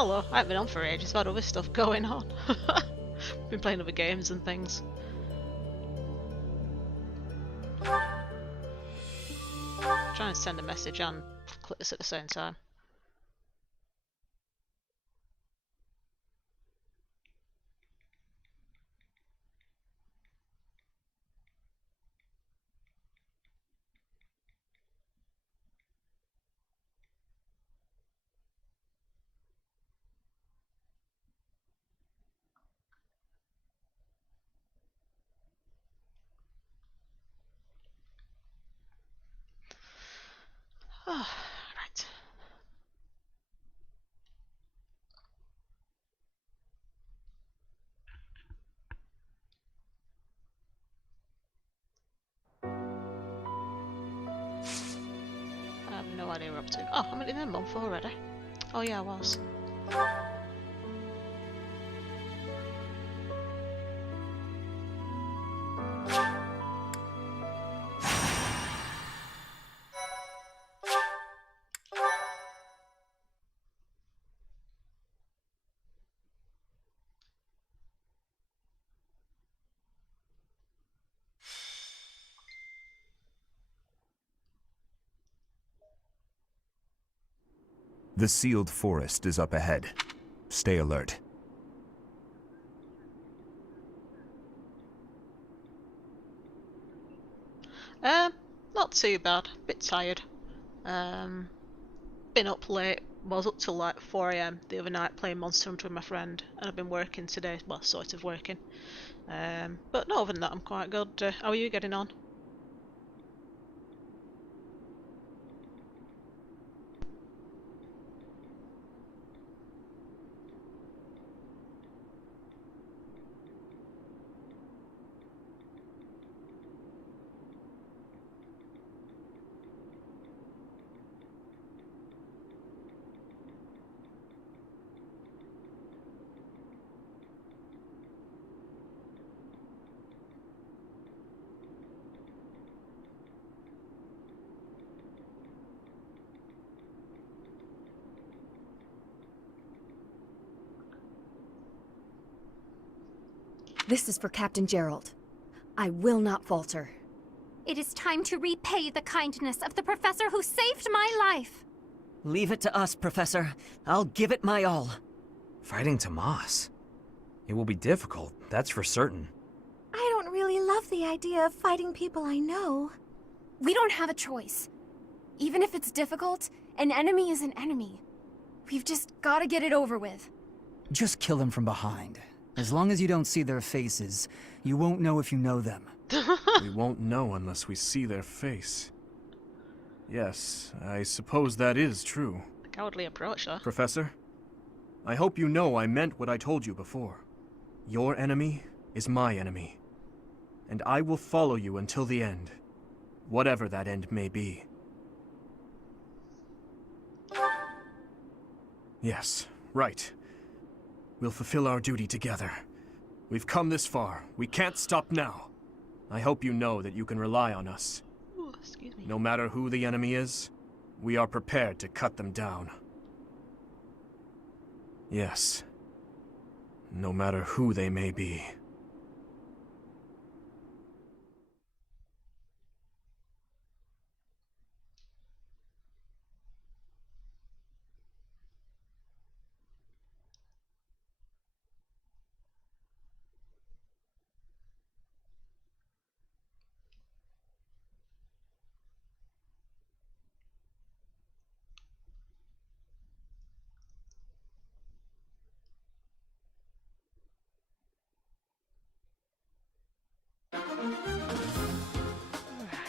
hello. I haven't been on for ages. I've had other stuff going on. Been playing other games and things. Trying to send a message and click this at the same time. Oh, right. I have no idea what we're up to. Oh, I'm in the month already. Oh yeah, I was. The sealed forest is up ahead. Stay alert. Not too bad. Bit tired. Been up late. Well, I was up till like 4 AM the other night playing Monster Hunter with my friend, and I've been working today. Well, sort of working. But no, other than that, I'm quite good. How are you getting on? This is for Captain Gerald. I will not falter. It is time to repay the kindness of the professor who saved my life. Leave it to us, Professor. I'll give it my all. Fighting Tomas. It will be difficult, that's for certain. I don't really love the idea of fighting people I know. We don't have a choice. Even if it's difficult, an enemy is an enemy. We've just gotta get it over with. Just kill them from behind. As long as you don't see their faces, you won't know if you know them. We won't know unless we see their face. Yes, I suppose that is true. A cowardly approach, though. Professor, I hope you know I meant what I told you before. Your enemy is my enemy. And I will follow you until the end. Whatever that end may be. Yes, right. We'll fulfill our duty together. We've come this far. We can't stop now. I hope you know that you can rely on us. Ooh, excuse me. No matter who the enemy is, we are prepared to cut them down. Yes. No matter who they may be.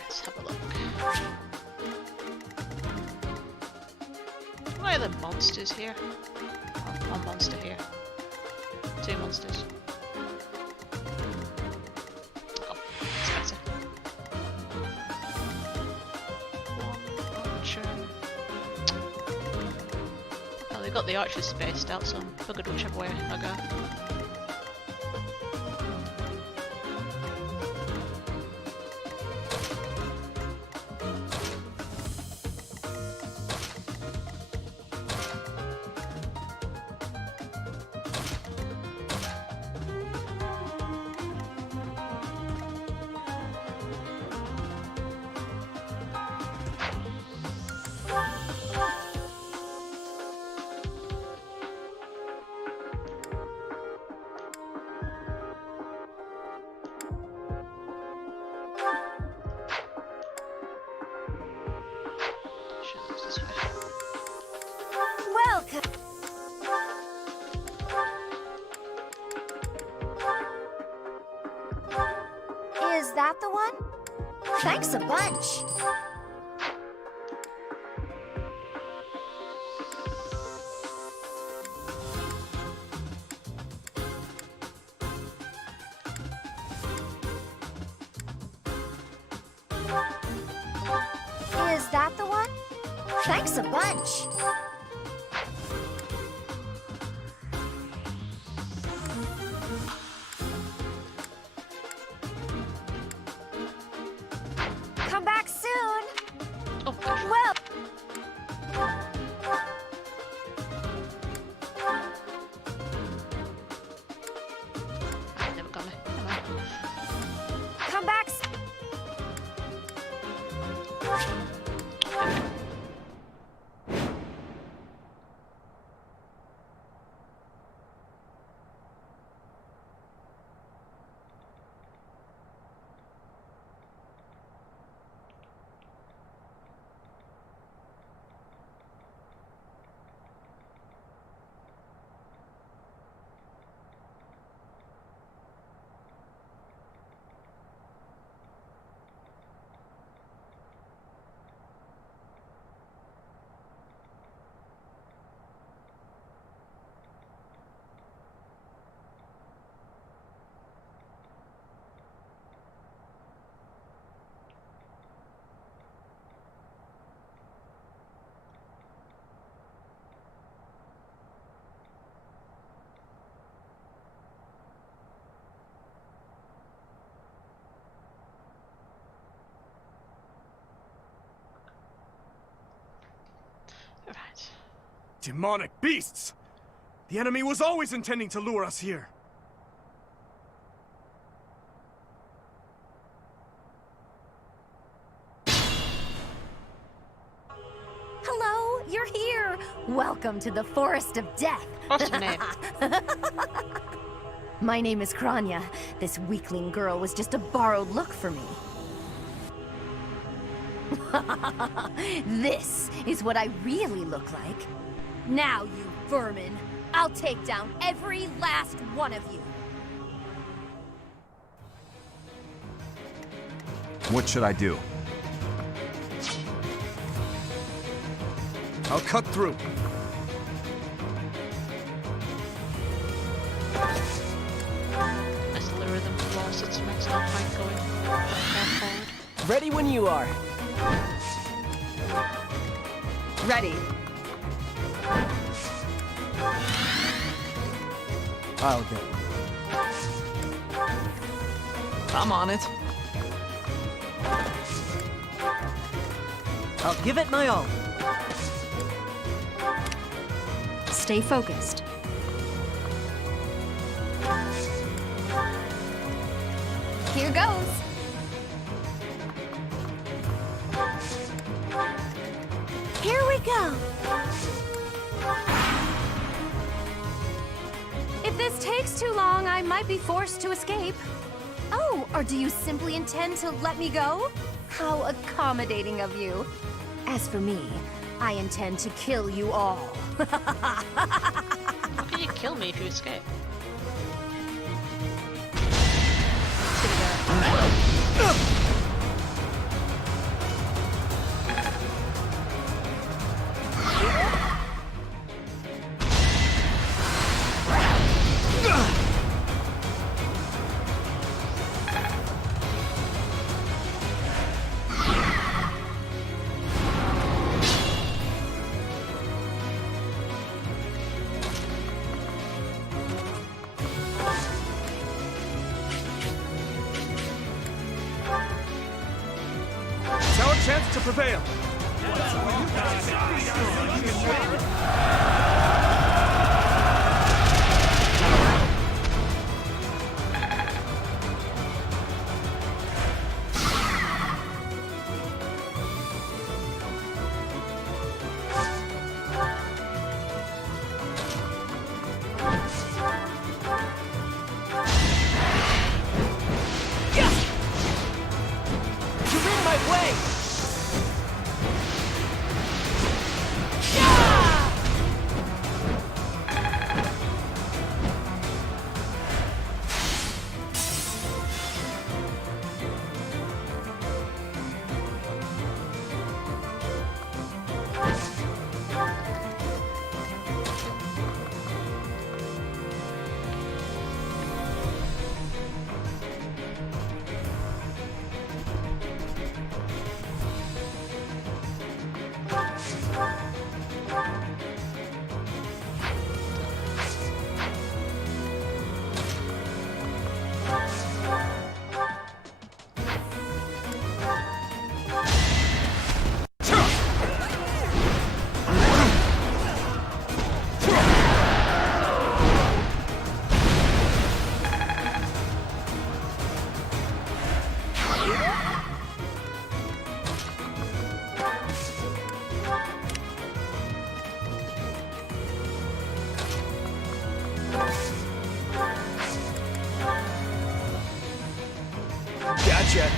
Let's have a look. Why are there monsters here? Oh, one monster here. Two monsters. Oh, that's better. One archer. Oh, they've got the archers spaced out, so I'm figured whichever way I go. Is that the one? Thanks a bunch. Is that the one? Thanks a bunch. Come back soon. Oh, gosh. Well, Ah, never got me. Come on. come back. Alright. Demonic beasts! The enemy was always intending to lure us here. Hello, you're here. Welcome to the Forest of Death. What's your name? My name is Kranya. This weakling girl was just a borrowed look for me. This is what I really look like. Now, you vermin, I'll take down every last one of you. What should I do? I'll cut through. Nice little rhythm flows, it makes no point going forward. Ready when you are. Ready. I'll go. I'm on it. I'll give it my all. Stay focused. Here goes. Here we go. If this takes too long, I might be forced to escape. Oh, or do you simply intend to let me go? How accommodating of you. As for me, I intend to kill you all. How can you kill me if you escape? It's our chance to prevail. You're in my way! Gotcha!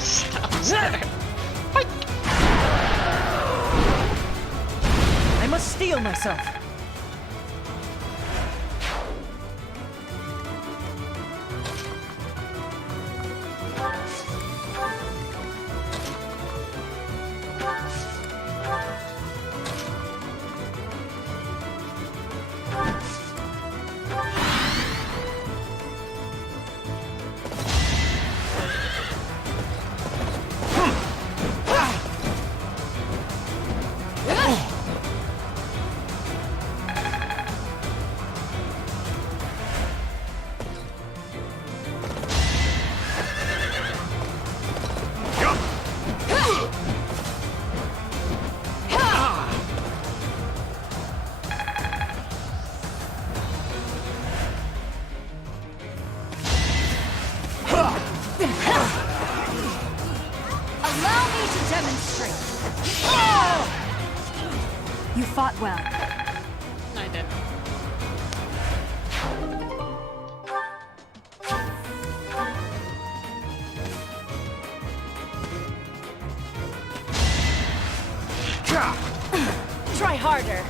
Stabs her. I must steel myself. Allow me to demonstrate. You fought well. I did. Try harder.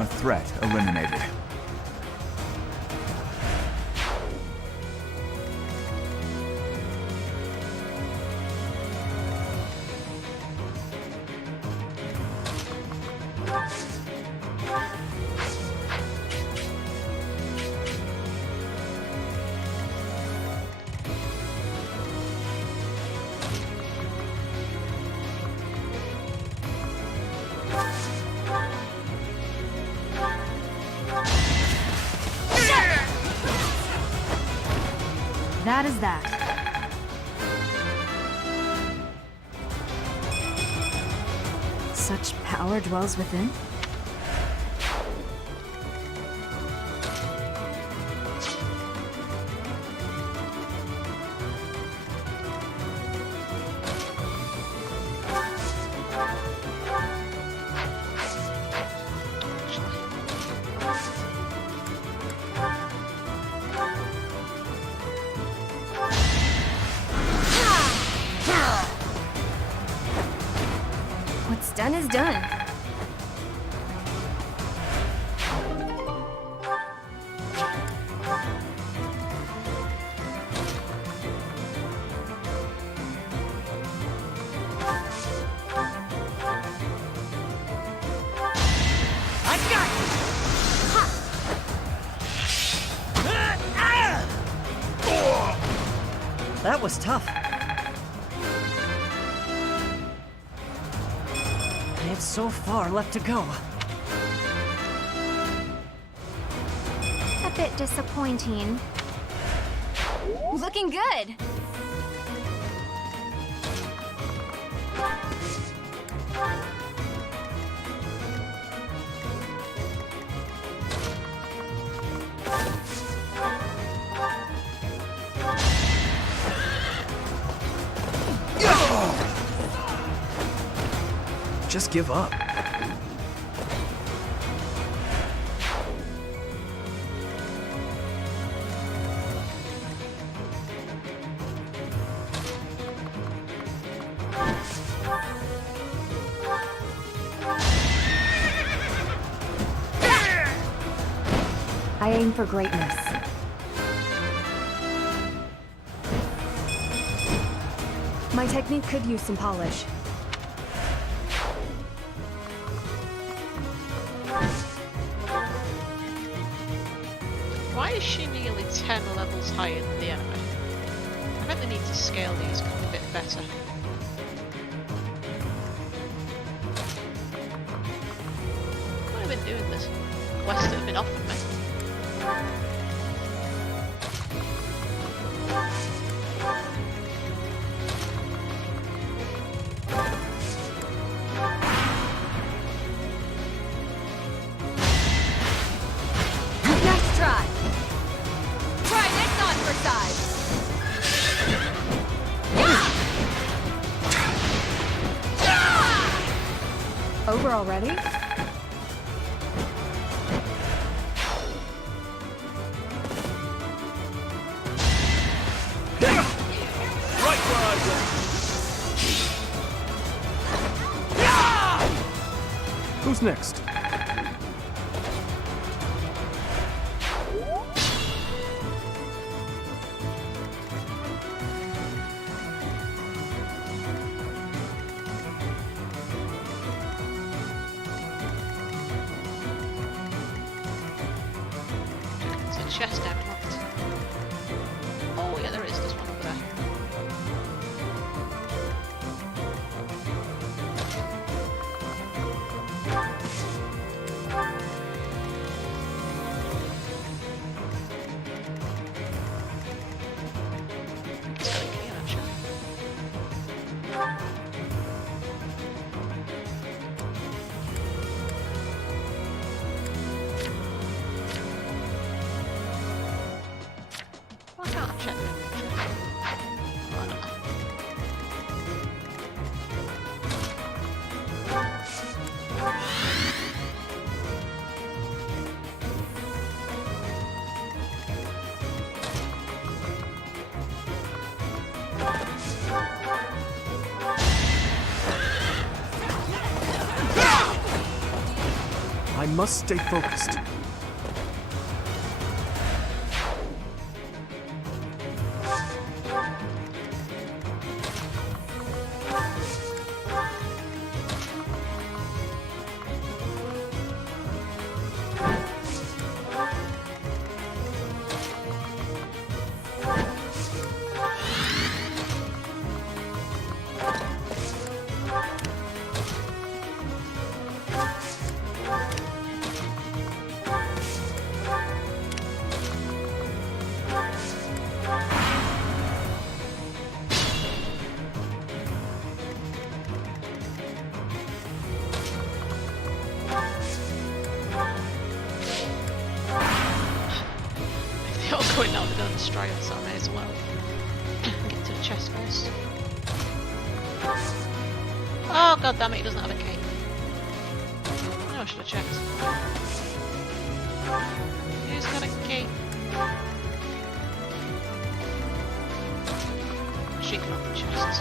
A threat eliminated. That is that. Such power dwells within? What's done is done. That was tough. I have so far left to go. A bit disappointing. Looking good. Just give up. I aim for greatness. My technique could use some polish. Why is she nearly 10 levels higher than the enemy? I bet they need to scale these a bit better. What have I been doing this? Quests that have been offered me. Nice try. Try this on for size. Over already? Who's next? There's a chest down left. Oh yeah, there is. There's one over there. It's got a key in it, sure. Why can't I check them? Why not? I must stay focused. If they're all going now, they're going to destroy us, so I may as well get to the chest first. Oh god damn it, he doesn't have a key. No, I should have checked. Who's got a key? She can open chests.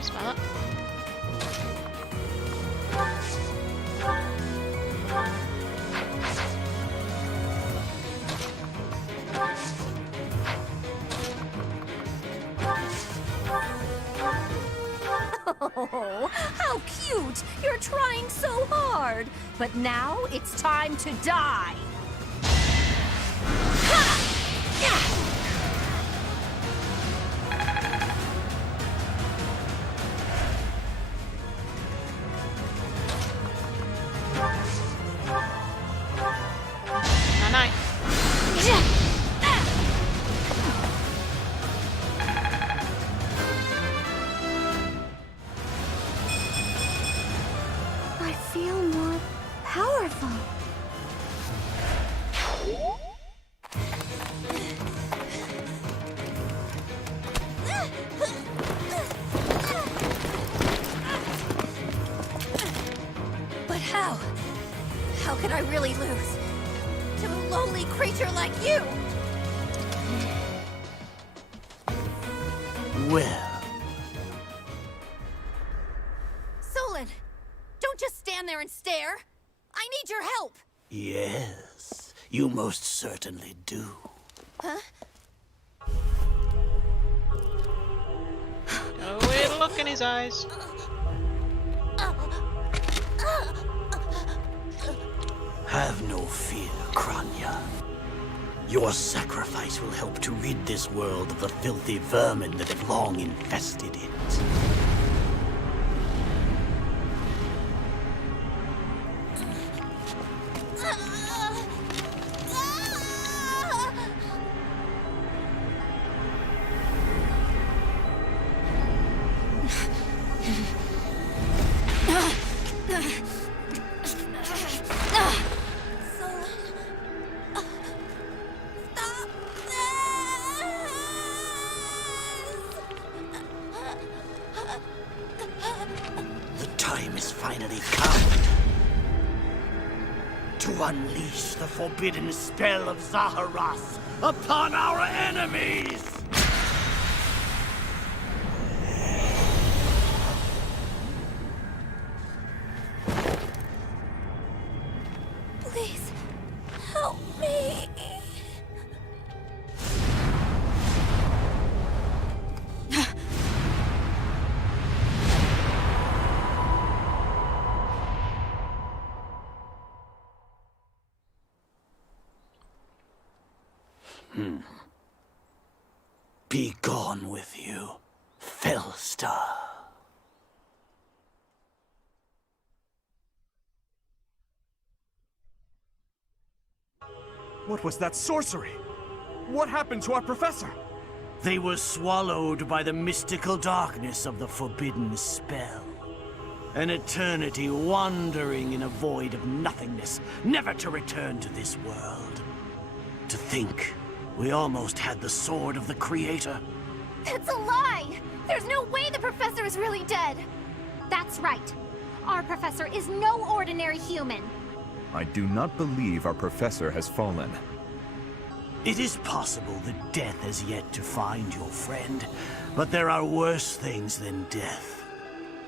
impressed by that. Oh, how cute! You're trying so hard. But now it's time to die. Night. I feel more powerful. But how? How could I really lose to a lowly creature like you? Well, Solon, don't just stand there and stare. I need your help. yes, you most certainly do. Oh, weird look in his eyes. Have no fear, Kranya. Your sacrifice will help to rid this world of the filthy vermin that have long infested it. The time has finally come to unleash the forbidden spell of Zaharas upon our enemies! Please, help me. Be gone with you, Fellstar. What was that sorcery? What happened to our professor? They were swallowed by the mystical darkness of the forbidden spell. An eternity wandering in a void of nothingness, never to return to this world. To think, we almost had the sword of the Creator. That's a lie! There's no way the professor is really dead! That's right. Our professor is no ordinary human. I do not believe our professor has fallen. It is possible that death has yet to find your friend, but there are worse things than death.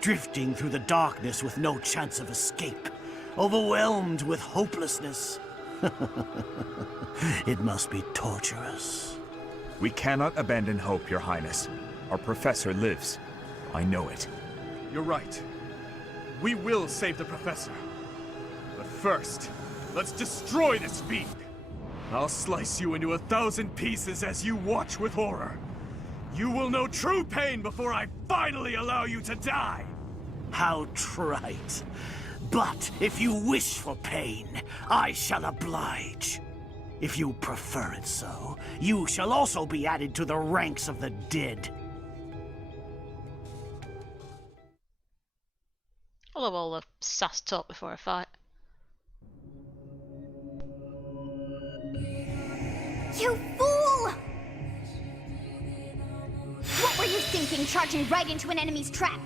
Drifting through the darkness with no chance of escape, overwhelmed with hopelessness. It must be torturous. We cannot abandon hope, Your Highness. Our professor lives. I know it. You're right. We will save the professor. But first, let's destroy this fiend. I'll slice you into 1,000 pieces as you watch with horror. You will know true pain before I finally allow you to die. How trite. But if you wish for pain, I shall oblige. If you prefer it so, you shall also be added to the ranks of the dead. I love all the sass talk before a fight. You fool! What were you thinking, charging right into an enemy's trap?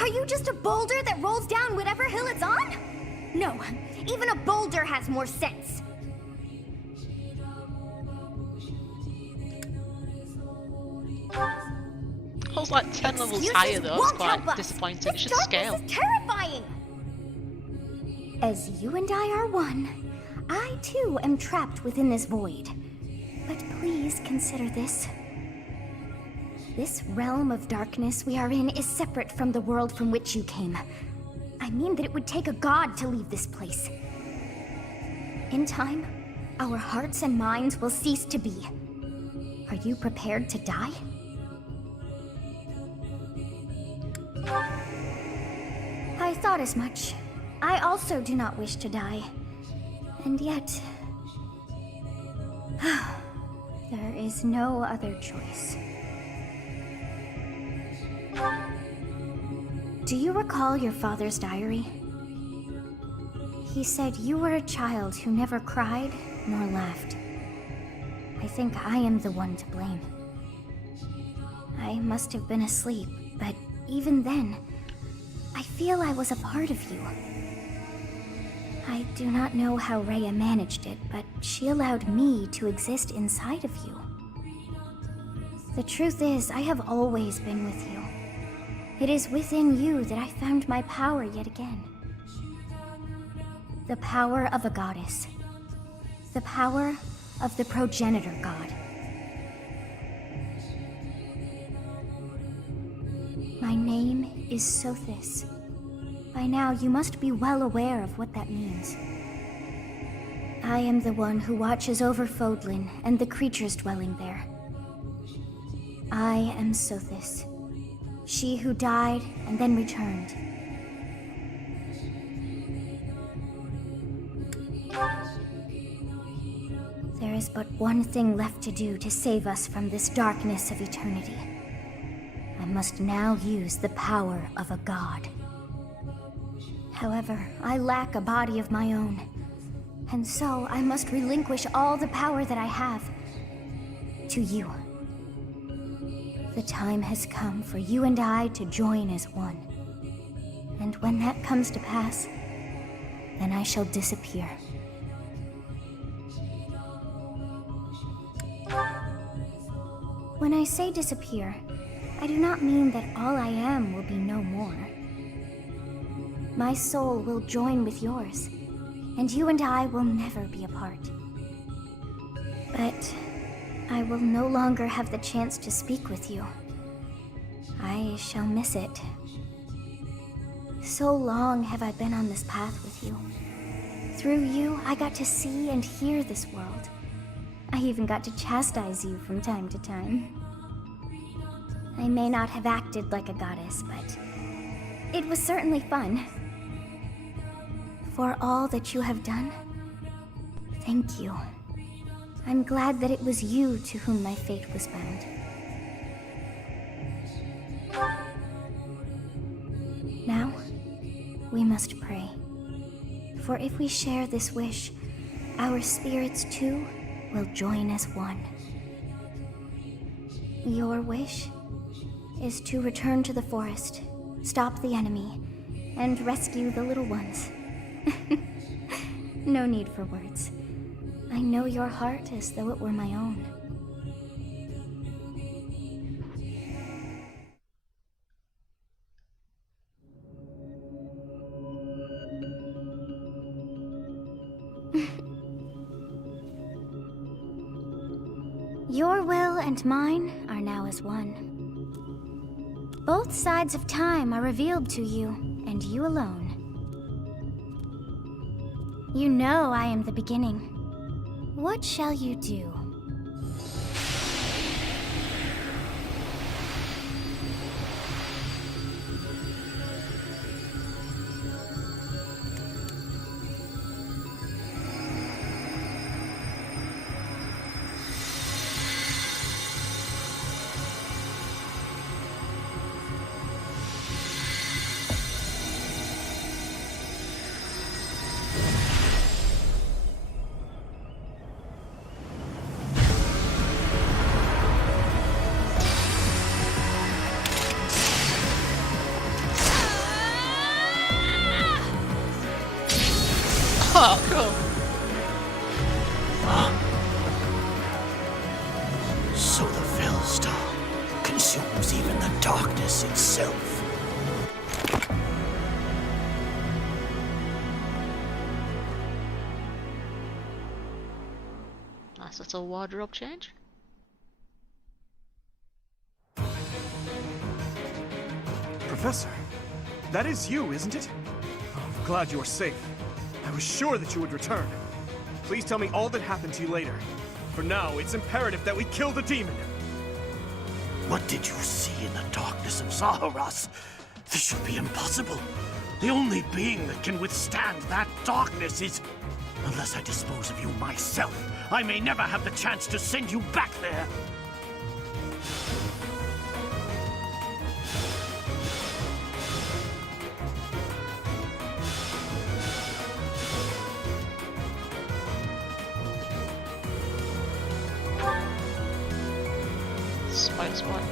Are you just a boulder that rolls down whatever hill it's on? No, even a boulder has more sense. I was like 10 levels Excuses higher though, it's won't quite help us. disappointing. It's This just darkness scale. is terrifying. As you and I are one, I too am trapped within this void. But please consider this. This realm of darkness we are in is separate from the world from which you came. I mean that it would take a god to leave this place. In time, our hearts and minds will cease to be. Are you prepared to die? I thought as much. I also do not wish to die. And yet... there is no other choice. Do you recall your father's diary? He said you were a child who never cried nor laughed. I think I am the one to blame. I must have been asleep, but even then, I feel I was a part of you. I do not know how Rhea managed it, but she allowed me to exist inside of you. The truth is, I have always been with you. It is within you that I found my power yet again. The power of a goddess. The power of the progenitor god. My name is Sothis. By now, you must be well aware of what that means. I am the one who watches over Fodlan and the creatures dwelling there. I am Sothis, she who died and then returned. There is but one thing left to do to save us from this darkness of eternity. I must now use the power of a god. However, I lack a body of my own, and so I must relinquish all the power that I have to you. The time has come for you and I to join as one. And when that comes to pass, then I shall disappear. When I say disappear, I do not mean that all I am will be no more. My soul will join with yours, and you and I will never be apart. But I will no longer have the chance to speak with you. I shall miss it. So long have I been on this path with you. Through you, I got to see and hear this world. I even got to chastise you from time to time. I may not have acted like a goddess, but it was certainly fun. For all that you have done, thank you. I'm glad that it was you to whom my fate was bound. Now, we must pray. For if we share this wish, our spirits too will join as one. Your wish is to return to the forest, stop the enemy, and rescue the little ones. No need for words. I know your heart as though it were my own. Your will and mine are now as one. Both sides of time are revealed to you, and you alone. You know I am the beginning. What shall you do? Oh, cool. So the Fellstar consumes even the darkness itself. Nice little wardrobe change. Professor, that is you, isn't it? Oh, I'm glad you are safe. I was sure that you would return. Please tell me all that happened to you later. For now, it's imperative that we kill the demon. What did you see in the darkness of Zaharas? This should be impossible. The only being that can withstand that darkness is... Unless I dispose of you myself, I may never have the chance to send you back there. Spider Squad.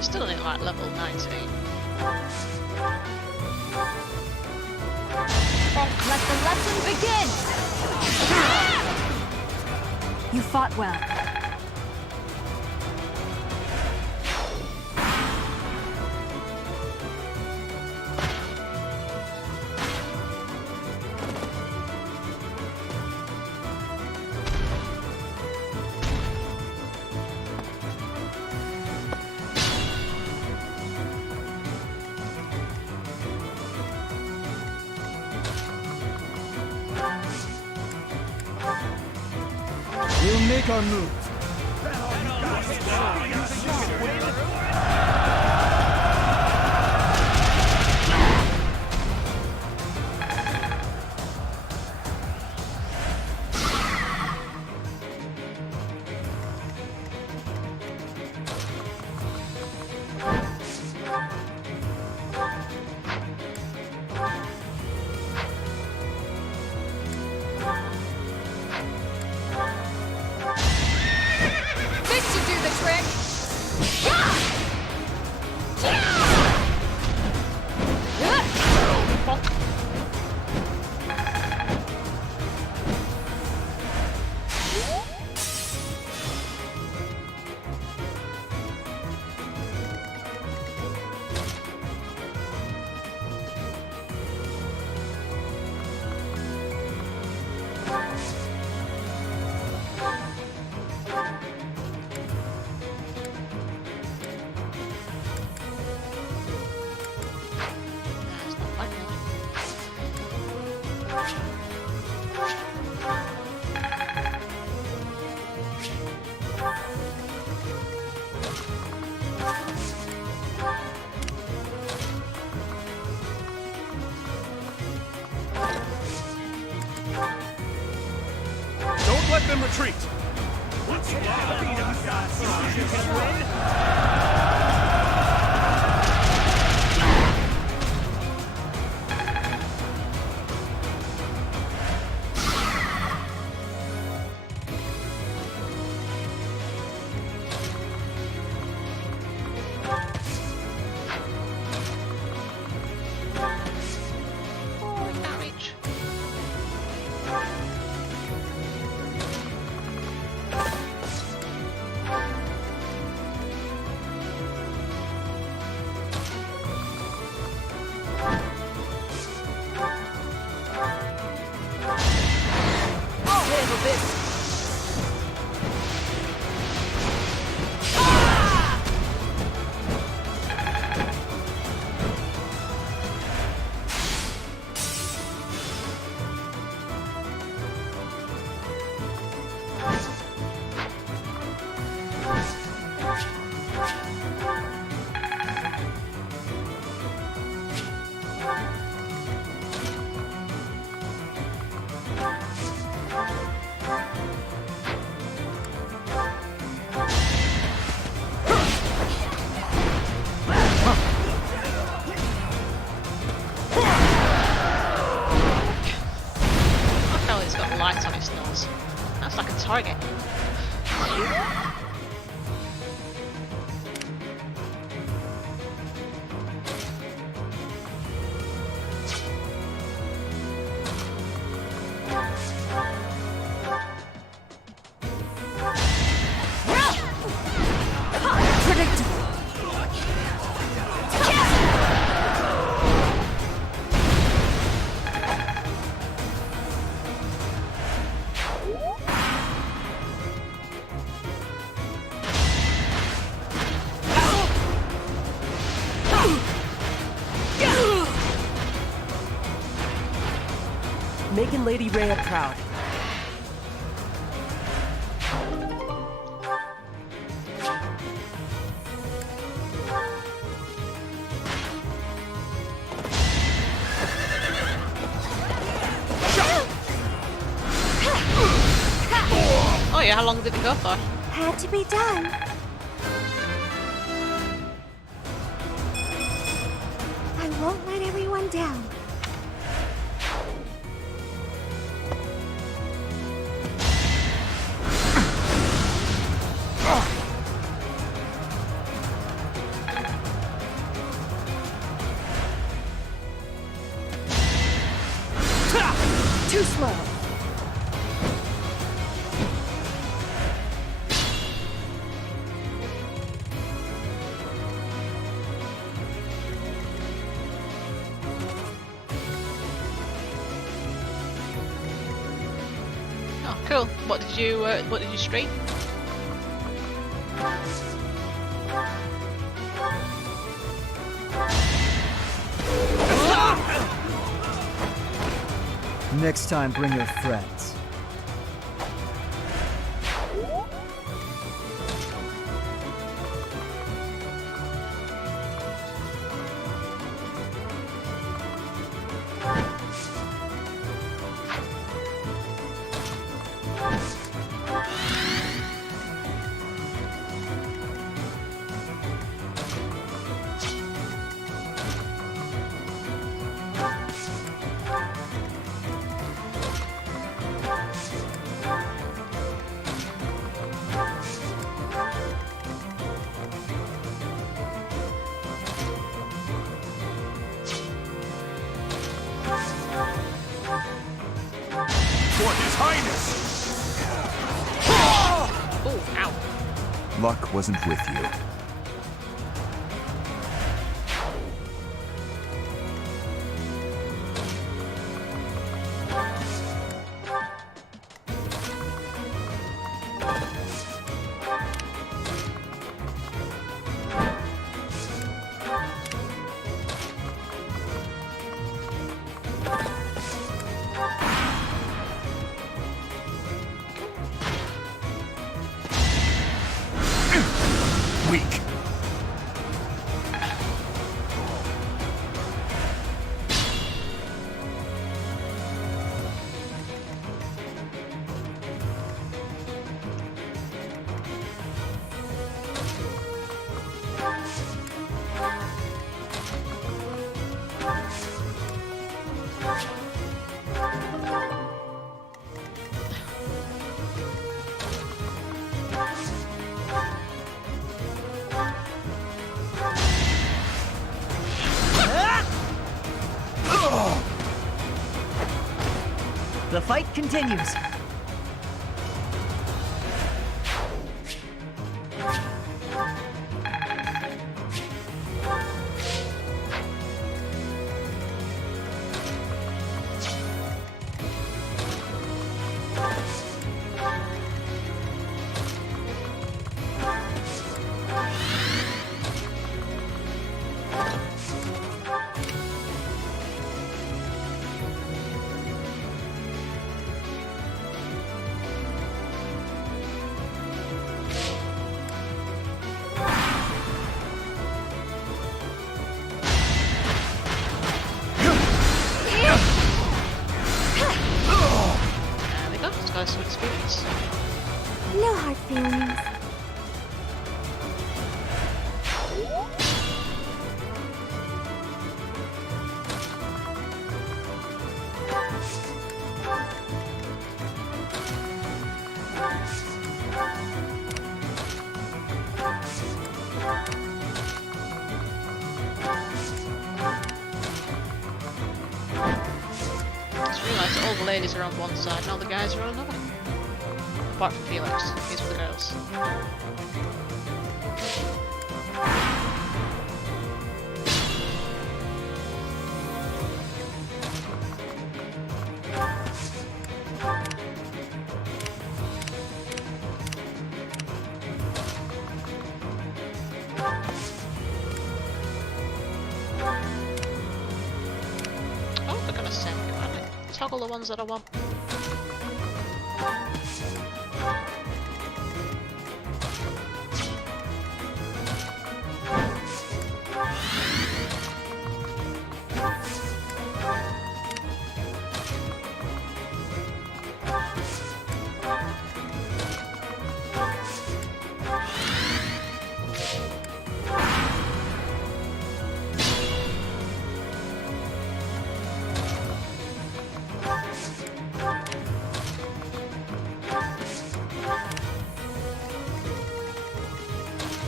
We're still only like level 19. Let the lesson begin! You fought well. We'll make our move. This should do the trick! Don't let them retreat! Oh, we can't reach. Crikey. Making Lady Rhea proud. Oh yeah, how long did it go for? Had to be done. I won't let everyone down. Too slow. Oh, cool. What did you stream? Next time, bring your friends. For His Highness! Oh, ow. Luck wasn't with you. Weak. The fight continues. There we go. Let's go some experience. No hard feelings. Just realised that all the ladies are on one side and all the guys are on another. Apart from Felix, he's for the girls. Oh, they're gonna send me. Let me toggle the ones that I want.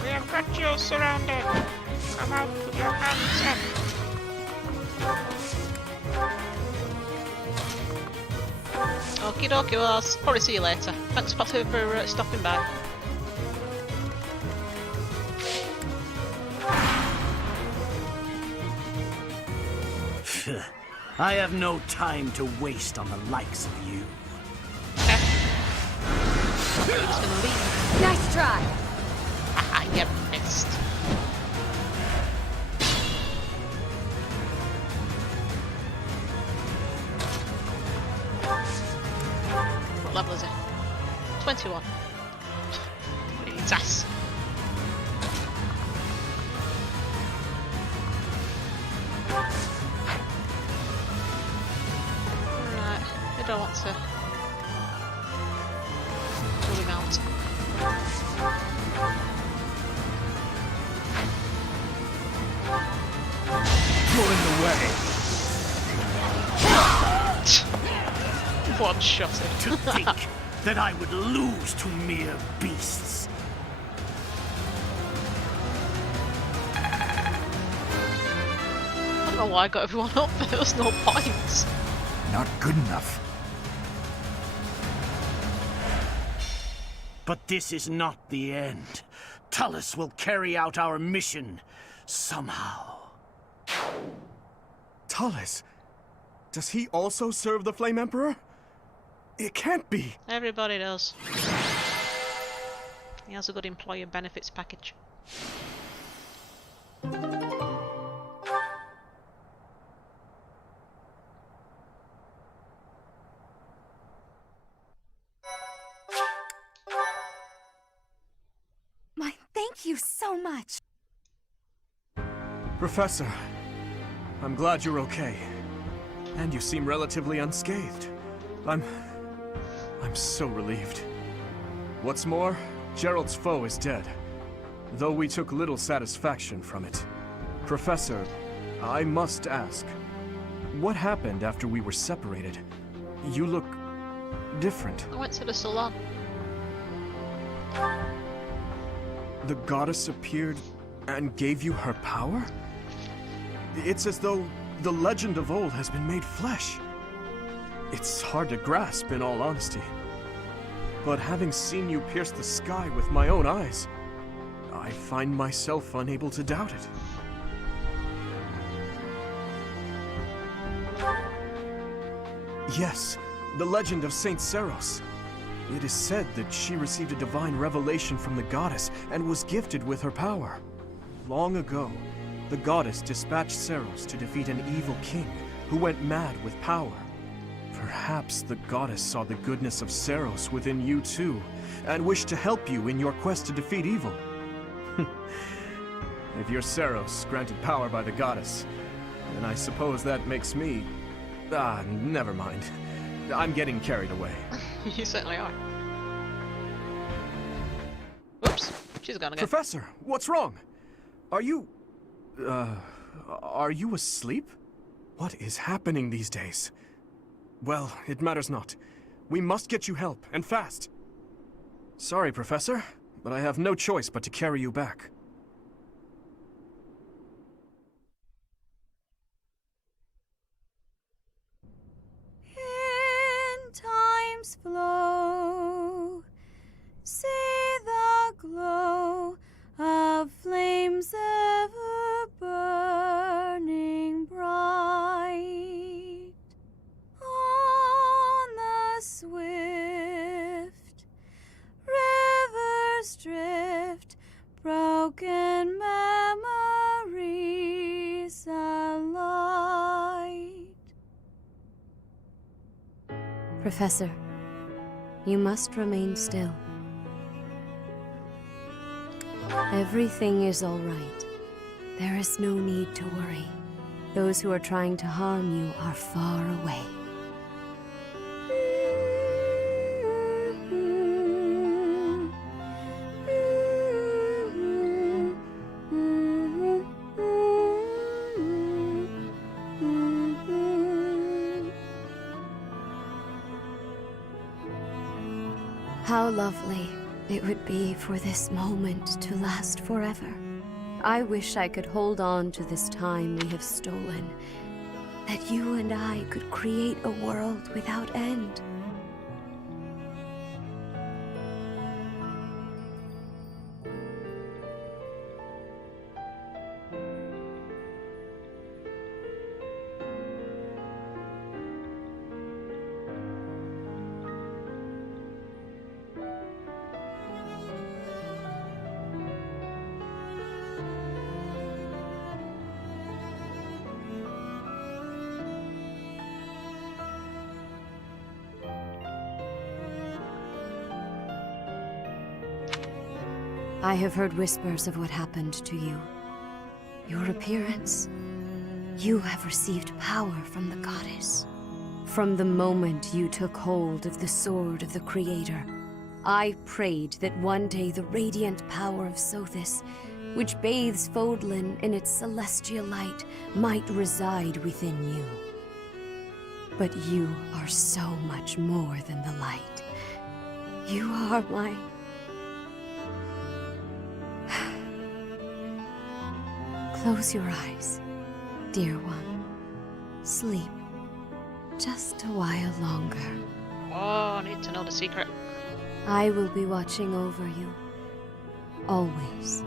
We have got you surrounded. Come out with your hands up. Okie dokie, well I'll probably see you later. Thanks for stopping by. I have no time to waste on the likes of you. Just gonna leave. Nice try. Haha, you missed. What level is it? 21. It's ass. Right, I don't want to pull him out. You're in the way. One shot it. To think that I would lose to mere beasts. I don't know why I got everyone up, there was no points. Not good enough. But this is not the end. Tullus will carry out our mission somehow. Tullus? Does he also serve the Flame Emperor? It can't be! Everybody does. He has a good employer benefits package. My thank you so much. Professor, I'm glad you're okay. And you seem relatively unscathed. I'm so relieved. What's more, Gerald's foe is dead, though we took little satisfaction from it. Professor, I must ask, what happened after we were separated? You look different. I went to the salon. The goddess appeared and gave you her power? It's as though the legend of old has been made flesh. It's hard to grasp, in all honesty. But having seen you pierce the sky with my own eyes, I find myself unable to doubt it. Yes, the legend of Saint Seros. It is said that she received a divine revelation from the goddess and was gifted with her power. Long ago, the goddess dispatched Seros to defeat an evil king who went mad with power. Perhaps the goddess saw the goodness of Seros within you too, and wished to help you in your quest to defeat evil. If you're Seros, granted power by the goddess, then I suppose that makes me... never mind. I'm getting carried away. You certainly are. Oops, she's gone again. Professor, what's wrong? Are you asleep? What is happening these days? Well, it matters not. We must get you help, and fast. Sorry, Professor, but I have no choice but to carry you back. In time's flow, see the glow of flames ever burning bright on the swift rivers drift, broken memories alight. Professor, you must remain still. Everything is all right. There is no need to worry. Those who are trying to harm you are far away. How lovely it would be for this moment to last forever. I wish I could hold on to this time we have stolen, that you and I could create a world without end. I have heard whispers of what happened to you. Your appearance. You have received power from the goddess. From the moment you took hold of the sword of the Creator, I prayed that one day the radiant power of Sothis, which bathes Fodlan in its celestial light, might reside within you. But you are so much more than the light. You are my... Close your eyes, dear one. Sleep. Just a while longer. Oh, I need to know the secret. I will be watching over you. Always.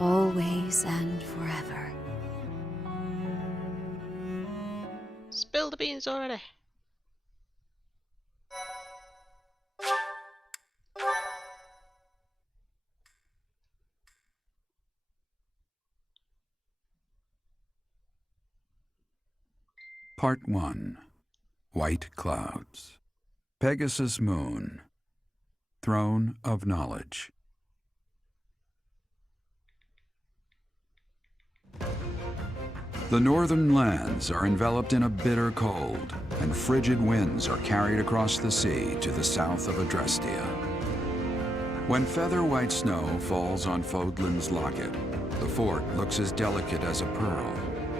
Always and forever. Spill the beans already. Part 1. White Clouds. Pegasus Moon. Throne of Knowledge. The northern lands are enveloped in a bitter cold, and frigid winds are carried across the sea to the south of Adrestia. When feather white snow falls on Fodlan's locket, the fort looks as delicate as a pearl.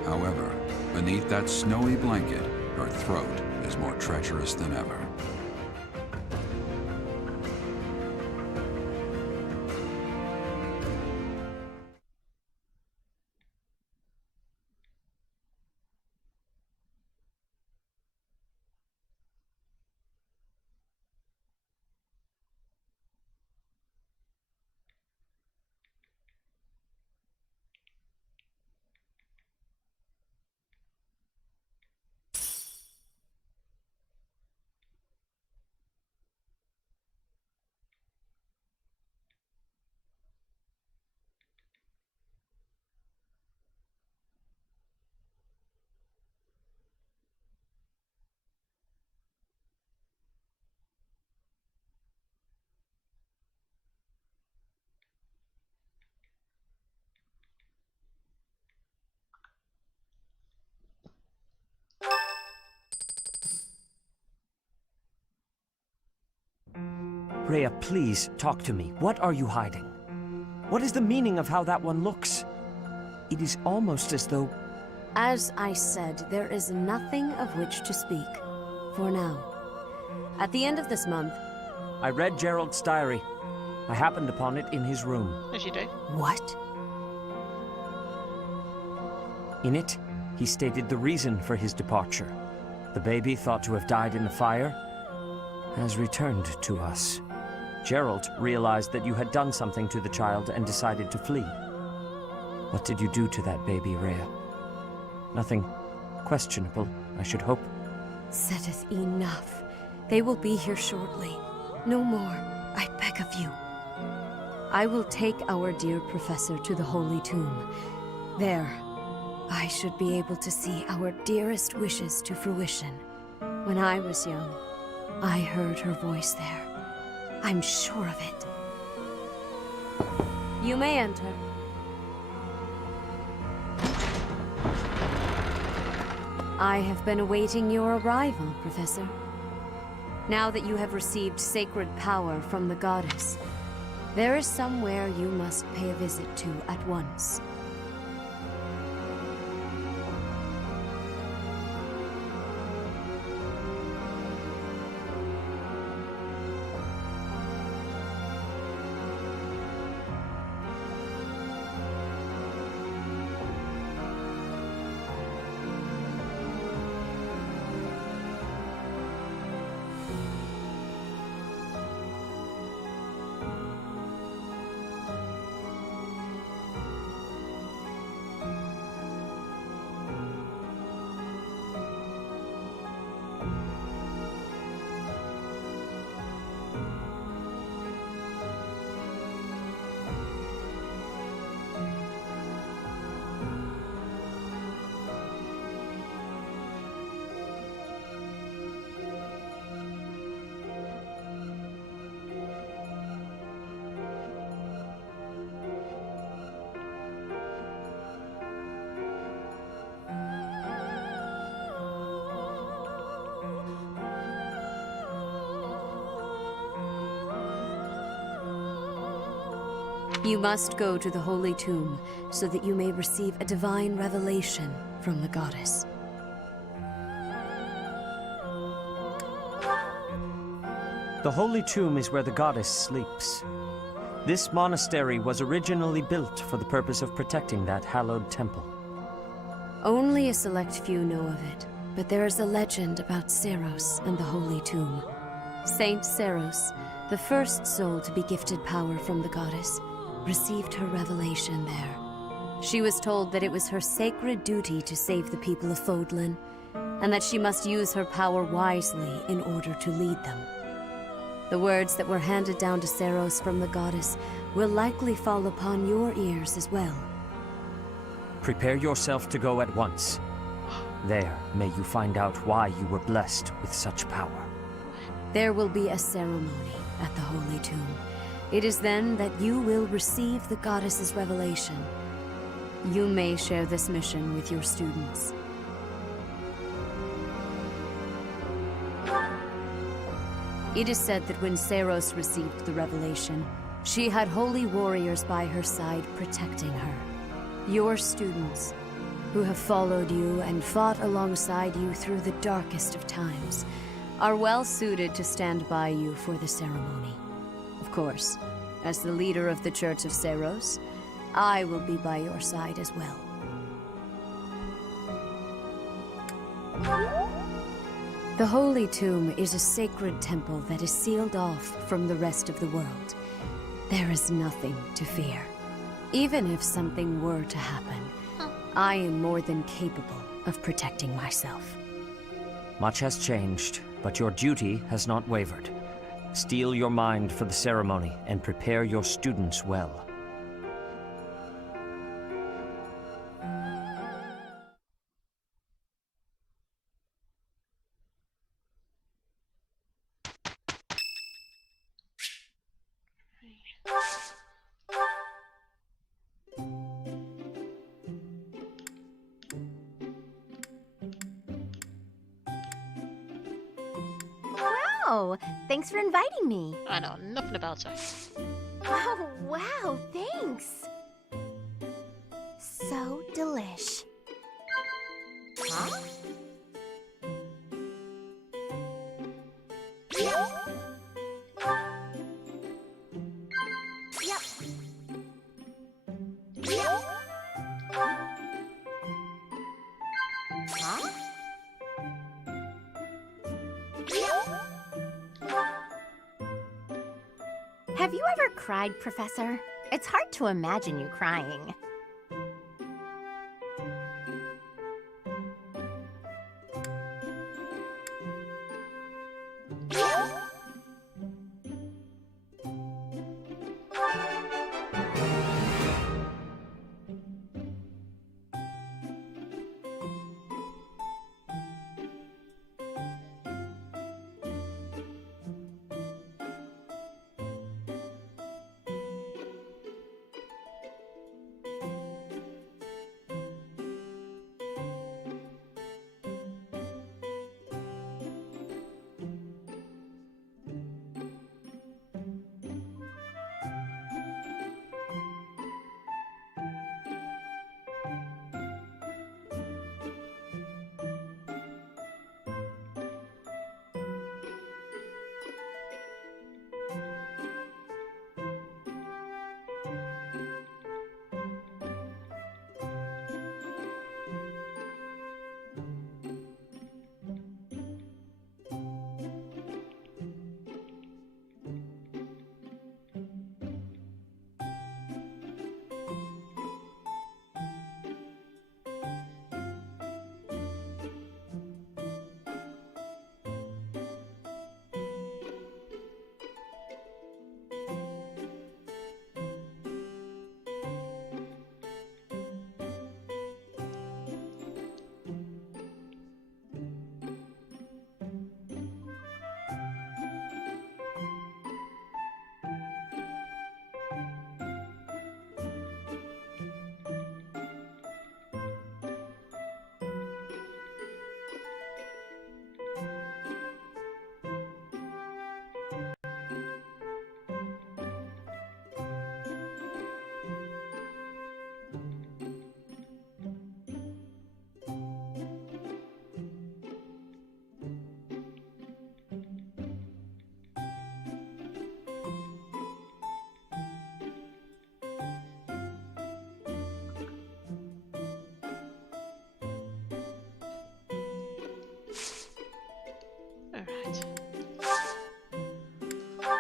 However, beneath that snowy blanket, her throat is more treacherous than ever. Rhea, please, talk to me. What are you hiding? What is the meaning of how that one looks? It is almost as though... As I said, there is nothing of which to speak. For now. At the end of this month... I read Gerald's diary. I happened upon it in his room. As you do. What? In it, he stated the reason for his departure. The baby, thought to have died in the fire, has returned to us. Geralt realized that you had done something to the child and decided to flee. What did you do to that baby, Rhea? Nothing questionable, I should hope. Setteth enough. They will be here shortly. No more, I beg of you. I will take our dear professor to the Holy Tomb. There, I should be able to see our dearest wishes to fruition. When I was young, I heard her voice there. I'm sure of it. You may enter. I have been awaiting your arrival, Professor. Now that you have received sacred power from the goddess, there is somewhere you must pay a visit to at once. You must go to the Holy Tomb so that you may receive a divine revelation from the goddess. The Holy Tomb is where the goddess sleeps. This monastery was originally built for the purpose of protecting that hallowed temple. Only a select few know of it, but there is a legend about Seiros and the Holy Tomb. Saint Seiros, the first soul to be gifted power from the goddess, received her revelation there. She was told that it was her sacred duty to save the people of Fodlan, and that she must use her power wisely in order to lead them. The words that were handed down to Seiros from the goddess will likely fall upon your ears as well. Prepare yourself to go at once. There may you find out why you were blessed with such power. There will be a ceremony at the Holy Tomb. It is then that you will receive the goddess's revelation. You may share this mission with your students. It is said that when Seiros received the revelation, she had holy warriors by her side protecting her. Your students, who have followed you and fought alongside you through the darkest of times, are well suited to stand by you for the ceremony. Of course, as the leader of the Church of Seiros, I will be by your side as well. The Holy Tomb is a sacred temple that is sealed off from the rest of the world. There is nothing to fear. Even if something were to happen, I am more than capable of protecting myself. Much has changed, but your duty has not wavered. Steel your mind for the ceremony and prepare your students well. Wow, thanks for inviting me. I know nothing about her. Oh, wow, thanks. So delish. Huh? Have you ever cried, Professor? It's hard to imagine you crying. Alright.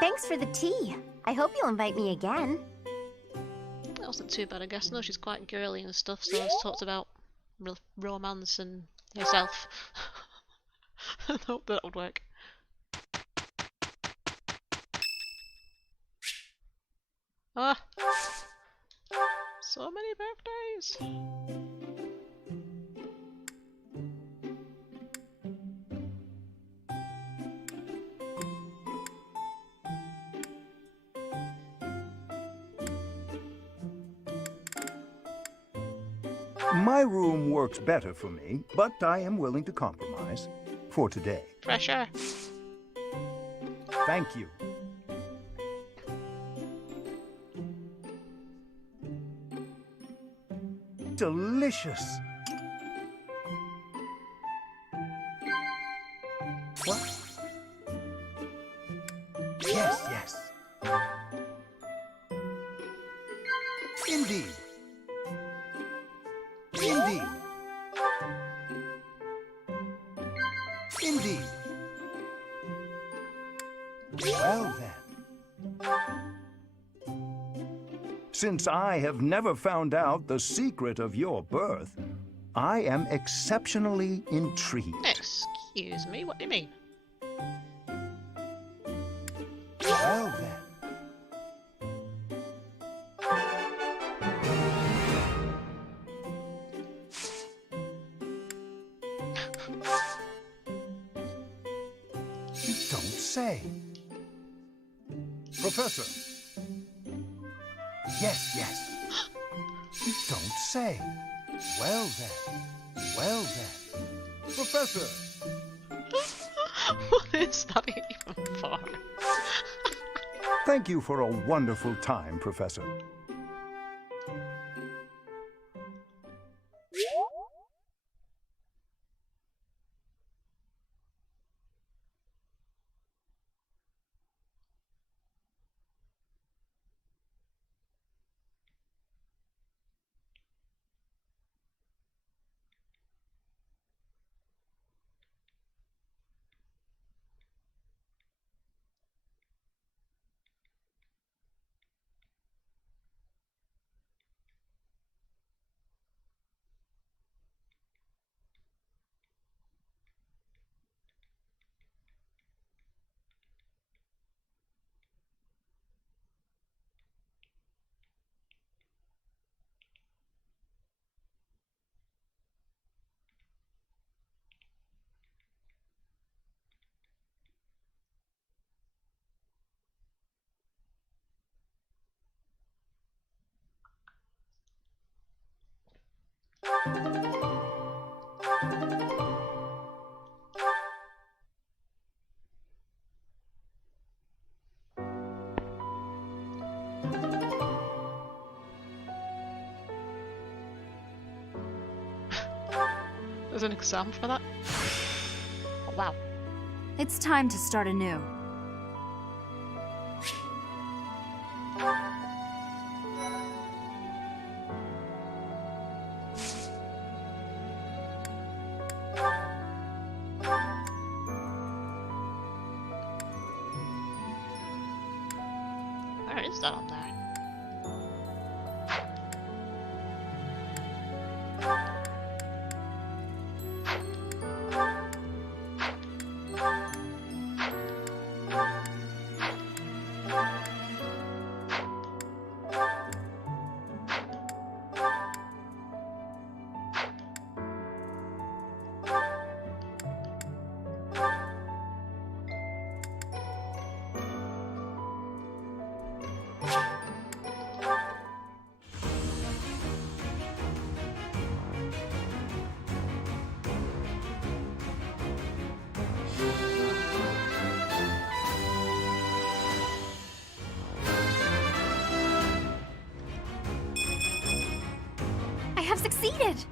Thanks for the tea. I hope you'll invite me again. That wasn't too bad, I guess. No, she's quite girly and stuff, so it's talked about romance and herself. I hope that would work. Ah! So many birthdays! My room works better for me, but I am willing to compromise. For today. Pressure! Thank you. Delicious. What? Yes, yes. Indeed. Indeed. Indeed. Well then. Since I have never found out the secret of your birth, I am exceptionally intrigued. Excuse me, what do you mean? Well then. You don't say. Professor. Yes, yes. You don't say. Well then. Well then. Professor! What is that even for? Thank you for a wonderful time, Professor. There's an exam for that? Oh, wow. It's time to start anew. Where is that on there? I have succeeded!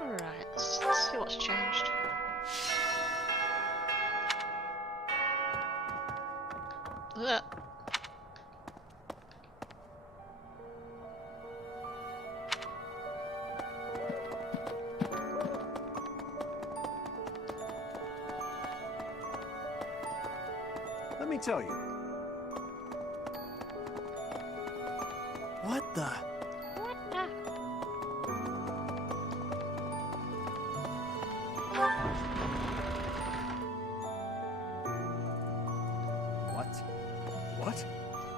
Alright, let's see what's changed. Ugh. Let me tell you. What the?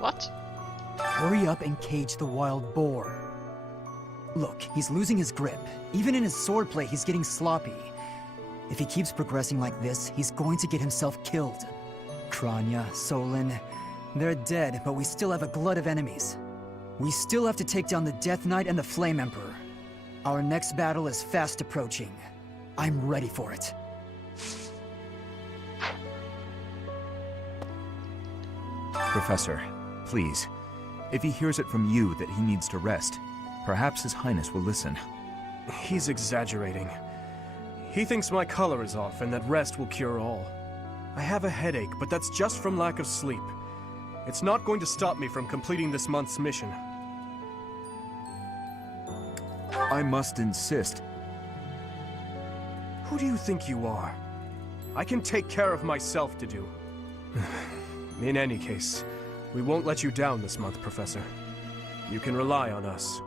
What? Hurry up and cage the wild boar. Look, he's losing his grip. Even in his swordplay, he's getting sloppy. If he keeps progressing like this, he's going to get himself killed. Kranya, Solin, they're dead, but we still have a glut of enemies. We still have to take down the Death Knight and the Flame Emperor. Our next battle is fast approaching. I'm ready for it. Professor, please. If he hears it from you that he needs to rest, perhaps His Highness will listen. He's exaggerating. He thinks my color is off and that rest will cure all. I have a headache, but that's just from lack of sleep. It's not going to stop me from completing this month's mission. I must insist. Who do you think you are? I can take care of myself to do. In any case, we won't let you down this month, Professor. You can rely on us.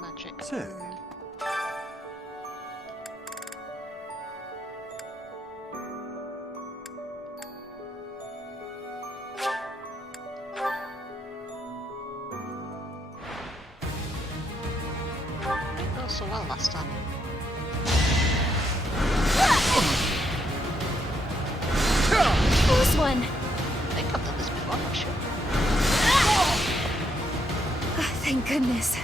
Magic. So, Didn't go so well last time. Close one. I think I've done this before, I'm not sure. Ah, thank goodness.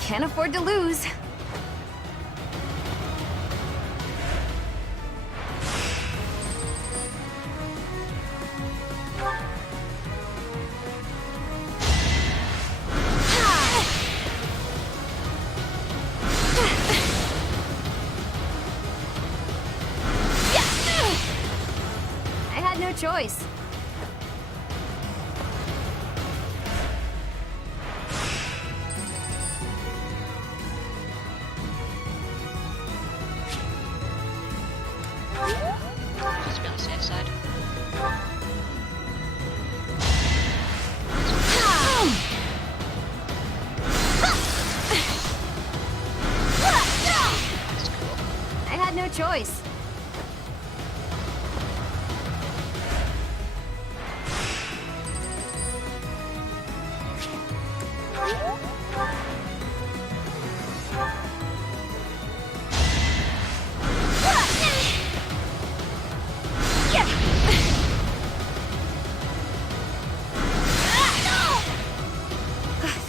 Can't afford to lose. I had no choice. Just be on the safe side. That's cool. I had no choice.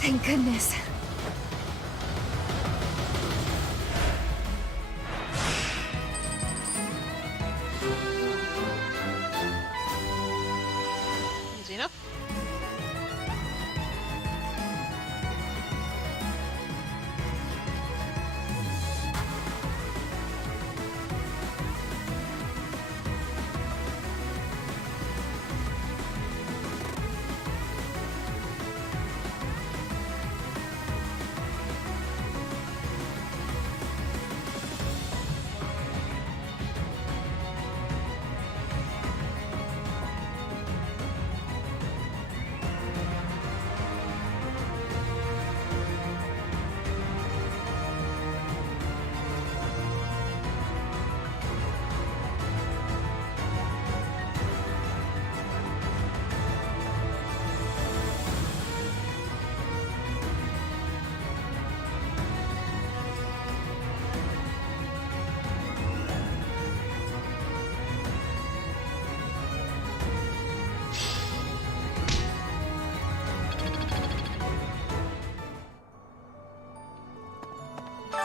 Thank goodness. Easy enough.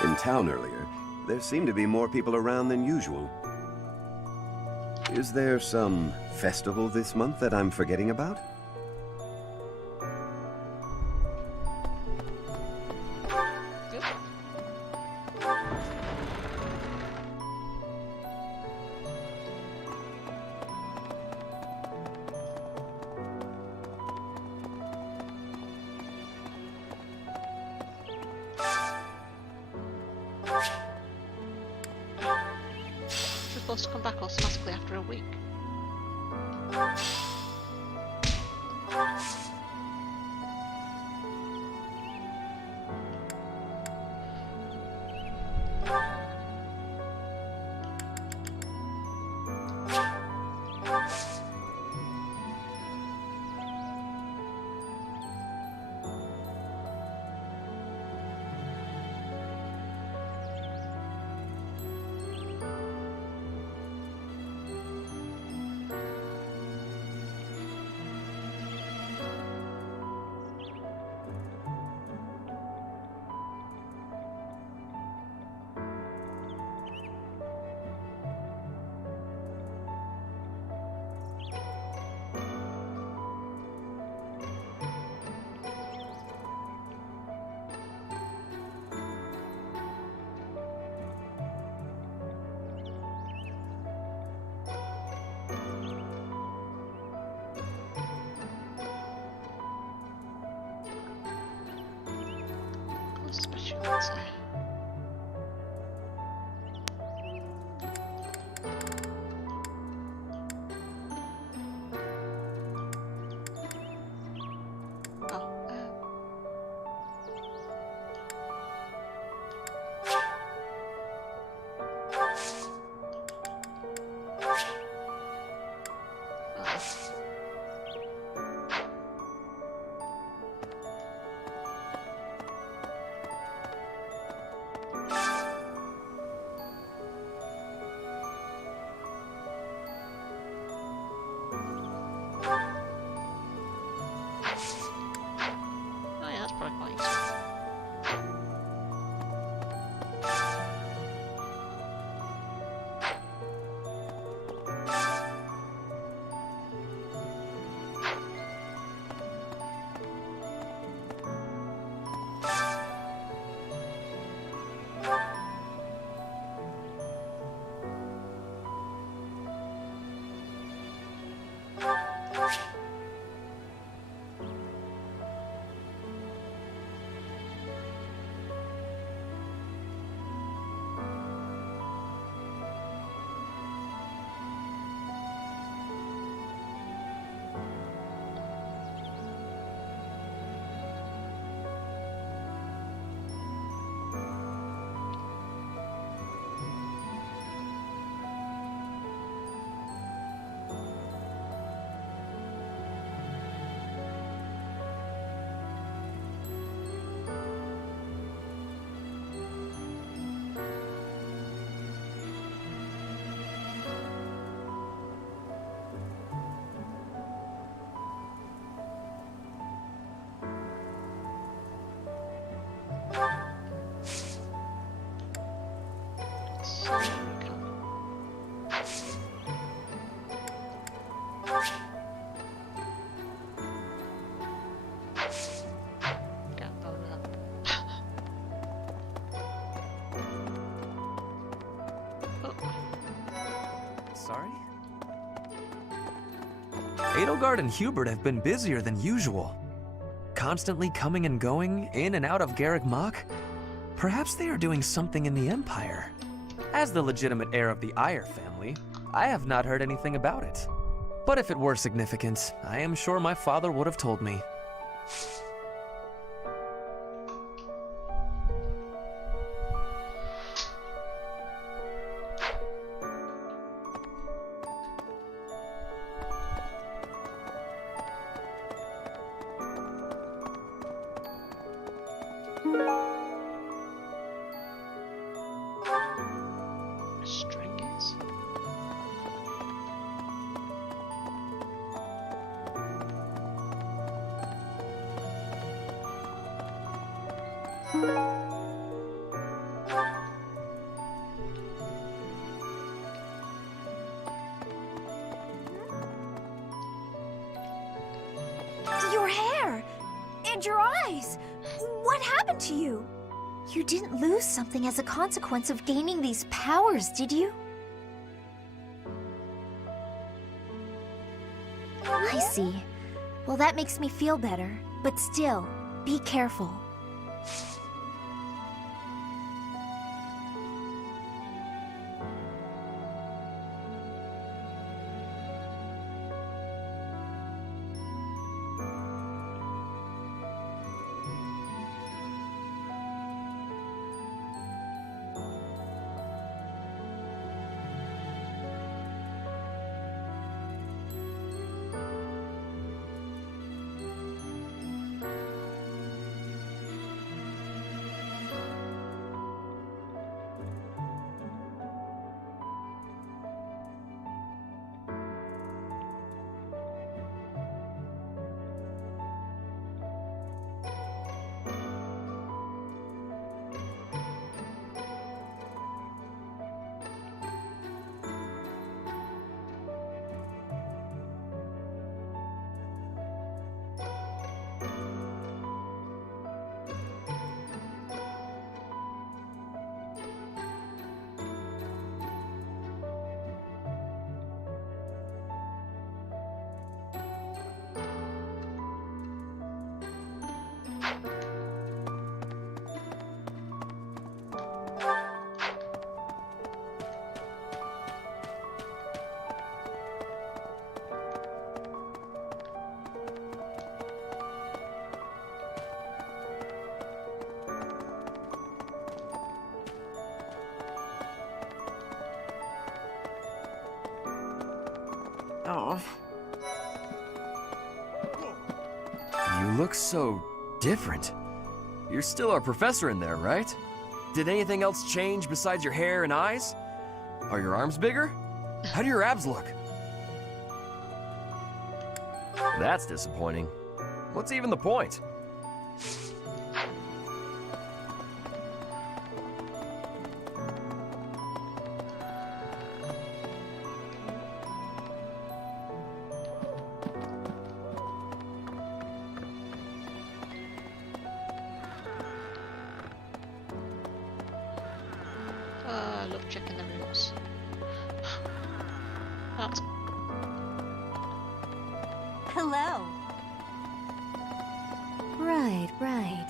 In town earlier, there seemed to be more people around than usual. Is there some festival this month that I'm forgetting about? Good. supposed to come back automatically after a week? Specialty. Sorry? Edelgard and Hubert have been busier than usual. Constantly coming and going, in and out of Garreg Mach. Perhaps they are doing something in the Empire. As the legitimate heir of the Eyre family, I have not heard anything about it. But if it were significant, I am sure my father would have told me. Your hair! And your eyes! What happened to you? You didn't lose something as a consequence of gaining these powers, did you? I see. Well, that makes me feel better. But still, be careful. look so different. You're still our professor in there, right? Did anything else change besides your hair and eyes? Are your arms bigger? How do your abs look? That's disappointing. What's even the point? I love checking the rooms. That's Hello. Right, right.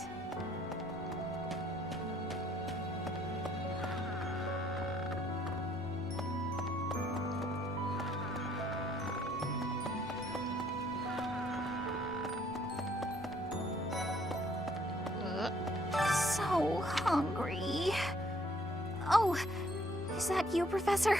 So hungry. Oh, is that you, Professor?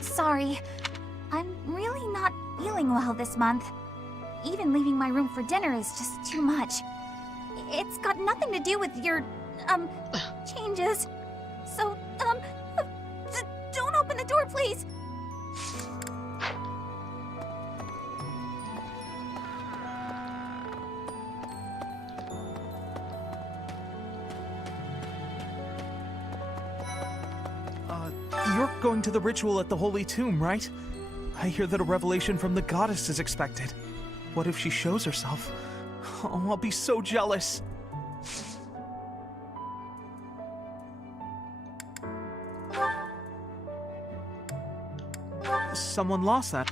Sorry. I'm really not feeling well this month. Even leaving my room for dinner is just too much. It's got nothing to do with your, changes. So, don't open the door, please! You're going to the ritual at the Holy Tomb, right? I hear that a revelation from the goddess is expected. What if she shows herself? Oh, I'll be so jealous. Someone lost that.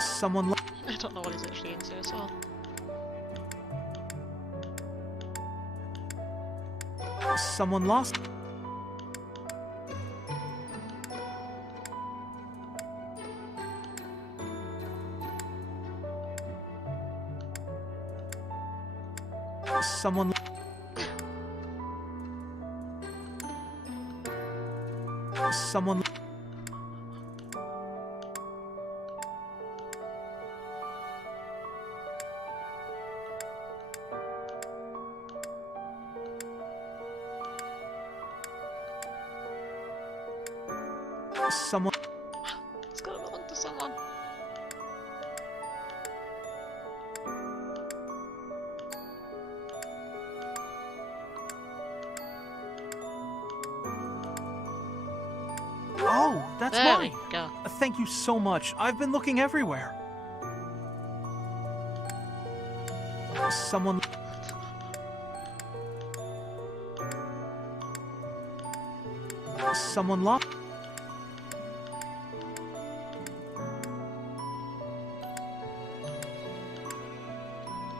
Someone I don't know what he's actually into as well. Someone lost. Someone. Someone. Someone. It's gotta belong to someone. Oh, that's there mine. we go. Thank you so much. I've been looking everywhere. Someone... Someone locked...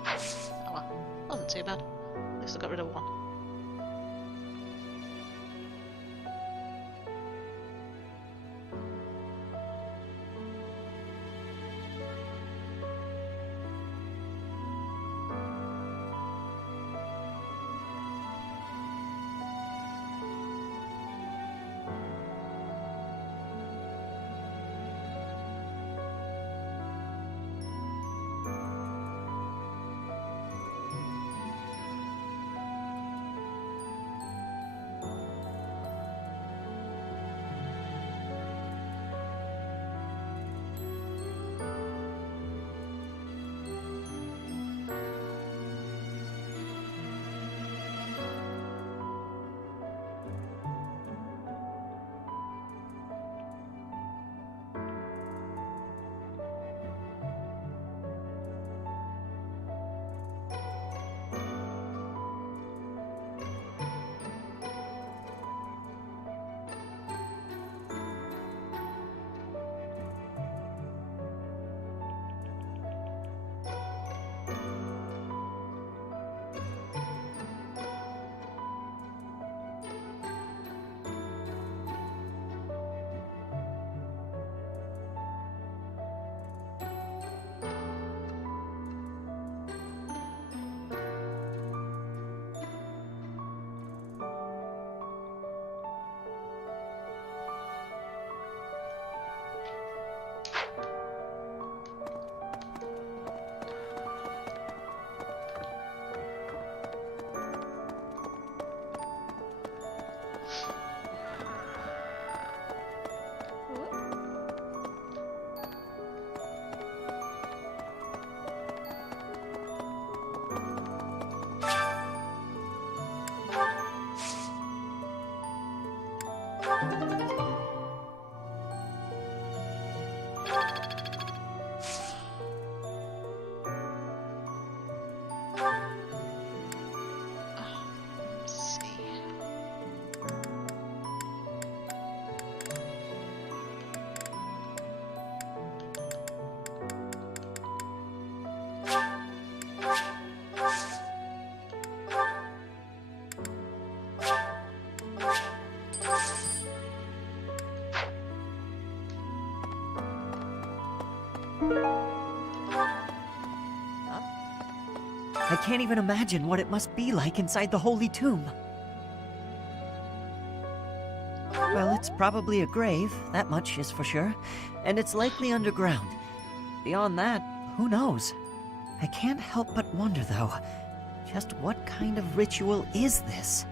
Oh well, wasn't too bad. At least I got rid of one. I can't even imagine what it must be like inside the Holy Tomb. Well, it's probably a grave, that much is for sure, and it's likely underground. Beyond that, who knows? I can't help but wonder, though, just what kind of ritual is this?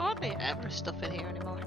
hardly ever stuff in here anymore.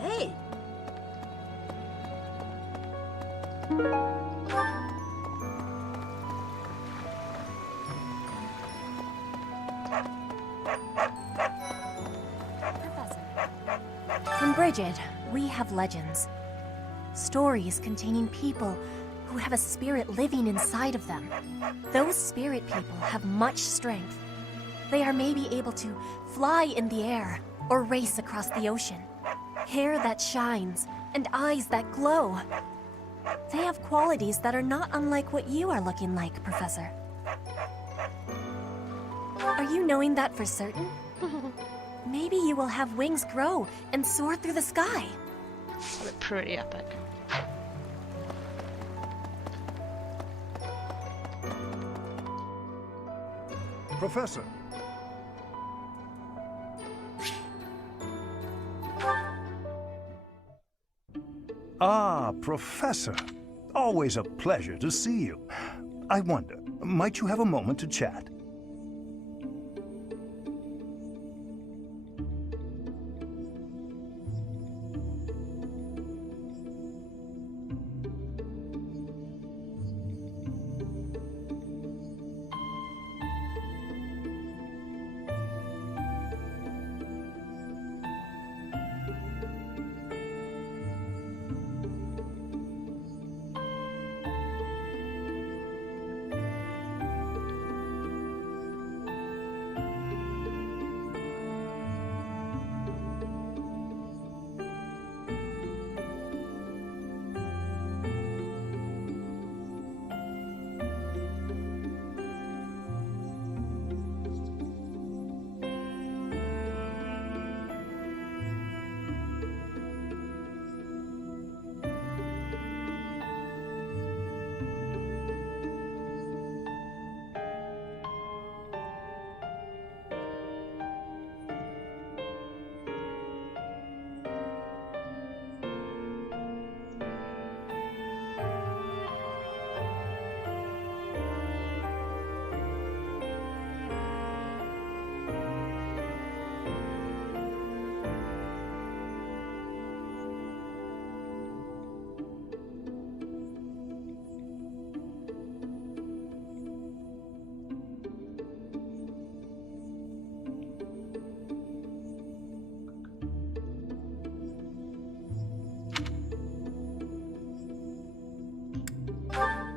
Hey! In Bridget, we have legends. Stories containing people who have a spirit living inside of them. Those spirit people have much strength. They are maybe able to fly in the air or race across the ocean. Hair that shines and eyes that glow. They have qualities that are not unlike what you are looking like, Professor. Are you knowing that for certain? Maybe you will have wings grow and soar through the sky. That'd be pretty epic. Professor. Ah, Professor. Always a pleasure to see you. I wonder, might you have a moment to chat?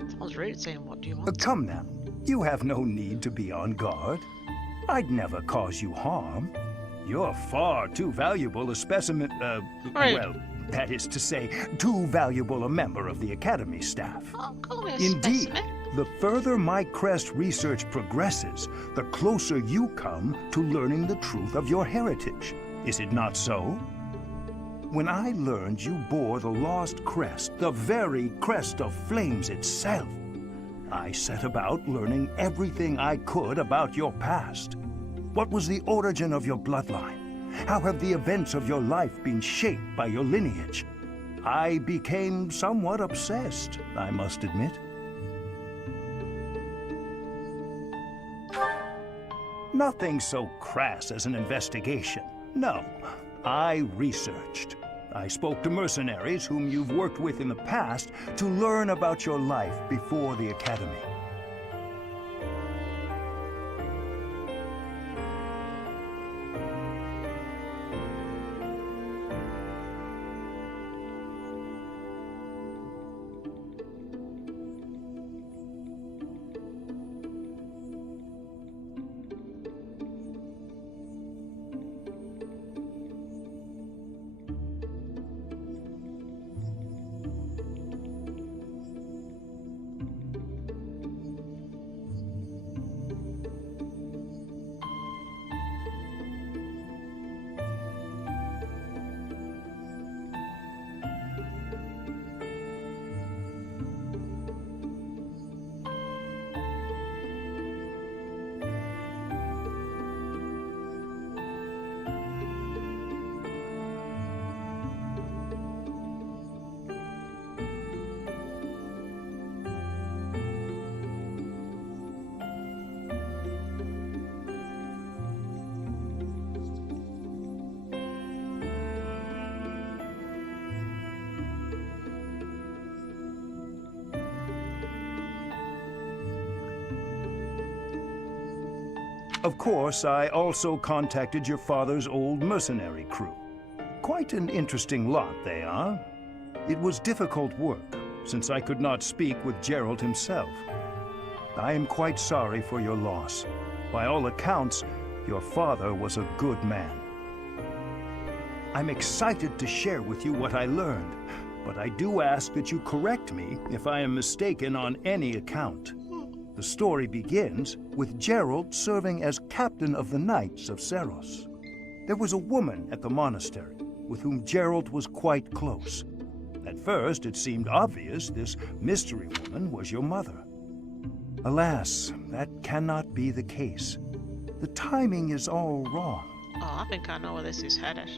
Someone's rude saying, what do you want? Come now. You have no need to be on guard. I'd never cause you harm. You're far too valuable a specimen, Right. well, that is to say, too valuable a member of the Academy staff. Oh, call me a Indeed, specimen. The further my crest research progresses, the closer you come to learning the truth of your heritage. Is it not so? When I learned you bore the lost crest, the very crest of flames itself, I set about learning everything I could about your past. What was the origin of your bloodline? How have the events of your life been shaped by your lineage? I became somewhat obsessed, I must admit. Nothing so crass as an investigation. No, I researched. I spoke to mercenaries whom you've worked with in the past to learn about your life before the Academy. Of course, I also contacted your father's old mercenary crew. Quite an interesting lot they are. It was difficult work, since I could not speak with Gerald himself. I am quite sorry for your loss. By all accounts, your father was a good man. I'm excited to share with you what I learned, but I do ask that you correct me if I am mistaken on any account. The story begins with Gerald serving as captain of the Knights of Seros. There was a woman at the monastery with whom Gerald was quite close. At first, it seemed obvious this mystery woman was your mother. Alas, that cannot be the case. The timing is all wrong. Oh, I think I know where this is headed.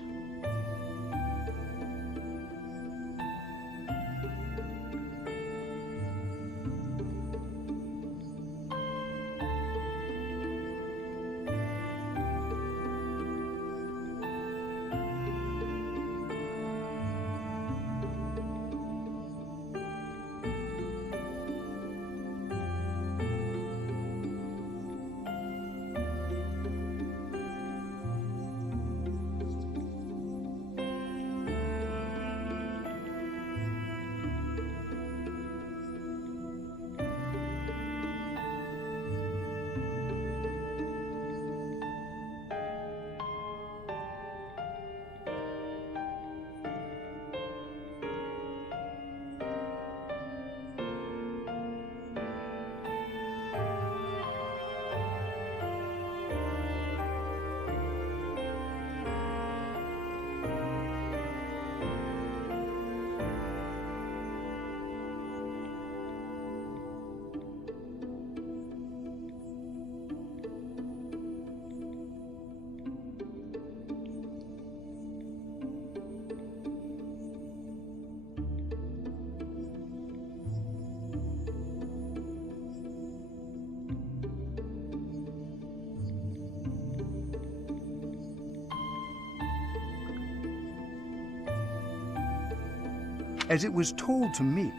As it was told to me,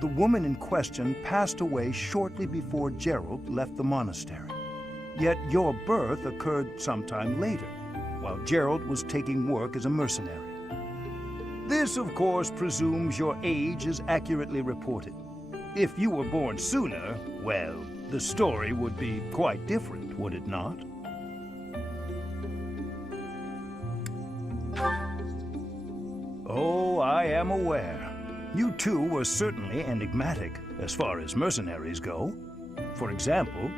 the woman in question passed away shortly before Gerald left the monastery. Yet your birth occurred sometime later, while Gerald was taking work as a mercenary. This, of course, presumes your age is accurately reported. If you were born sooner, well, the story would be quite different, would it not? Oh, I am aware. You two were certainly enigmatic as far as mercenaries go. For example,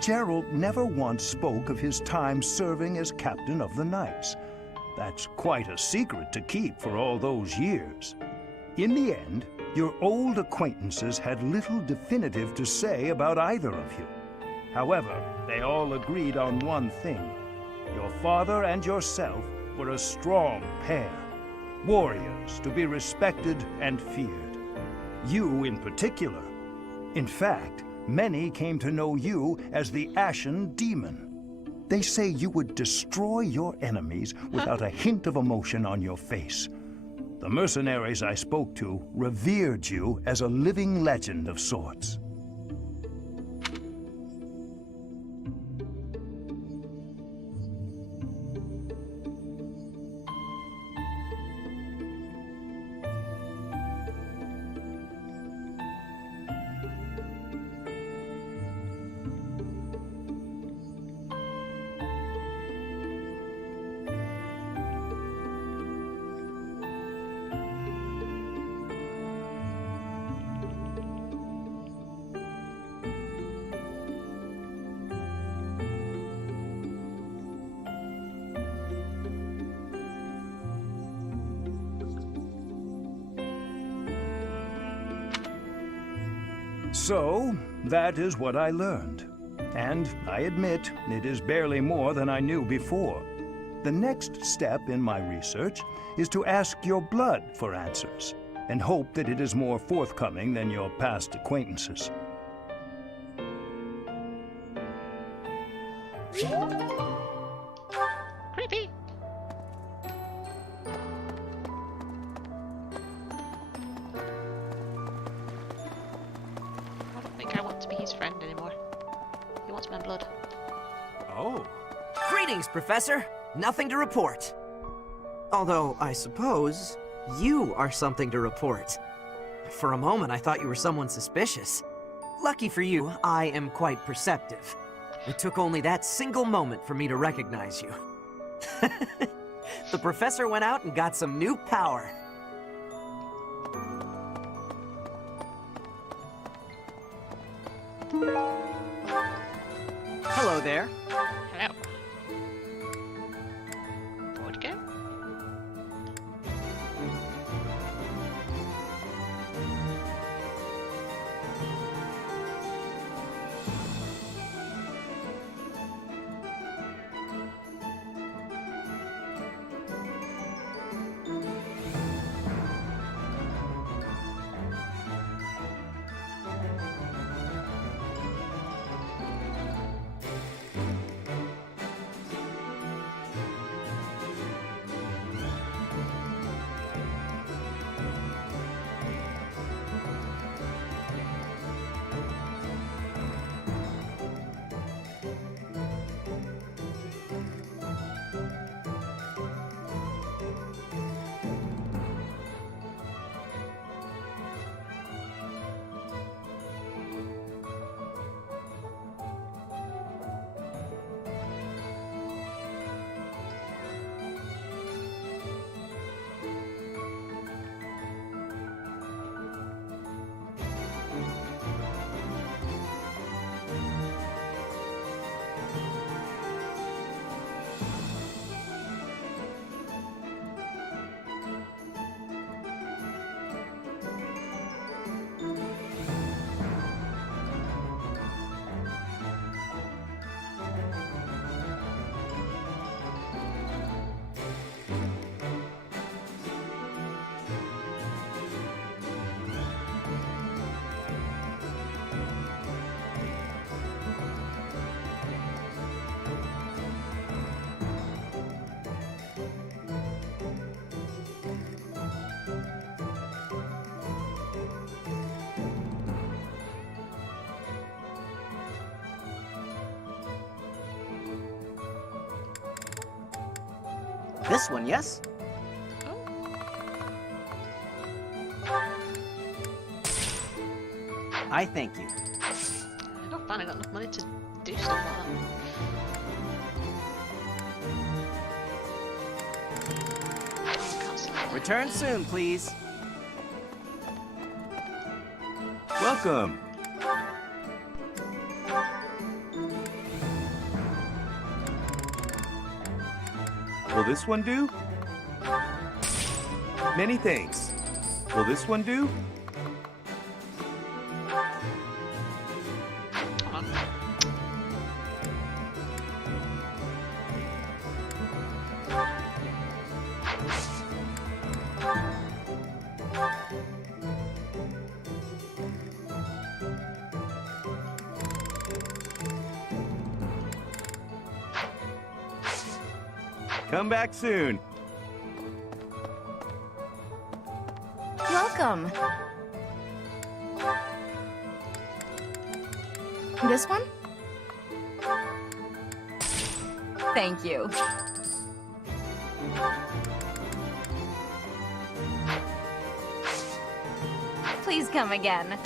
Gerald never once spoke of his time serving as captain of the Knights. That's quite a secret to keep for all those years. In the end, your old acquaintances had little definitive to say about either of you. However, they all agreed on one thing. Your father and yourself were a strong pair, warriors to be respected and feared. You in particular. In fact, many came to know you as the Ashen Demon. They say you would destroy your enemies without a hint of emotion on your face. The mercenaries I spoke to revered you as a living legend of sorts. So, that is what I learned. And I admit, it is barely more than I knew before. The next step in my research is to ask your blood for answers, and hope that it is more forthcoming than your past acquaintances. Creepy. I don't think I want to be his friend anymore. He wants my blood. Oh. Greetings, Professor. Nothing to report. Although, I suppose, you are something to report. For a moment, I thought you were someone suspicious. Lucky for you, I am quite perceptive. It took only that single moment for me to recognize you. The Professor went out and got some new power. Hello there. Hello. Board game? This one, yes? I thank you. I don't find I got enough money to do stuff like that. Return soon, please. Welcome. Will this one do? Many thanks. Will this one do? Come back soon. Welcome. This one? Thank you. Please come again.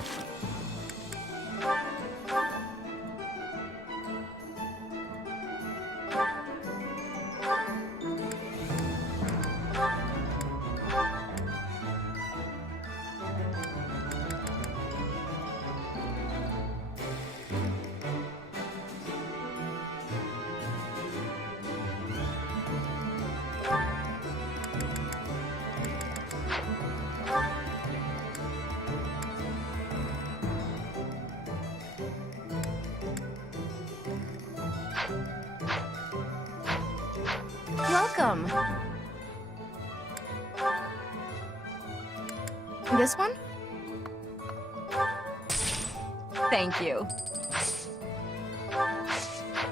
Welcome. This one? Thank you.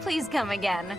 Please come again.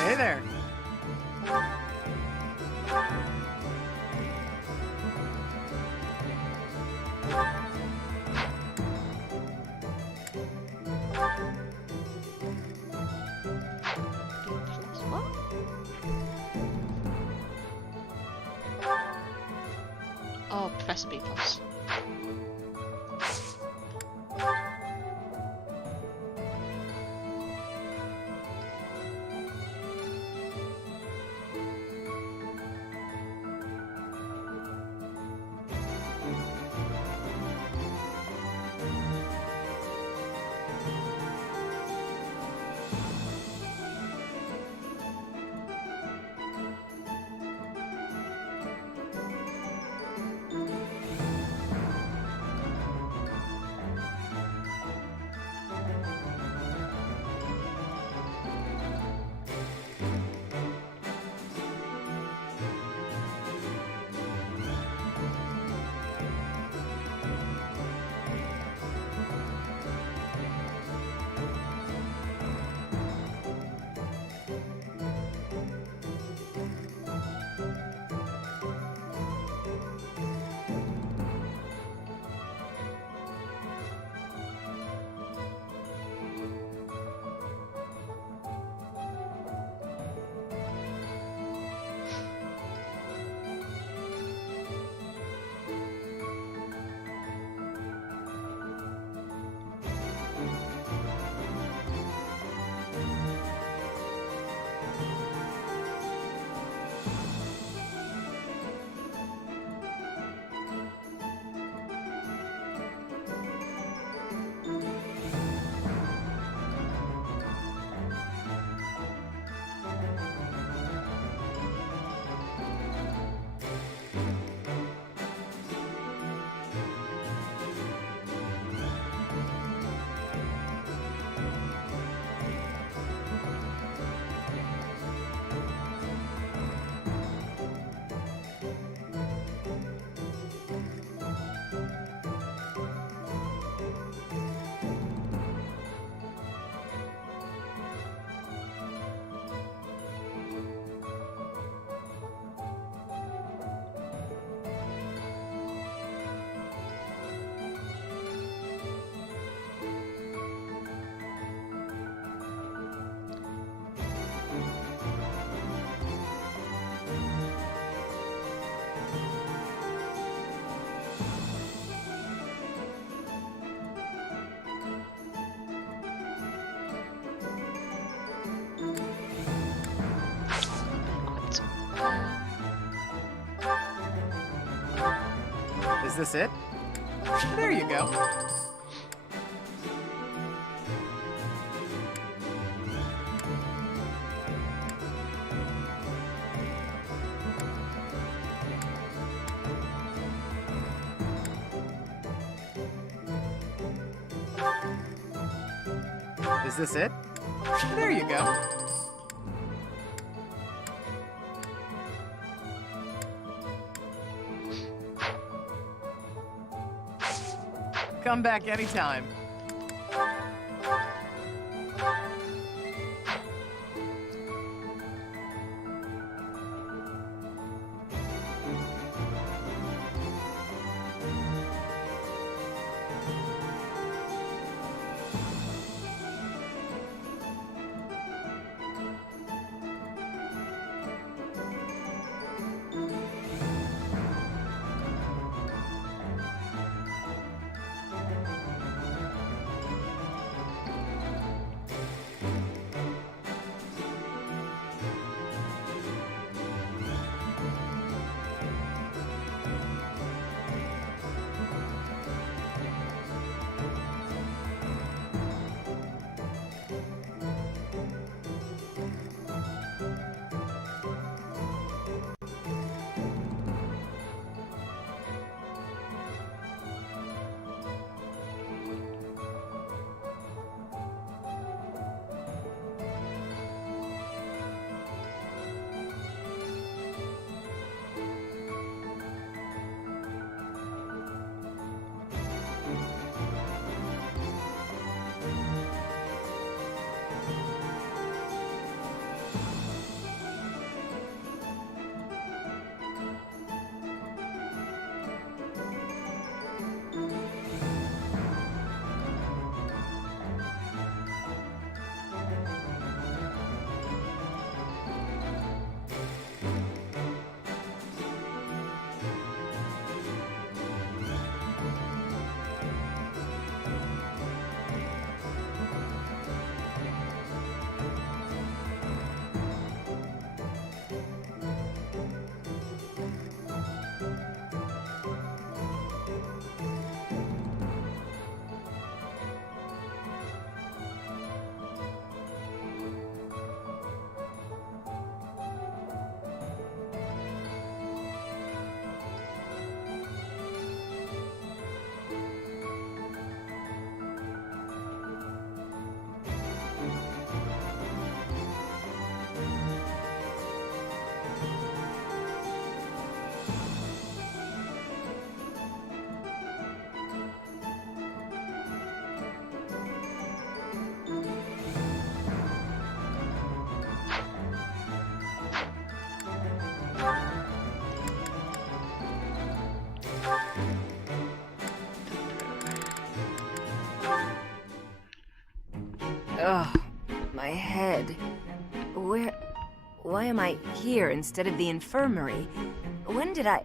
Hey there. Oh, Professor B+. Is this it? There you go. Is this it? There you go. Come back anytime. Ugh, my head. Why am I here instead of the infirmary? When did I...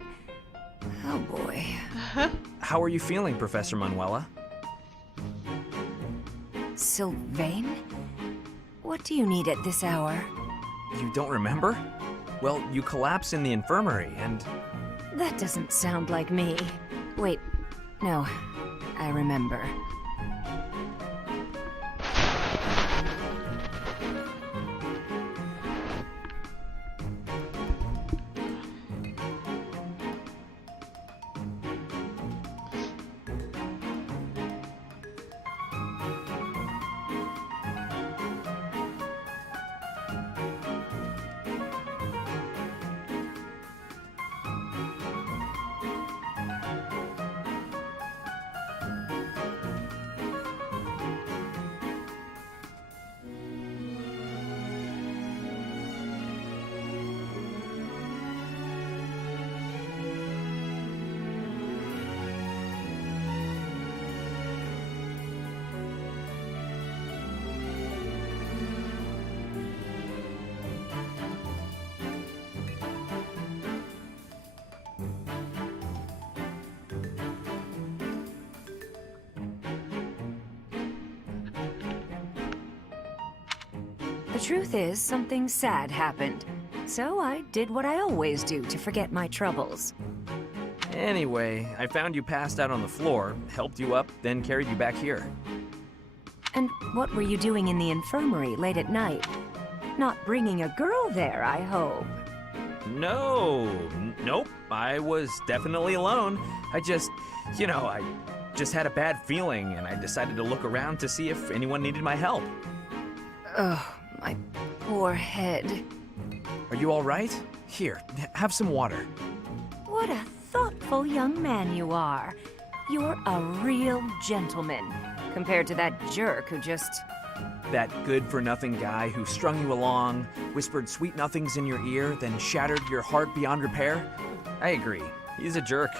Oh boy. How are you feeling, Professor Manuela? Sylvain? What do you need at this hour? You don't remember? Well, you collapsed in the infirmary and... That doesn't sound like me. Wait, no, I remember. The truth is, something sad happened. So I did what I always do to forget my troubles. Anyway, I found you passed out on the floor, helped you up, then carried you back here. And what were you doing in the infirmary late at night? Not bringing a girl there, I hope. Nope. I was definitely alone. I just had a bad feeling, and I decided to look around to see if anyone needed my help. Oh, my poor head. Are you all right? Here, have some water. What a thoughtful young man you are. You're a real gentleman, compared to that jerk who just... That good-for-nothing guy who strung you along, whispered sweet nothings in your ear, then shattered your heart beyond repair? I agree. He's a jerk.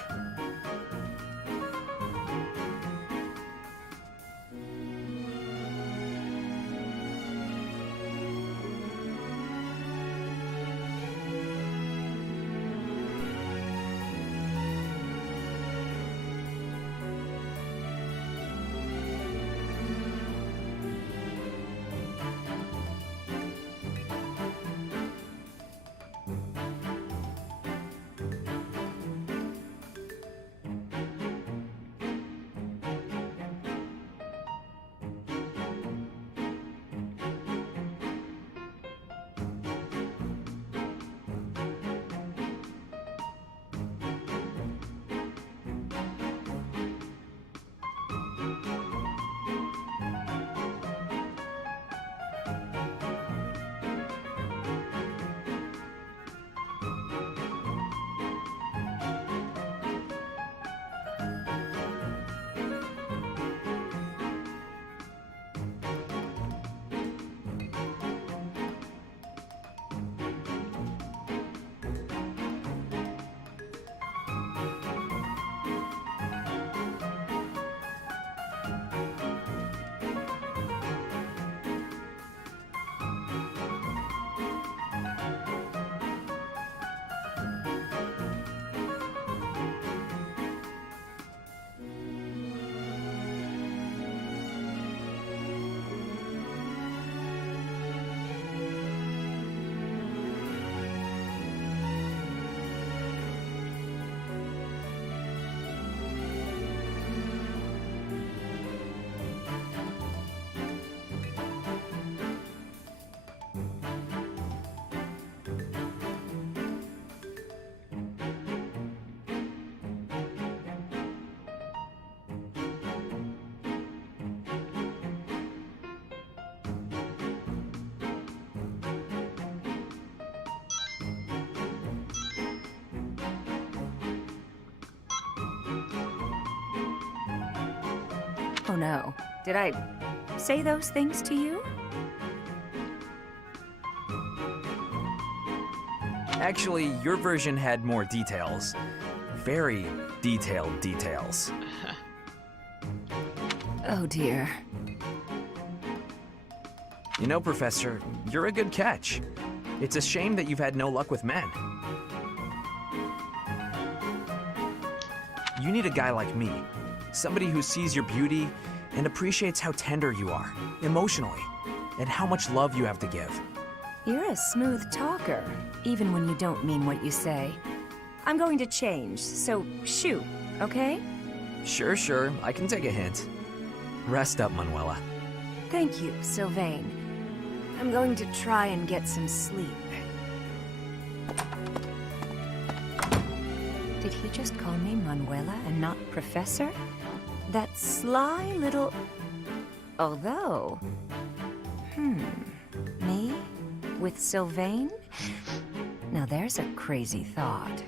Oh no. Did I say those things to you? Actually, your version had more details. Very detailed details. Oh dear. You know, Professor, you're a good catch. It's a shame that you've had no luck with men. You need a guy like me. Somebody who sees your beauty and appreciates how tender you are, emotionally, and how much love you have to give. You're a smooth talker, even when you don't mean what you say. I'm going to change, so shoot, okay? Sure, I can take a hint. Rest up, Manuela. Thank you, Sylvain. I'm going to try and get some sleep. Did he just call me Manuela and not Professor? That sly little... Although... Me? With Sylvain? Now there's a crazy thought.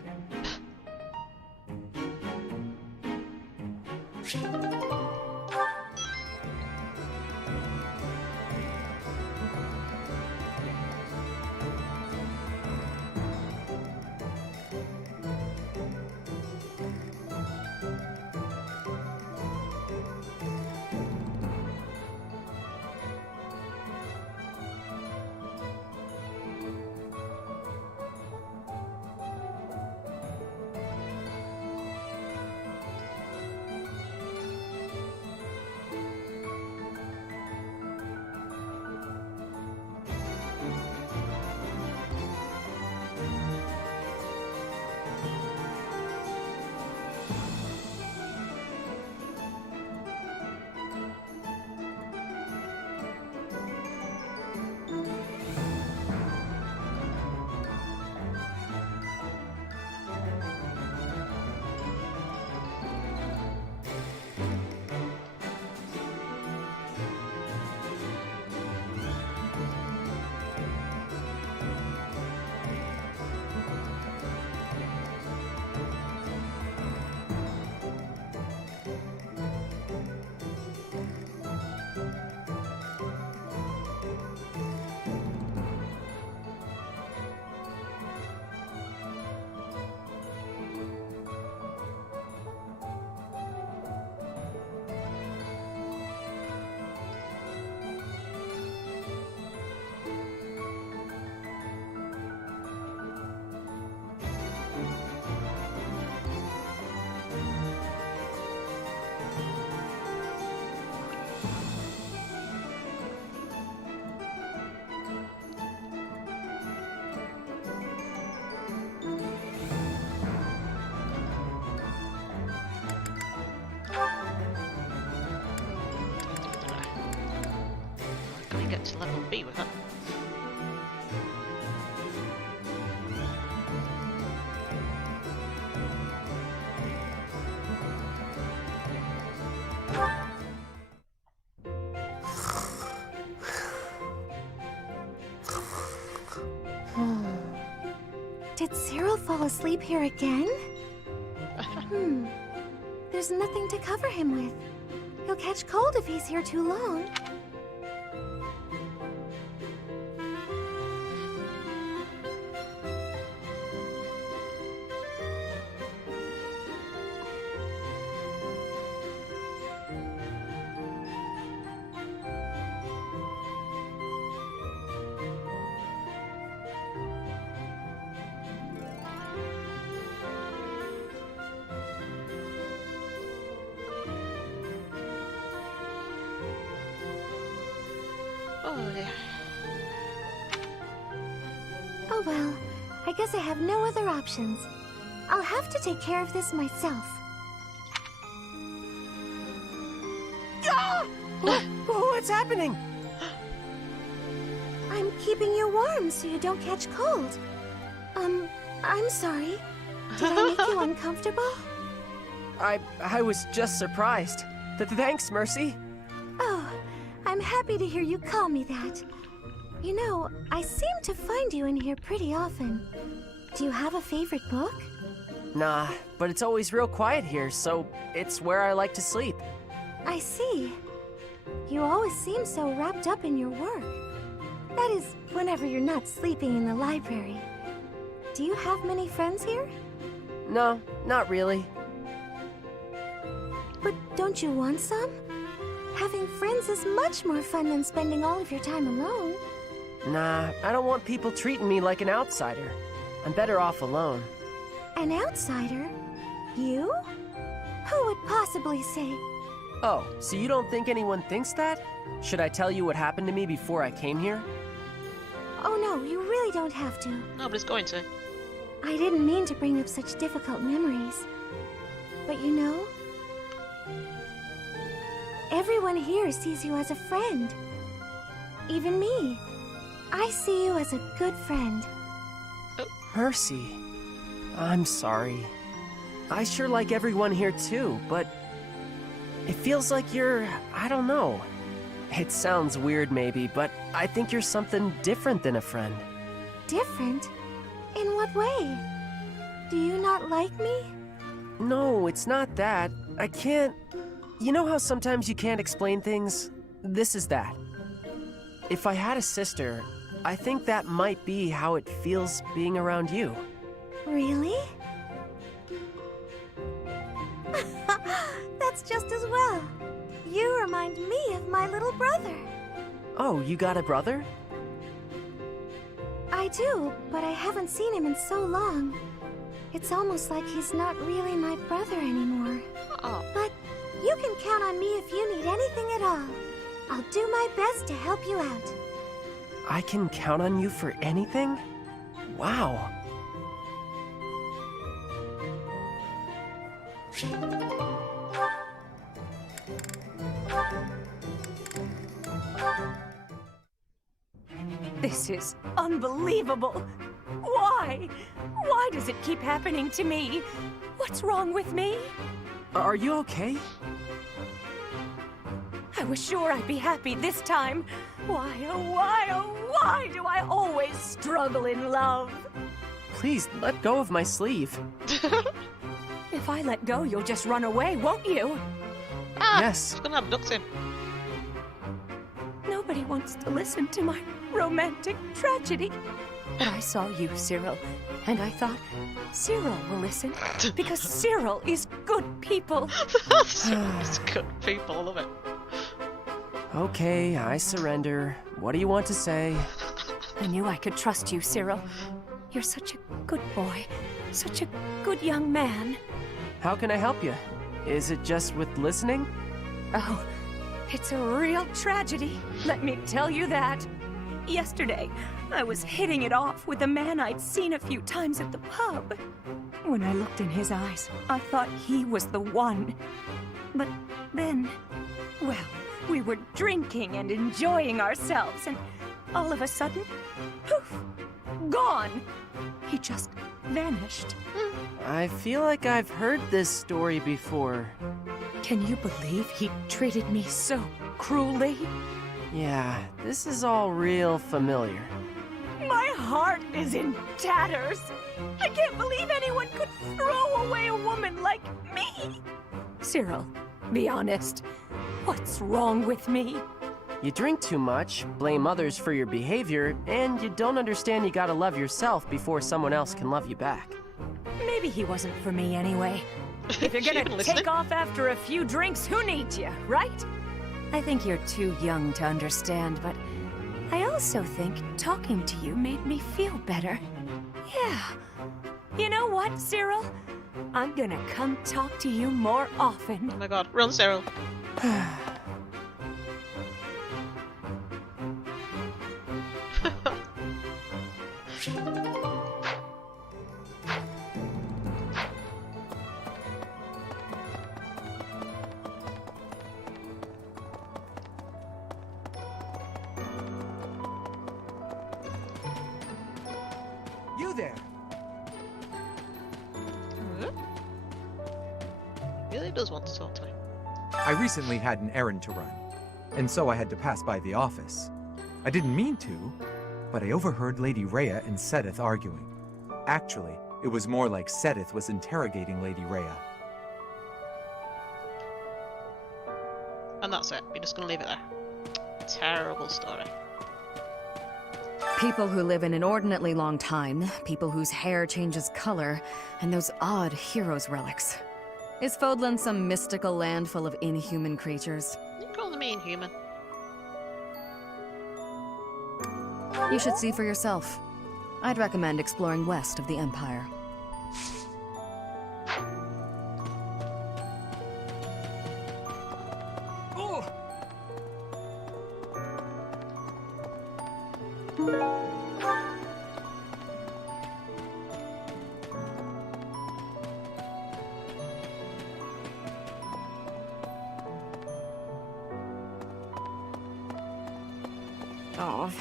get to level B with it. Did Cyril fall asleep here again? There's nothing to cover him with. He'll catch cold if he's here too long. Oh dear. Oh well, I guess I have no other options. I'll have to take care of this myself. Ah! What's happening? I'm keeping you warm so you don't catch cold. I'm sorry. Did I make you uncomfortable? I was just surprised. Thanks, Mercy. Oh, I'm happy to hear you call me that. You know, I seem to find you in here pretty often. Do you have a favorite book? Nah, but it's always real quiet here, so it's where I like to sleep. I see. You always seem so wrapped up in your work. That is, whenever you're not sleeping in the library. Do you have many friends here? No, not really. But don't you want some? Having friends is much more fun than spending all of your time alone. Nah, I don't want people treating me like an outsider. I'm better off alone. An outsider? You? Who would possibly say? Oh, so you don't think anyone thinks that? Should I tell you what happened to me before I came here? Oh no, you really don't have to. Nobody's going to. I didn't mean to bring up such difficult memories. But you know, everyone here sees you as a friend. Even me. I see you as a good friend. Mercy, I'm sorry. I sure like everyone here too, but it feels like you're, I don't know. It sounds weird maybe, but I think you're something different than a friend. Different? In what way? Do you not like me? No, it's not that. I can't... You know how sometimes you can't explain things? This is that. If I had a sister, I think that might be how it feels being around you. Really? That's just as well. You remind me of my little brother. Oh, you got a brother? I do, but I haven't seen him in so long. It's almost like he's not really my brother anymore. Oh. But you can count on me if you need anything at all. I'll do my best to help you out. I can count on you for anything? Wow. This is unbelievable. Why? Why does it keep happening to me? What's wrong with me? Are you okay? I was sure I'd be happy this time. Why, oh why do I always struggle in love? Please, let go of my sleeve. If I let go, you'll just run away, won't you? Ah, yes. It's gonna abduct him. Nobody wants to listen to my romantic tragedy. But I saw you, Cyril, and I thought, Cyril will listen, because Cyril is good people. It's good people, I love it. Okay, I surrender. What do you want to say? I knew I could trust you, Cyril. You're such a good boy, such a good young man. How can I help you? Is it just with listening? Oh, it's a real tragedy, let me tell you that. Yesterday, I was hitting it off with a man I'd seen a few times at the pub. When I looked in his eyes, I thought he was the one. But then, well, We were drinking and enjoying ourselves, and all of a sudden, poof, gone. He just vanished. I feel like I've heard this story before. Can you believe he treated me so cruelly? Yeah, this is all real familiar. My heart is in tatters. I can't believe anyone could throw away a woman like me. Cyril, be honest. What's wrong with me? You drink too much, blame others for your behavior, and you don't understand you gotta love yourself before someone else can love you back. Maybe he wasn't for me anyway. If you're gonna take off after a few drinks, who needs you, right? I think you're too young to understand, but I also think talking to you made me feel better. Yeah. You know what, Cyril? I'm gonna come talk to you more often. Oh my god, run, Cyril. You there! He really does want to talk to me. I recently had an errand to run, and so I had to pass by the office. I didn't mean to, but I overheard Lady Rhea and Sedith arguing. Actually, it was more like Sedith was interrogating Lady Rhea. And that's it. You're just gonna leave it there. Terrible story. People who live an inordinately long time, people whose hair changes color, and those odd heroes' relics. Is Fodlan some mystical land full of inhuman creatures? You call me inhuman. You should see for yourself. I'd recommend exploring west of the Empire. Oh.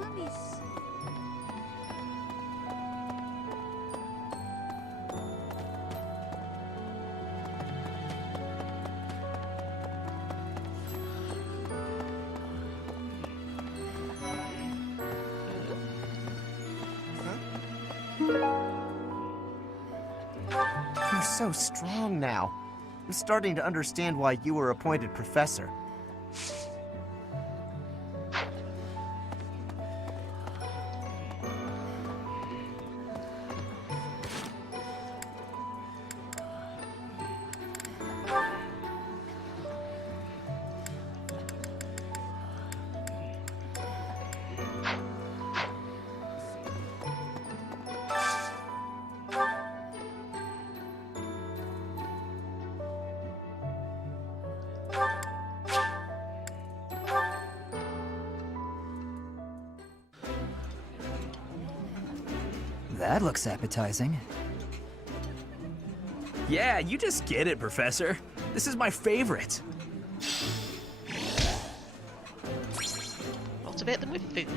Let me see. You're so strong now. I'm starting to understand why you were appointed professor. That looks appetizing. Yeah, you just get it, Professor. This is my favorite. Motivate them with food.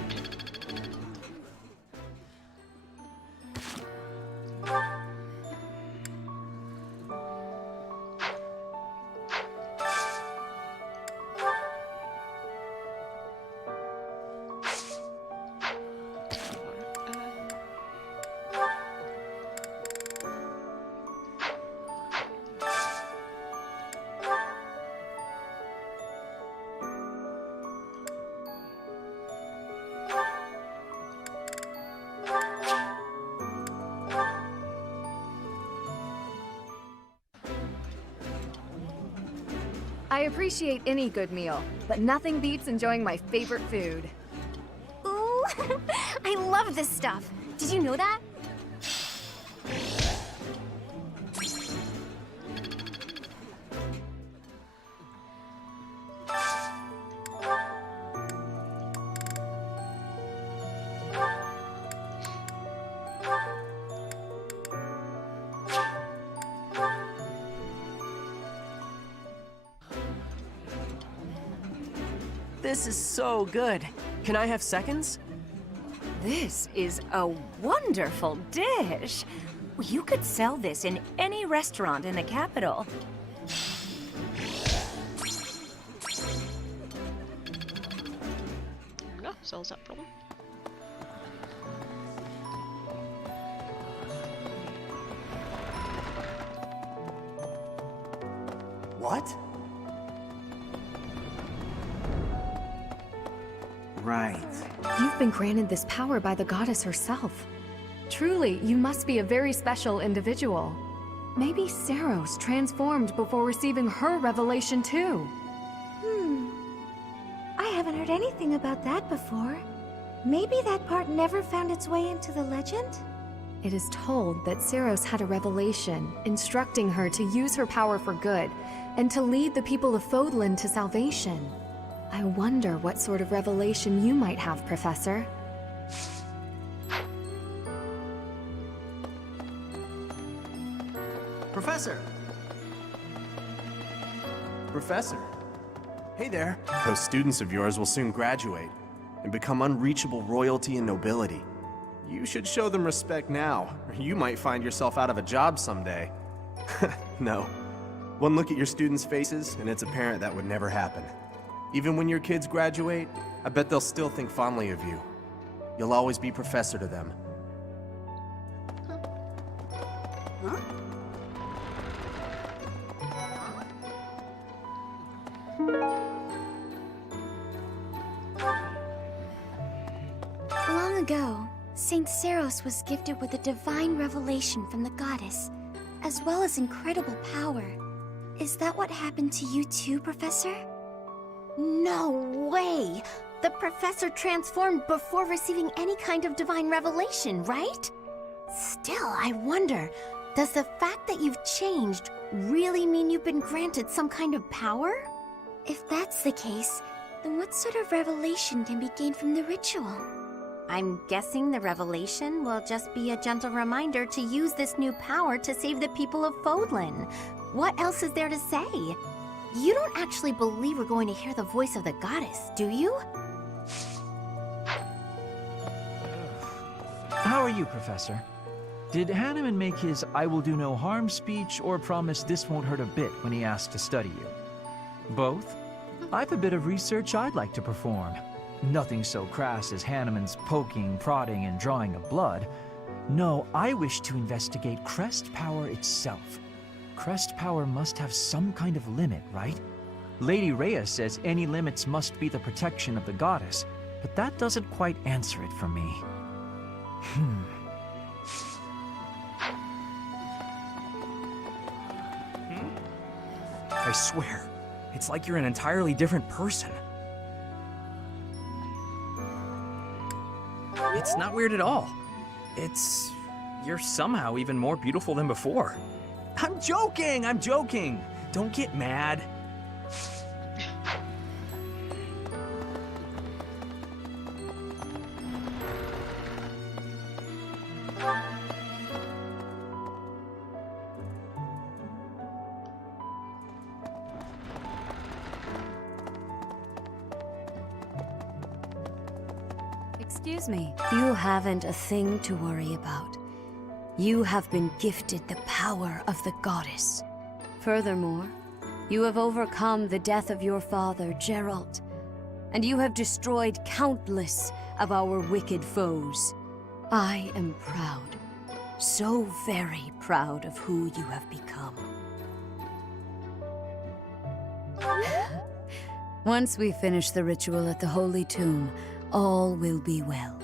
I appreciate any good meal, but nothing beats enjoying my favorite food. Ooh, I love this stuff. Did you know that? This is so good. Can I have seconds? This is a wonderful dish. You could sell this in any restaurant in the capital. There we go, solves that problem. What? Right. You've been granted this power by the goddess herself. Truly, you must be a very special individual. Maybe Seros transformed before receiving her revelation too. I haven't heard anything about that before. Maybe that part never found its way into the legend? It is told that Seros had a revelation, instructing her to use her power for good, and to lead the people of Fodlan to salvation. I wonder what sort of revelation you might have, Professor. Professor! Professor. Hey there. Those students of yours will soon graduate and become unreachable royalty and nobility. You should show them respect now, or you might find yourself out of a job someday. No. One look at your students' faces, and it's apparent that would never happen. Even when your kids graduate, I bet they'll still think fondly of you. You'll always be professor to them. Long ago, Saint Seros was gifted with a divine revelation from the goddess, as well as incredible power. Is that what happened to you too, Professor? No way! The professor transformed before receiving any kind of divine revelation, right? Still, I wonder, does the fact that you've changed really mean you've been granted some kind of power? If that's the case, then what sort of revelation can be gained from the ritual? I'm guessing the revelation will just be a gentle reminder to use this new power to save the people of Fodlan. What else is there to say? You don't actually believe we're going to hear the voice of the goddess, do you? How are you, Professor? Did Hanneman make his "I will do no harm" speech or promise this won't hurt a bit when he asked to study you? Both? I've a bit of research I'd like to perform. Nothing so crass as Hanneman's poking, prodding, and drawing of blood. No, I wish to investigate crest power itself. Crest power must have some kind of limit, right? Lady Rhea says any limits must be the protection of the goddess, but that doesn't quite answer it for me. I swear, it's like you're an entirely different person. It's not weird at all. You're somehow even more beautiful than before. I'm joking! I'm joking! Don't get mad. Excuse me. You haven't a thing to worry about. You have been gifted the power of the goddess. Furthermore, you have overcome the death of your father, Geralt, and you have destroyed countless of our wicked foes. I am proud, so very proud of who you have become. Once we finish the ritual at the Holy Tomb, all will be well.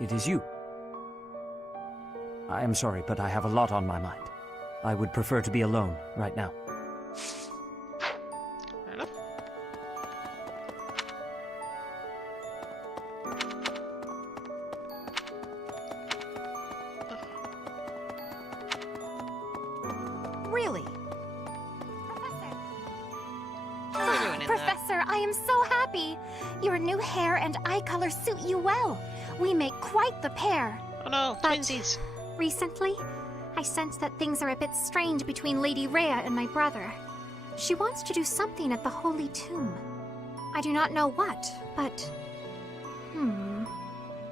It is you. I am sorry, but I have a lot on my mind. I would prefer to be alone right now. Fair enough. Really? What are you doing in there? Professor, I am so happy. Your new hair and eye color suit you well. We make quite the pair. Oh no, twinsies. Recently, I sense that things are a bit strange between Lady Rhea and my brother. She wants to do something at the Holy Tomb. I do not know what, but...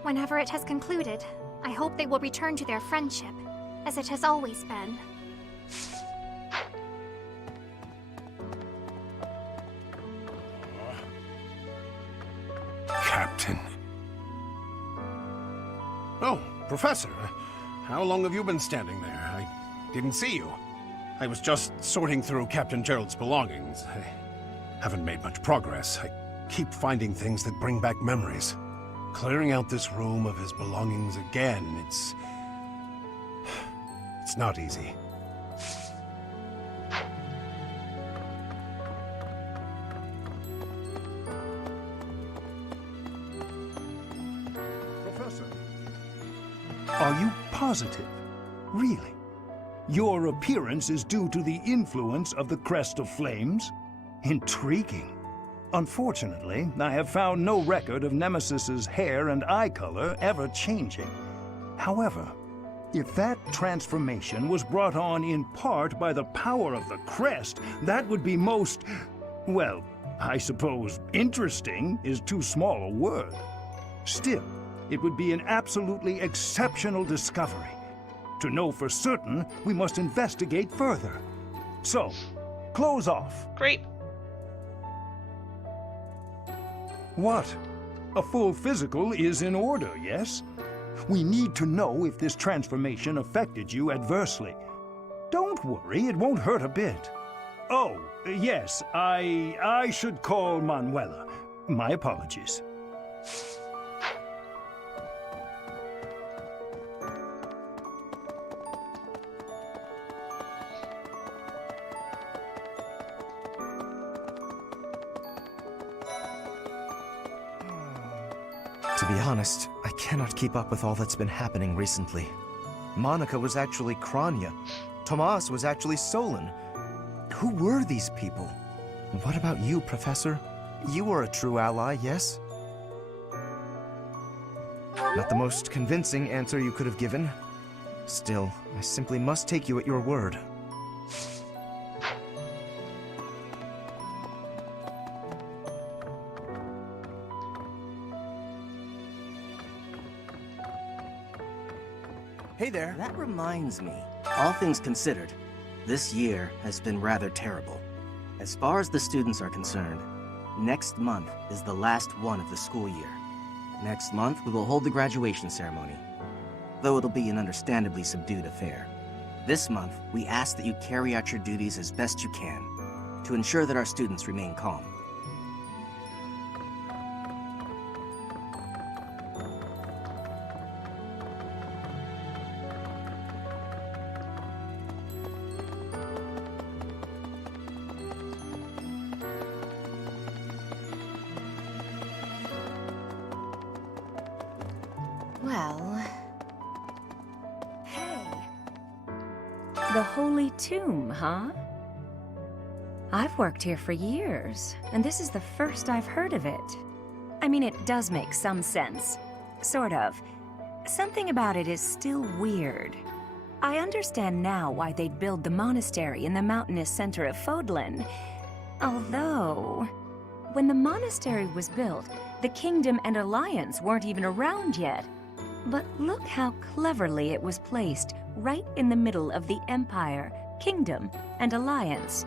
Whenever it has concluded, I hope they will return to their friendship, as it has always been. Captain. Oh, Professor. How long have you been standing there? I didn't see you. I was just sorting through Captain Gerald's belongings. I haven't made much progress. I keep finding things that bring back memories. Clearing out this room of his belongings again, it's not easy. Professor, are you positive? Really? Your appearance is due to the influence of the Crest of Flames? Intriguing. Unfortunately, I have found no record of Nemesis's hair and eye color ever changing. However, if that transformation was brought on in part by the power of the Crest, that would be most, well, I suppose interesting is too small a word. Still, it would be an absolutely exceptional discovery. To know for certain, we must investigate further. So, close off. Great. What? A full physical is in order, yes? We need to know if this transformation affected you adversely. Don't worry, it won't hurt a bit. Oh, yes, I should call Manuela. My apologies. To be honest, I cannot keep up with all that's been happening recently. Monica was actually Kranya. Tomas was actually Solon. Who were these people? What about you, Professor? You were a true ally, yes? Not the most convincing answer you could have given. Still, I simply must take you at your word. Hey there. That reminds me. All things considered, this year has been rather terrible. As far as the students are concerned, next month is the last one of the school year. Next month, we will hold the graduation ceremony, though it'll be an understandably subdued affair. This month, we ask that you carry out your duties as best you can, to ensure that our students remain calm. Well... Hey. The Holy Tomb, huh? I've worked here for years, and this is the first I've heard of it. I mean, it does make some sense. Sort of. Something about it is still weird. I understand now why they'd build the monastery in the mountainous center of Fodlan. Although... when the monastery was built, the Kingdom and Alliance weren't even around yet. But look how cleverly it was placed, right in the middle of the Empire, Kingdom, and Alliance.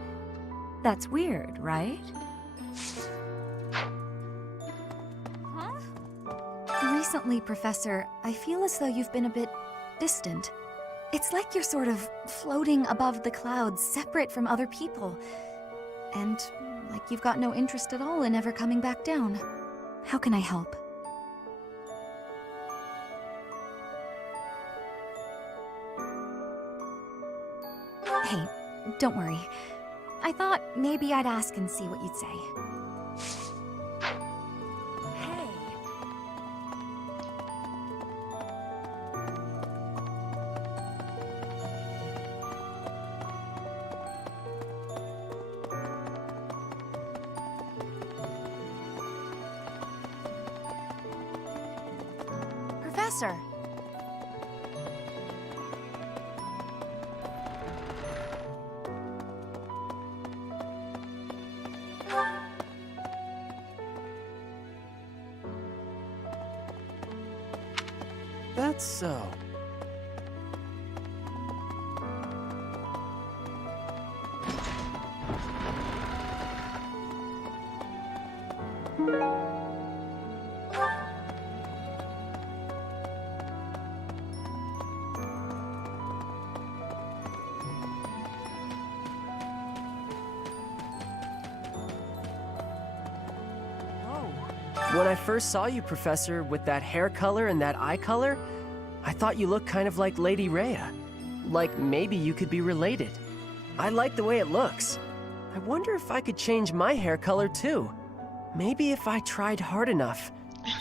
That's weird, right? Recently, Professor, I feel as though you've been a bit distant. It's like you're sort of floating above the clouds, separate from other people. And like you've got no interest at all in ever coming back down. How can I help? Hey, don't worry. I thought maybe I'd ask and see what you'd say. Professor. That's so. When I first saw you, Professor, with that hair color and that eye color, I thought you looked kind of like Lady Rhea. Like maybe you could be related. I like the way it looks. I wonder if I could change my hair color too. Maybe if I tried hard enough.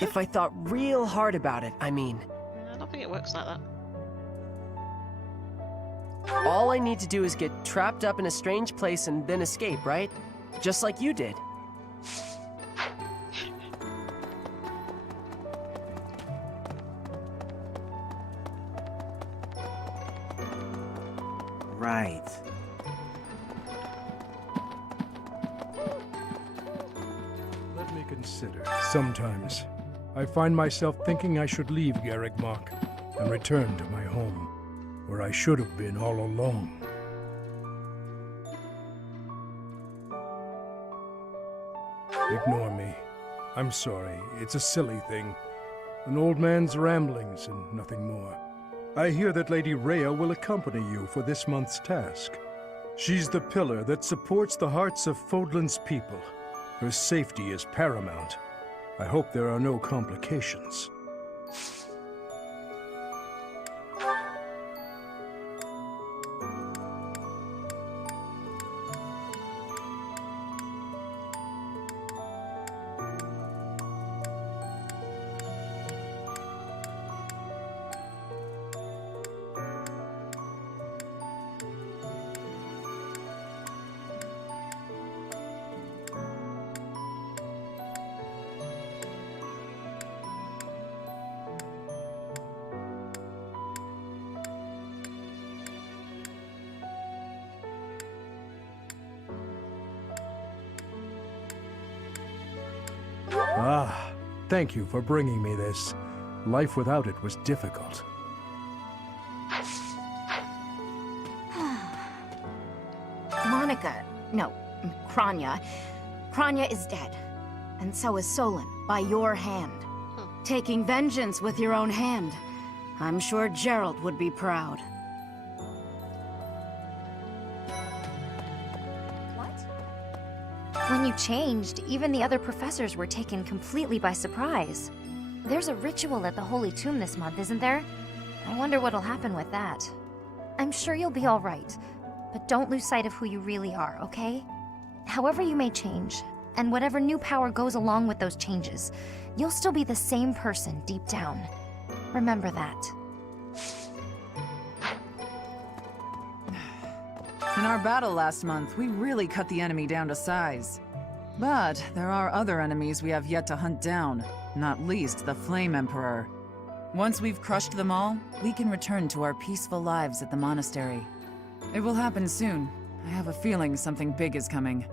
If I thought real hard about it, I mean. I don't think it works like that. All I need to do is get trapped up in a strange place and then escape, right? Just like you did. Right. Let me consider. Sometimes, I find myself thinking I should leave Garrick Mach and return to my home, where I should have been all along. Ignore me. I'm sorry. It's a silly thing. An old man's ramblings and nothing more. I hear that Lady Rhea will accompany you for this month's task. She's the pillar that supports the hearts of Fodlan's people. Her safety is paramount. I hope there are no complications. Ah, thank you for bringing me this. Life without it was difficult. Monica, no, Kranya. Kranya is dead. And so is Solon, by your hand. Taking vengeance with your own hand. I'm sure Gerald would be proud. When you changed, even the other professors were taken completely by surprise. There's a ritual at the Holy Tomb this month, isn't there? I wonder what'll happen with that. I'm sure you'll be all right, but don't lose sight of who you really are, okay? However you may change, and whatever new power goes along with those changes, you'll still be the same person deep down. Remember that. In our battle last month, we really cut the enemy down to size. But there are other enemies we have yet to hunt down, not least the Flame Emperor. Once we've crushed them all, we can return to our peaceful lives at the monastery. It will happen soon. I have a feeling something big is coming.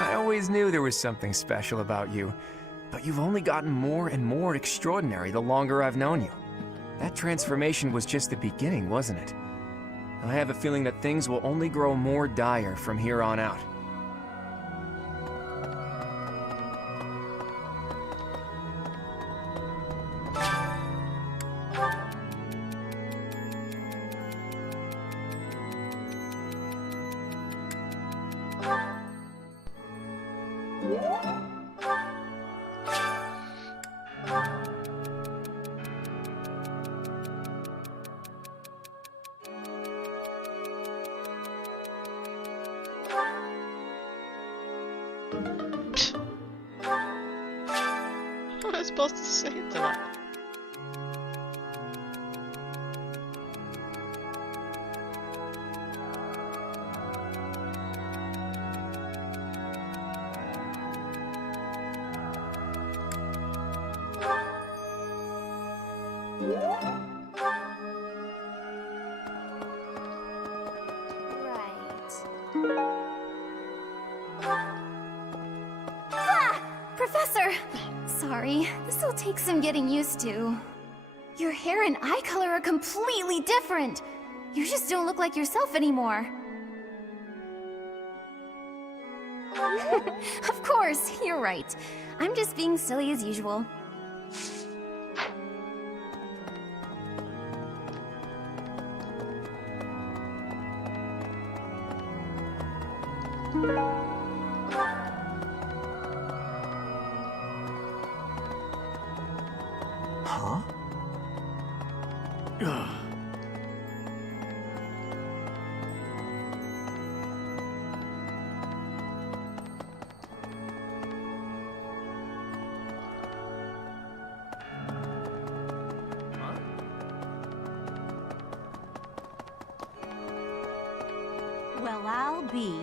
I always knew there was something special about you, but you've only gotten more and more extraordinary the longer I've known you. That transformation was just the beginning, wasn't it? I have a feeling that things will only grow more dire from here on out. What am I supposed to say to that? Professor! Sorry, this'll take some getting used to. Your hair and eye color are completely different. You just don't look like yourself anymore. Of course, you're right. I'm just being silly as usual. Huh? Well, I'll be.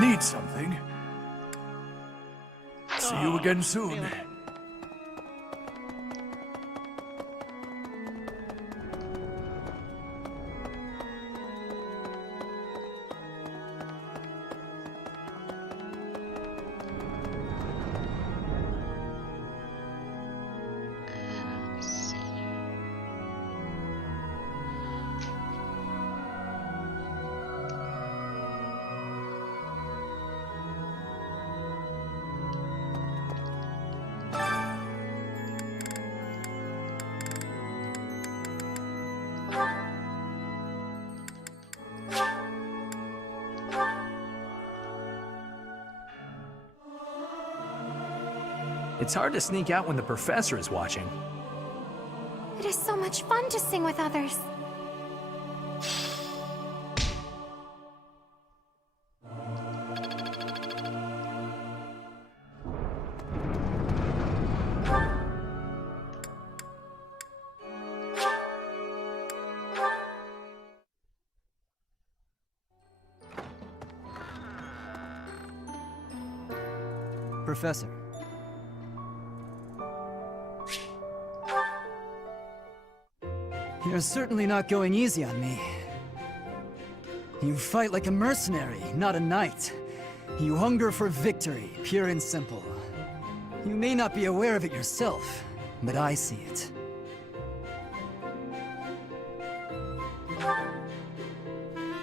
Need something? See you again soon. It's hard to sneak out when the professor is watching. It is so much fun to sing with others. Professor. You're certainly not going easy on me. You fight like a mercenary, not a knight. You hunger for victory, pure and simple. You may not be aware of it yourself, but I see it.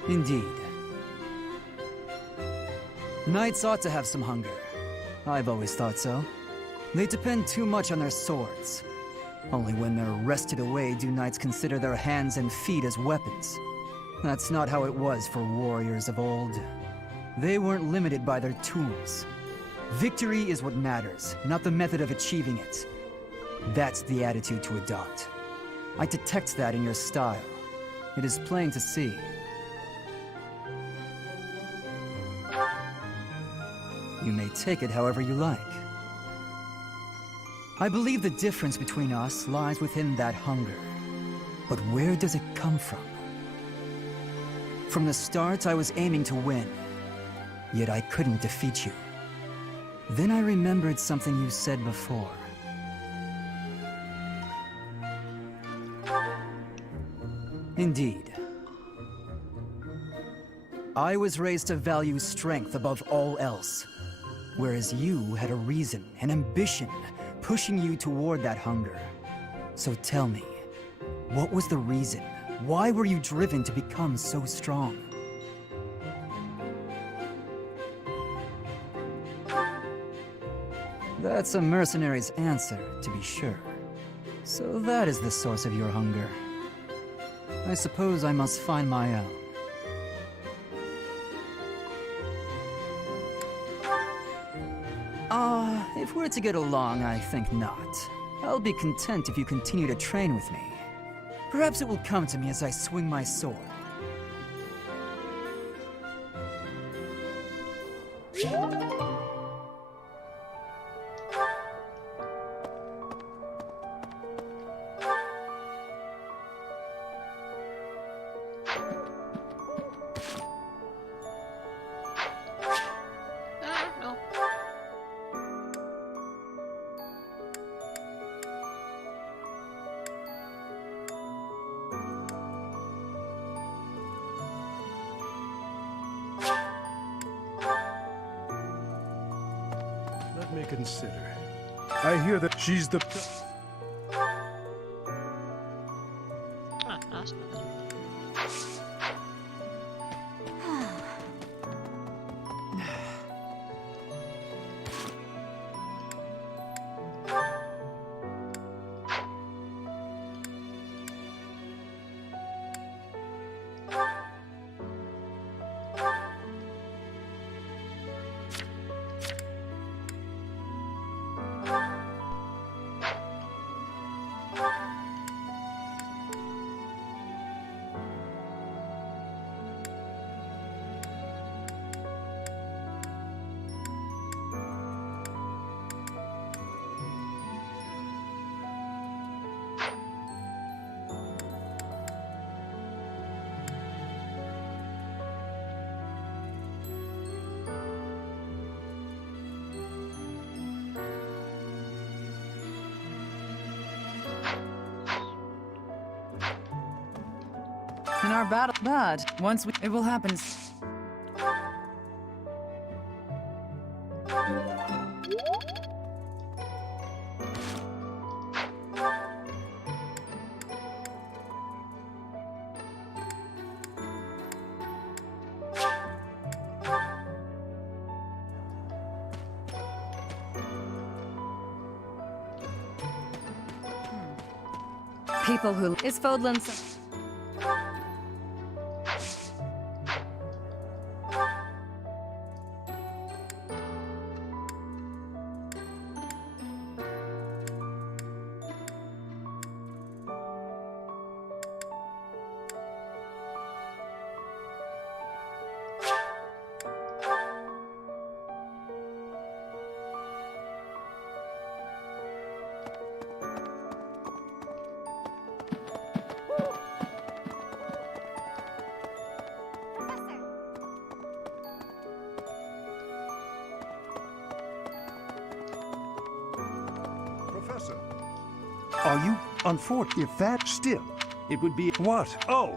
Indeed. Knights ought to have some hunger. I've always thought so. They depend too much on their swords. Only when they're wrested away do knights consider their hands and feet as weapons. That's not how it was for warriors of old. They weren't limited by their tools. Victory is what matters, not the method of achieving it. That's the attitude to adopt. I detect that in your style. It is plain to see. You may take it however you like. I believe the difference between us lies within that hunger. But where does it come from? From the start, I was aiming to win. Yet I couldn't defeat you. Then I remembered something you said before. Indeed. I was raised to value strength above all else, whereas you had a reason, an ambition, pushing you toward that hunger. So tell me, what was the reason? Why were you driven to become so strong? That's a mercenary's answer, to be sure. So that is the source of your hunger. I suppose I must find my own. If we're to get along, I think not. I'll be content if you continue to train with me. Perhaps it will come to me as I swing my sword. Let me consider. I hear that she's the... Nice. In our battle, but once we... it will happen. People who... Is Fodlan's... Professor, are you unfortunate? If that still, it would be what? Oh!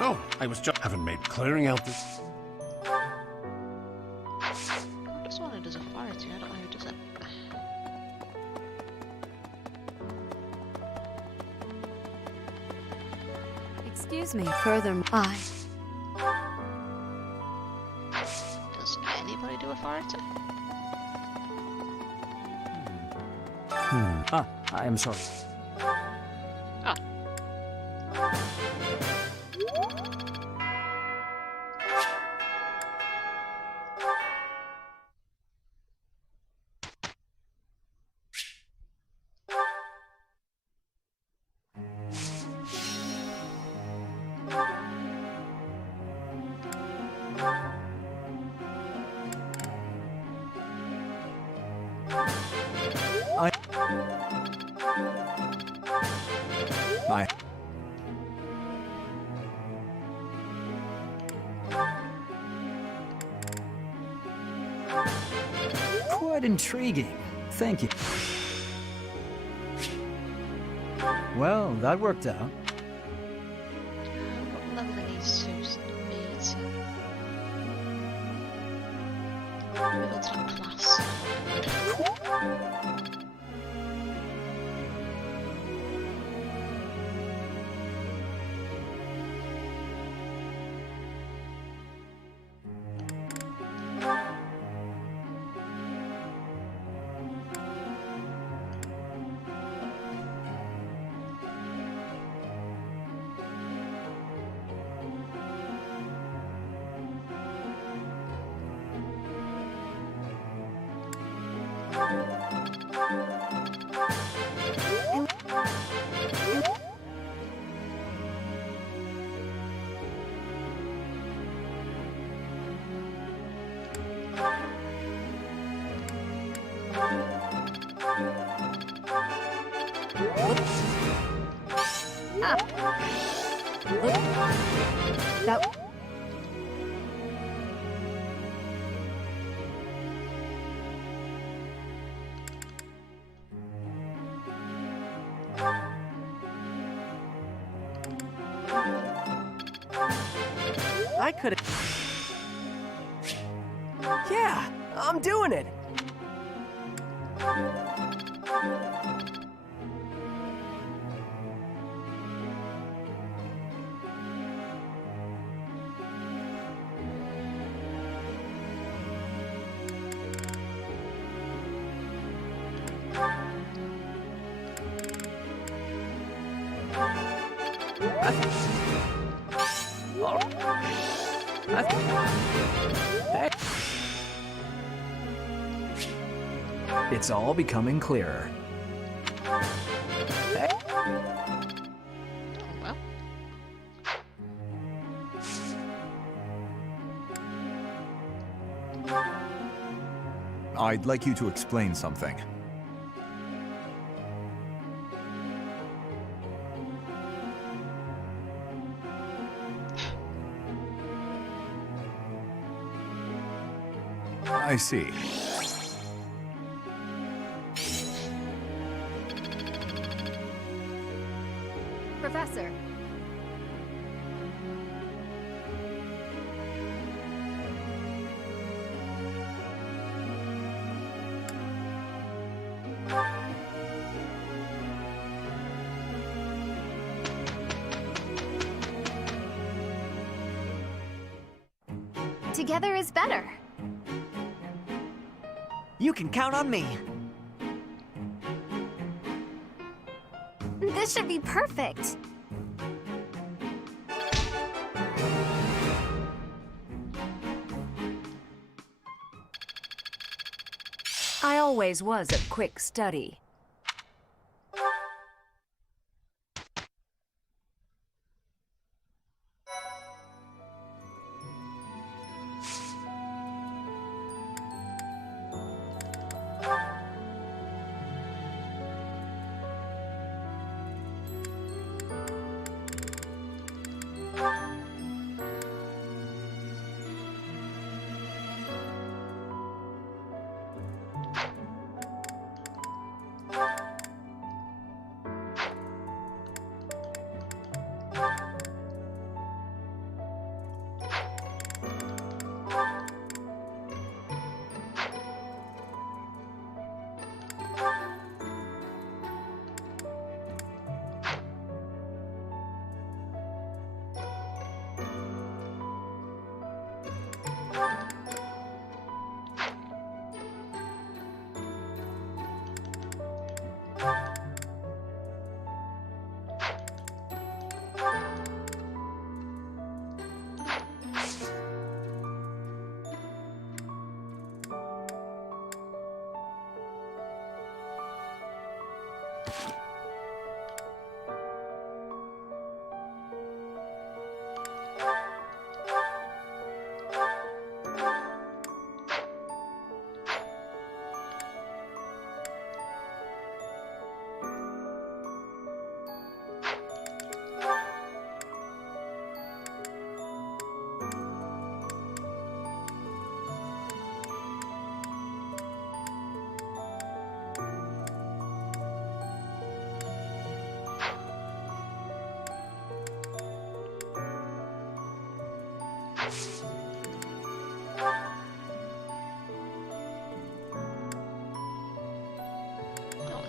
Oh, I was just haven't made clearing out this. This one does authority, I don't know who does it. Excuse me, further... Does anybody do authority? I am sorry. Ah. I... Quite intriguing. Thank you. Well, that worked out. What level it needs to meet? Maybe go to that class. That... I could. Yeah, I'm doing it. It's all becoming clearer. Well. I'd like you to explain something. I see. Professor. Together is better. You can count on me. This should be perfect. I always was a quick study.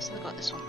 So they got this one.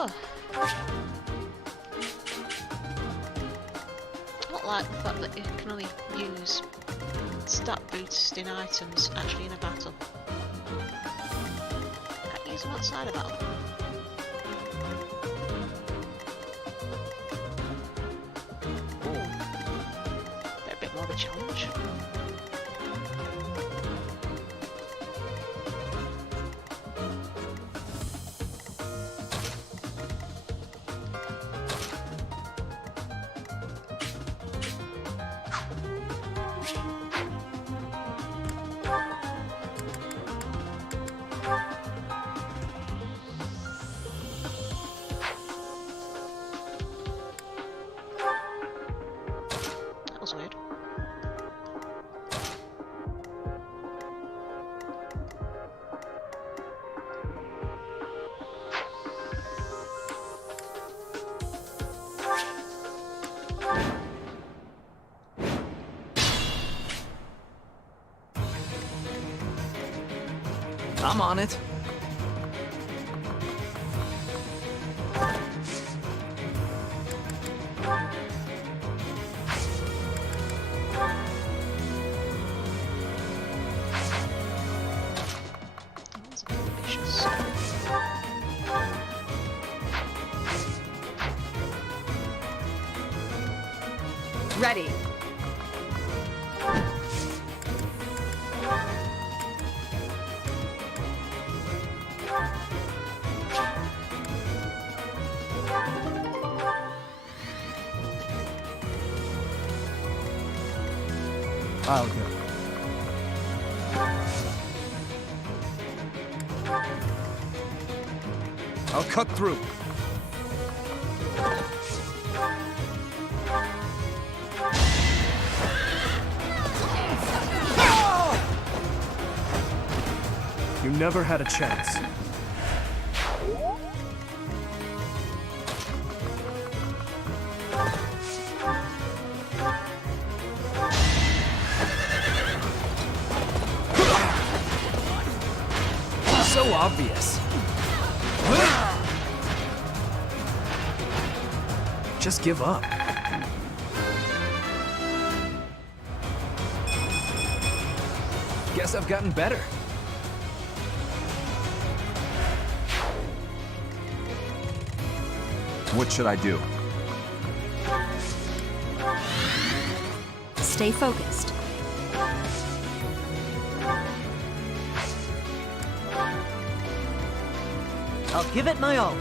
Oh. I don't like the fact that you can only use stat boosting items actually in a battle. Can't use them outside of battle. Ooh. They're a bit more of a challenge. That was weird. I'm on it. That's ambitious. Ready. I'll go. I'll cut through. You never had a chance. So obvious. Just give up. Guess I've gotten better. What should I do? Stay focused. I'll give it my all.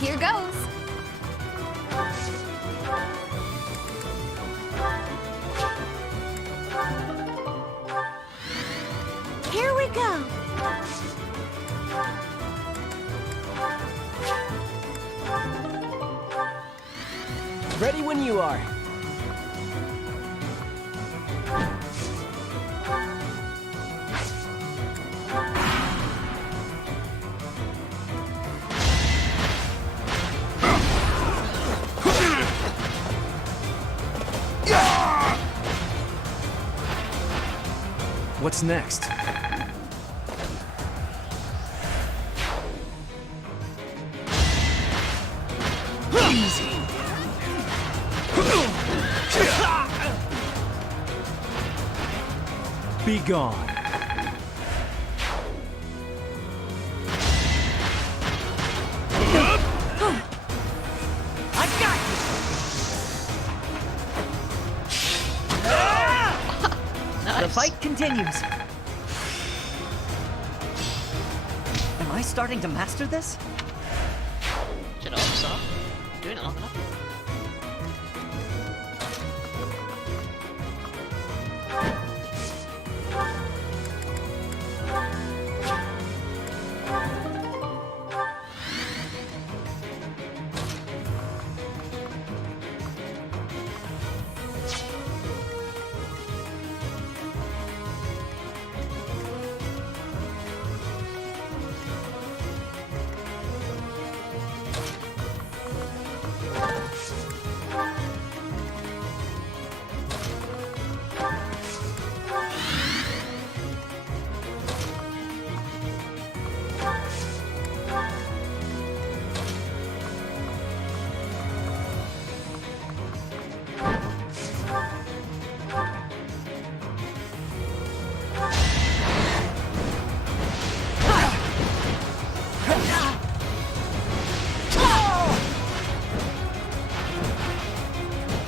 Here goes. Here we go. Ready when you are. What's next? Easy. Be gone. I got you! Nice. The fight continues. Am I starting to master this? Should hope so. Doing it long enough.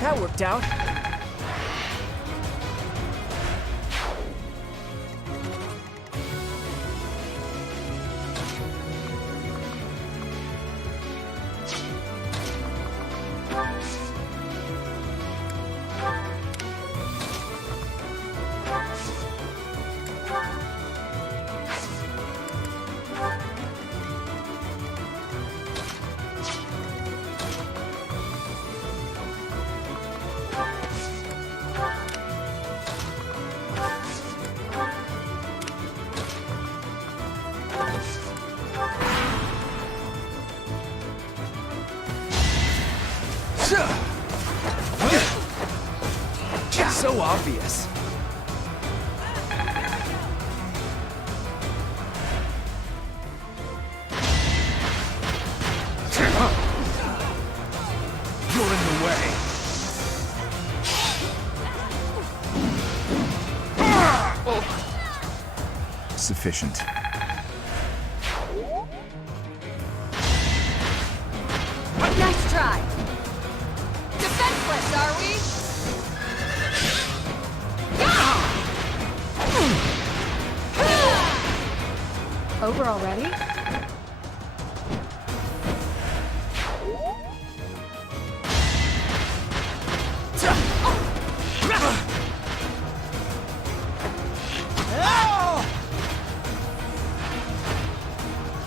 that worked out. So obvious. You're in the way. Sufficient. Nice try. Defenseless, are we? Over already?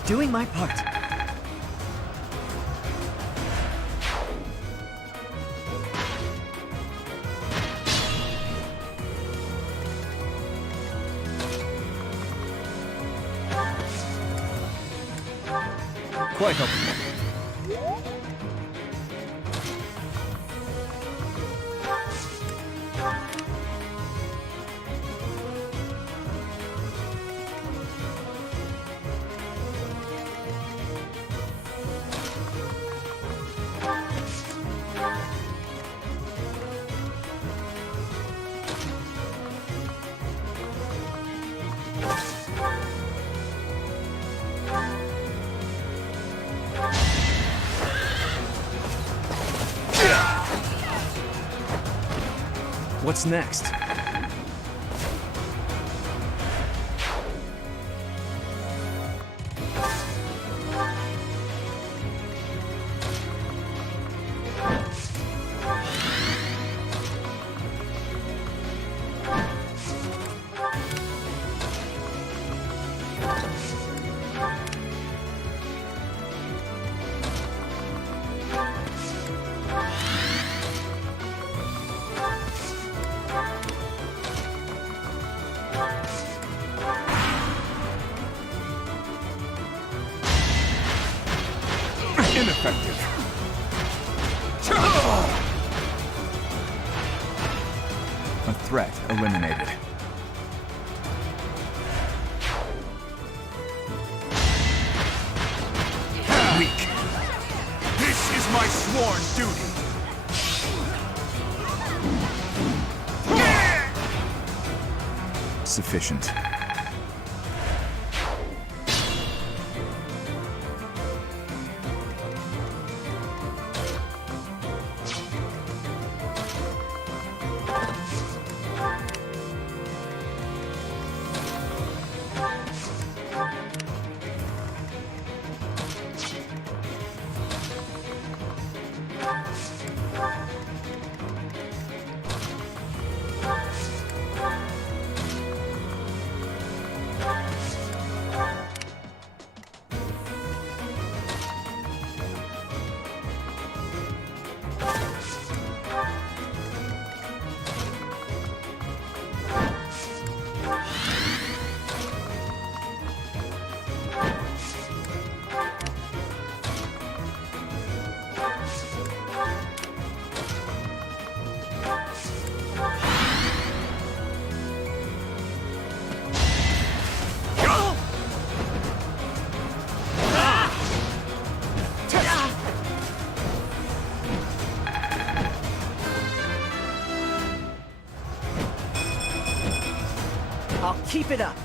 Doing my part. Quite helpful. What's next? Ineffective. A threat eliminated. Weak. This is my sworn duty. Sufficient. I'll keep it up.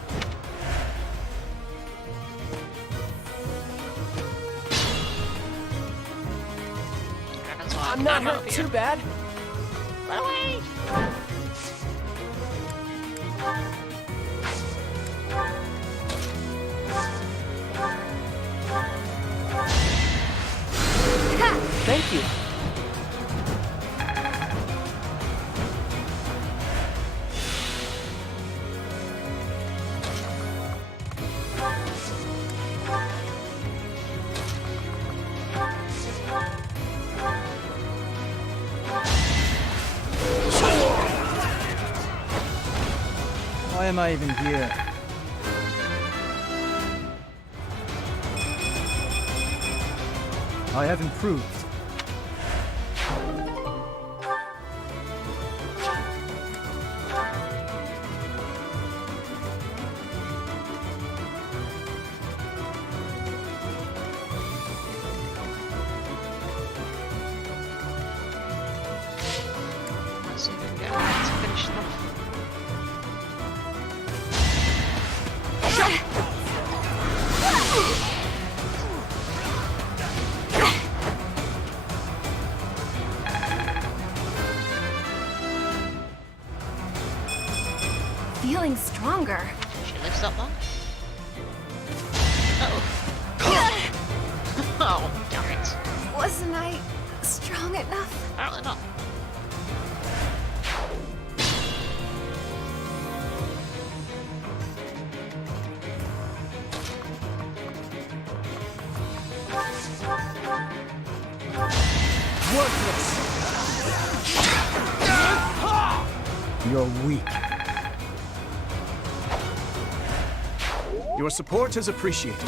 I'm not hurt too bad. Run away! Thank you. Why am I even here? I have improved. Let's see if we can get her to finish them off. Feeling stronger. She lives that long? Uh-oh. Oh, damn it. Wasn't I strong enough? Apparently not. You're weak. Your support is appreciated.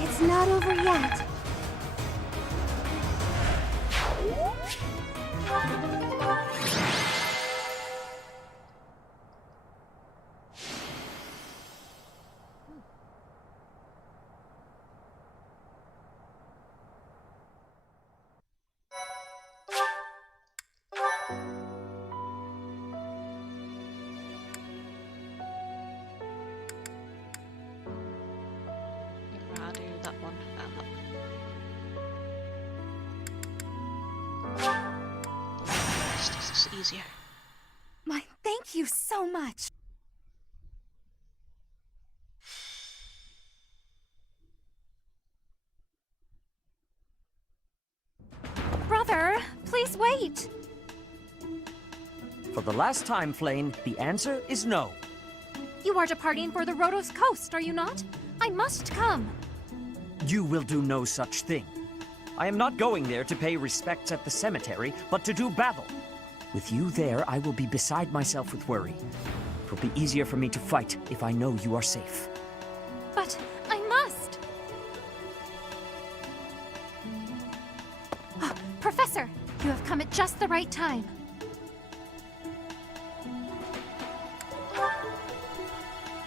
It's not over yet. I'll do that one and that one. This is easier. My thank you so much. Brother, please wait. For the last time, Flame, the answer is no. You are departing for the Rhodos coast, are you not? I must come. You will do no such thing. I am not going there to pay respects at the cemetery, but to do battle. With you there, I will be beside myself with worry. It will be easier for me to fight if I know you are safe. But I must. Ah, Professor, you have come at just the right time.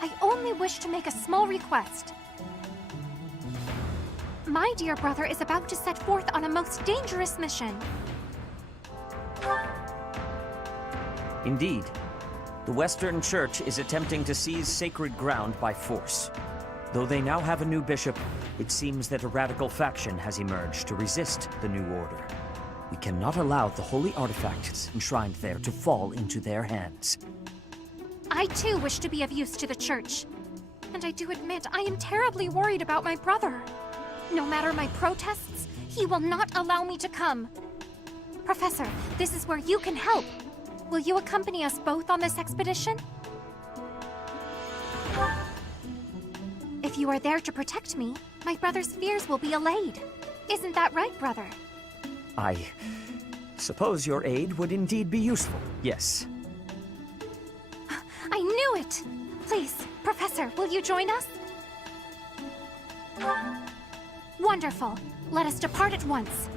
I only wish to make a small request. My dear brother is about to set forth on a most dangerous mission. Indeed. The Western Church is attempting to seize sacred ground by force. Though they now have a new bishop, it seems that a radical faction has emerged to resist the new order. We cannot allow the holy artifacts enshrined there to fall into their hands. I too wish to be of use to the Church. And I do admit I am terribly worried about my brother. No matter my protests, he will not allow me to come. Professor, this is where you can help. Will you accompany us both on this expedition? If you are there to protect me, my brother's fears will be allayed. Isn't that right, brother? I suppose your aid would indeed be useful, yes. I knew it! Please, Professor, will you join us? Wonderful. Let us depart at once.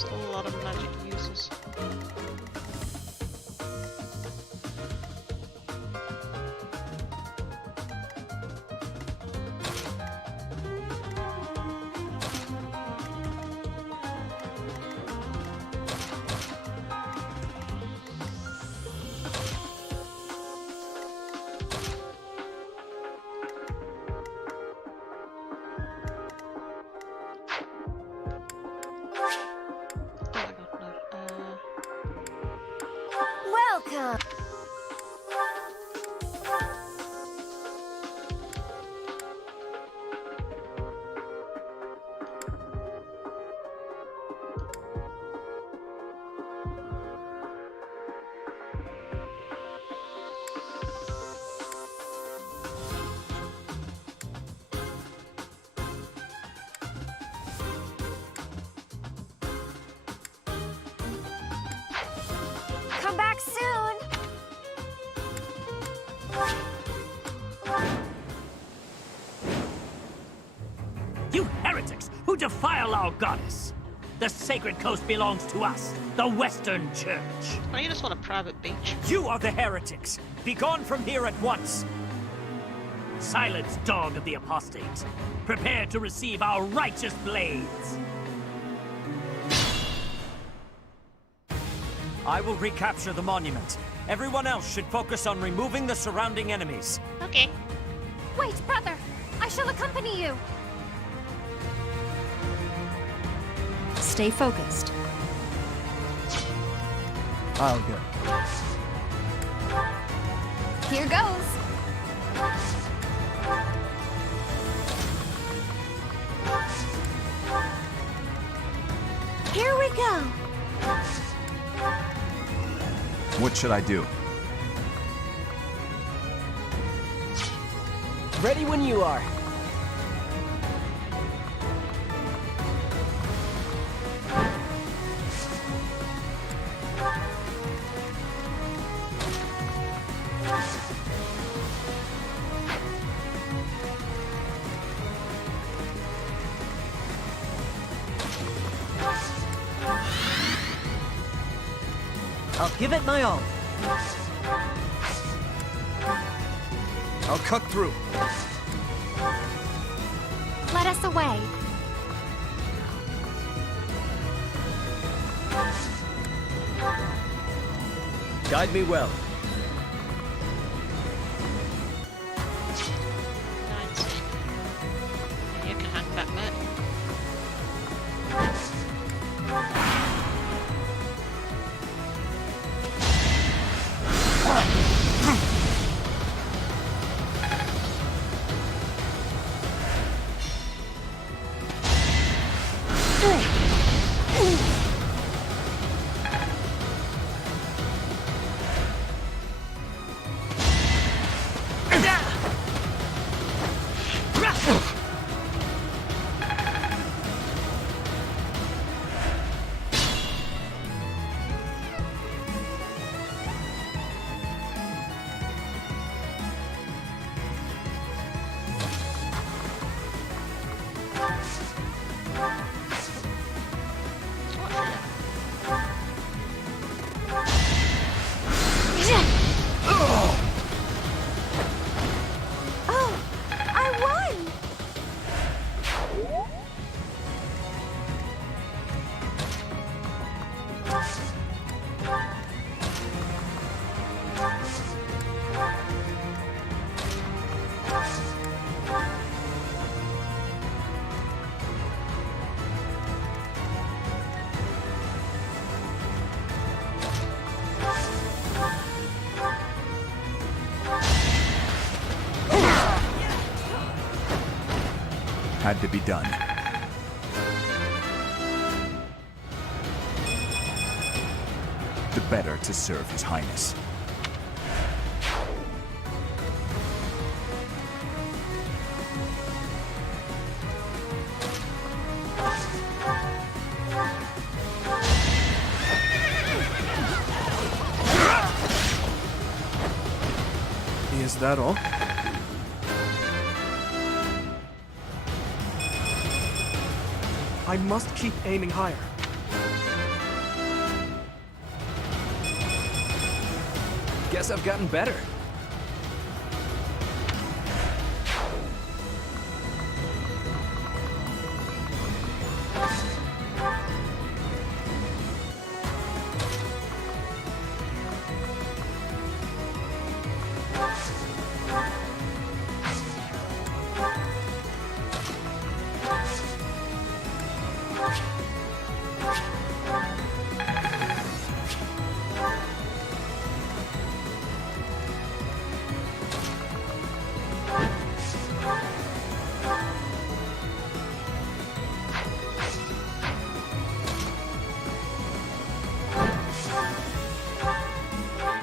There's a lot of magic uses. Oh my god, no. You heretics who defile our goddess! The sacred coast belongs to us, the Western Church. Oh, you just want a private beach. You are the heretics! Be gone from here at once! Silence, dog of the apostates. Prepare to receive our righteous blades. I will recapture the monument. Everyone else should focus on removing the surrounding enemies. Okay. Wait, brother! I shall accompany you! Stay focused. I'll go. Here goes! Here we go! What should I do? Ready when you are. I'll give it my all. I'll cut through. Let us away. Guide me well. You can hang back, mate. Had to be done. The better to serve His Highness. Is that all? I must keep aiming higher. Guess I've gotten better.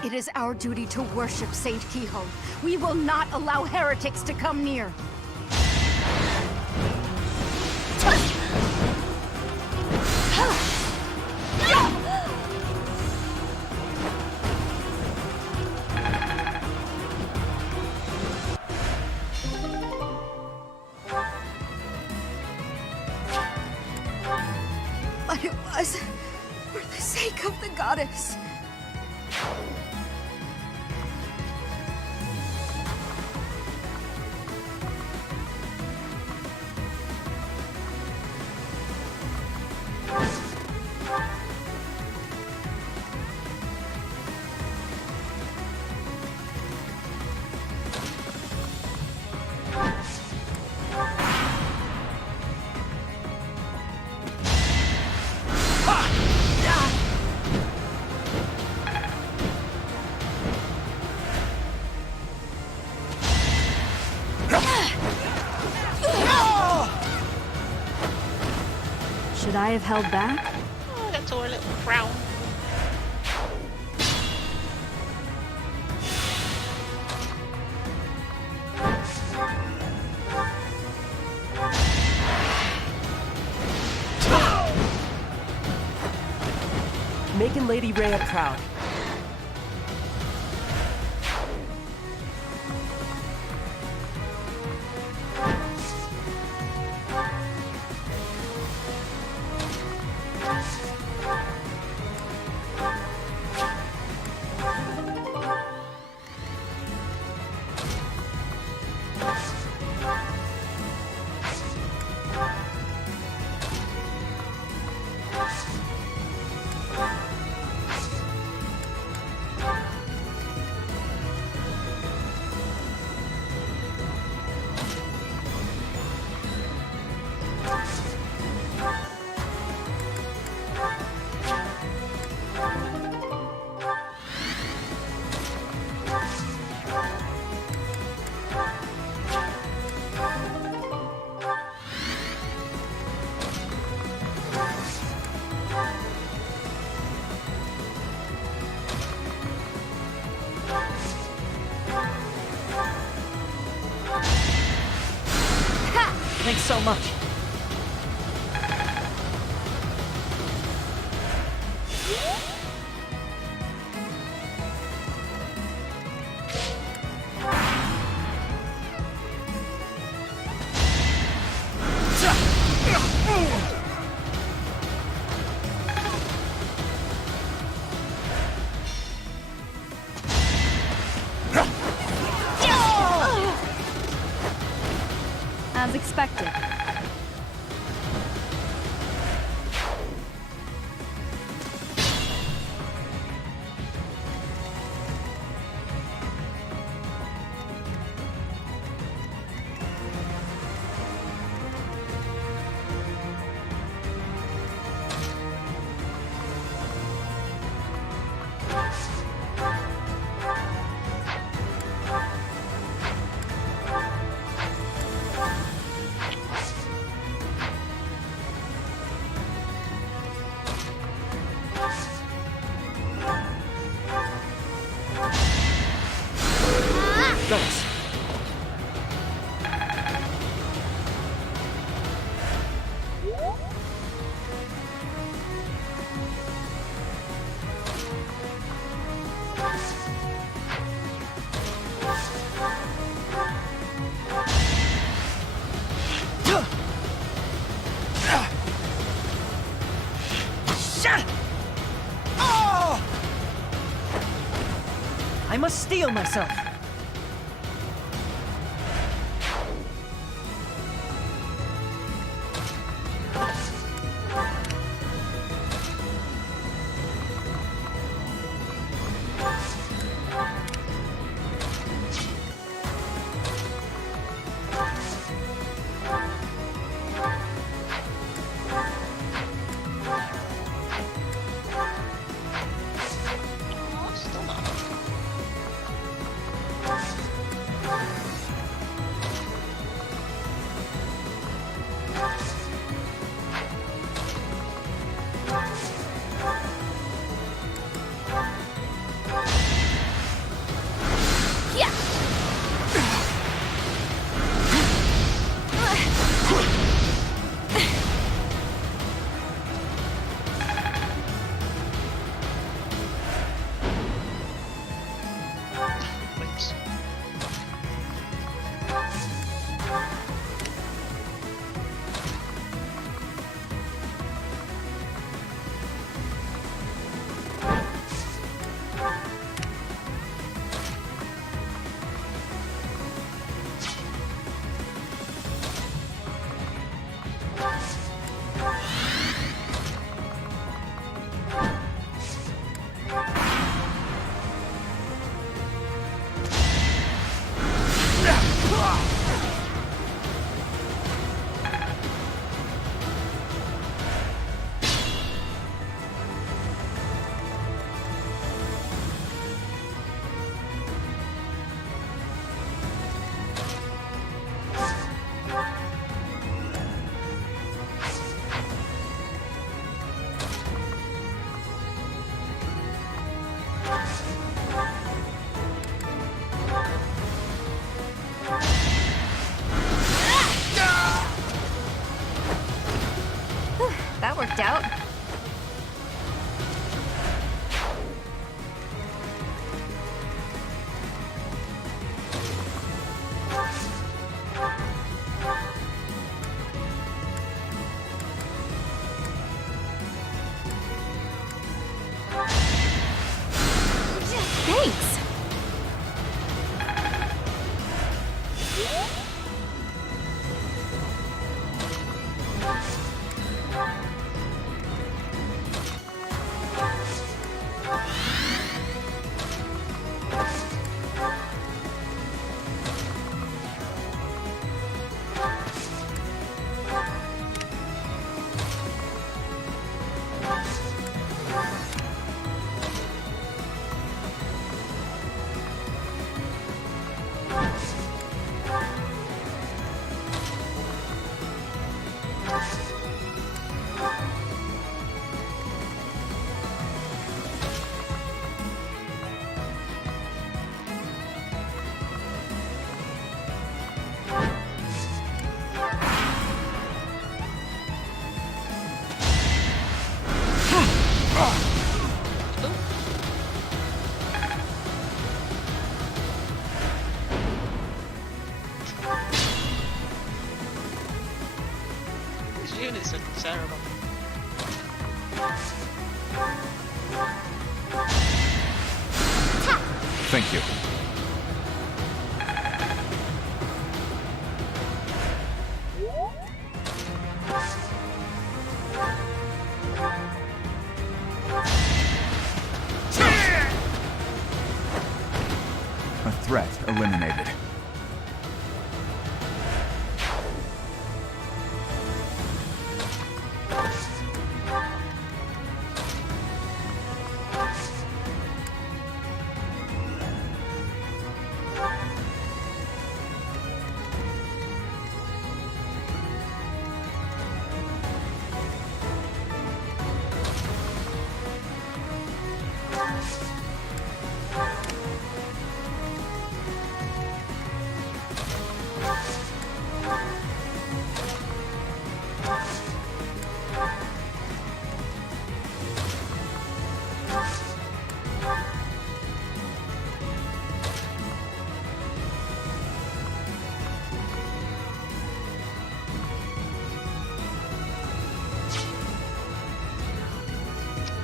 It is our duty to worship Saint Kehoe. We will not allow heretics to come near. thought it was. For the sake of the goddess. Should I have held back? Oh, that's our little crown. Making Lady Rhea proud. Thanks so much. As expected. Thanks. I must steel myself. checked out. Thanks! These units are terrible. Thank you. A threat eliminated.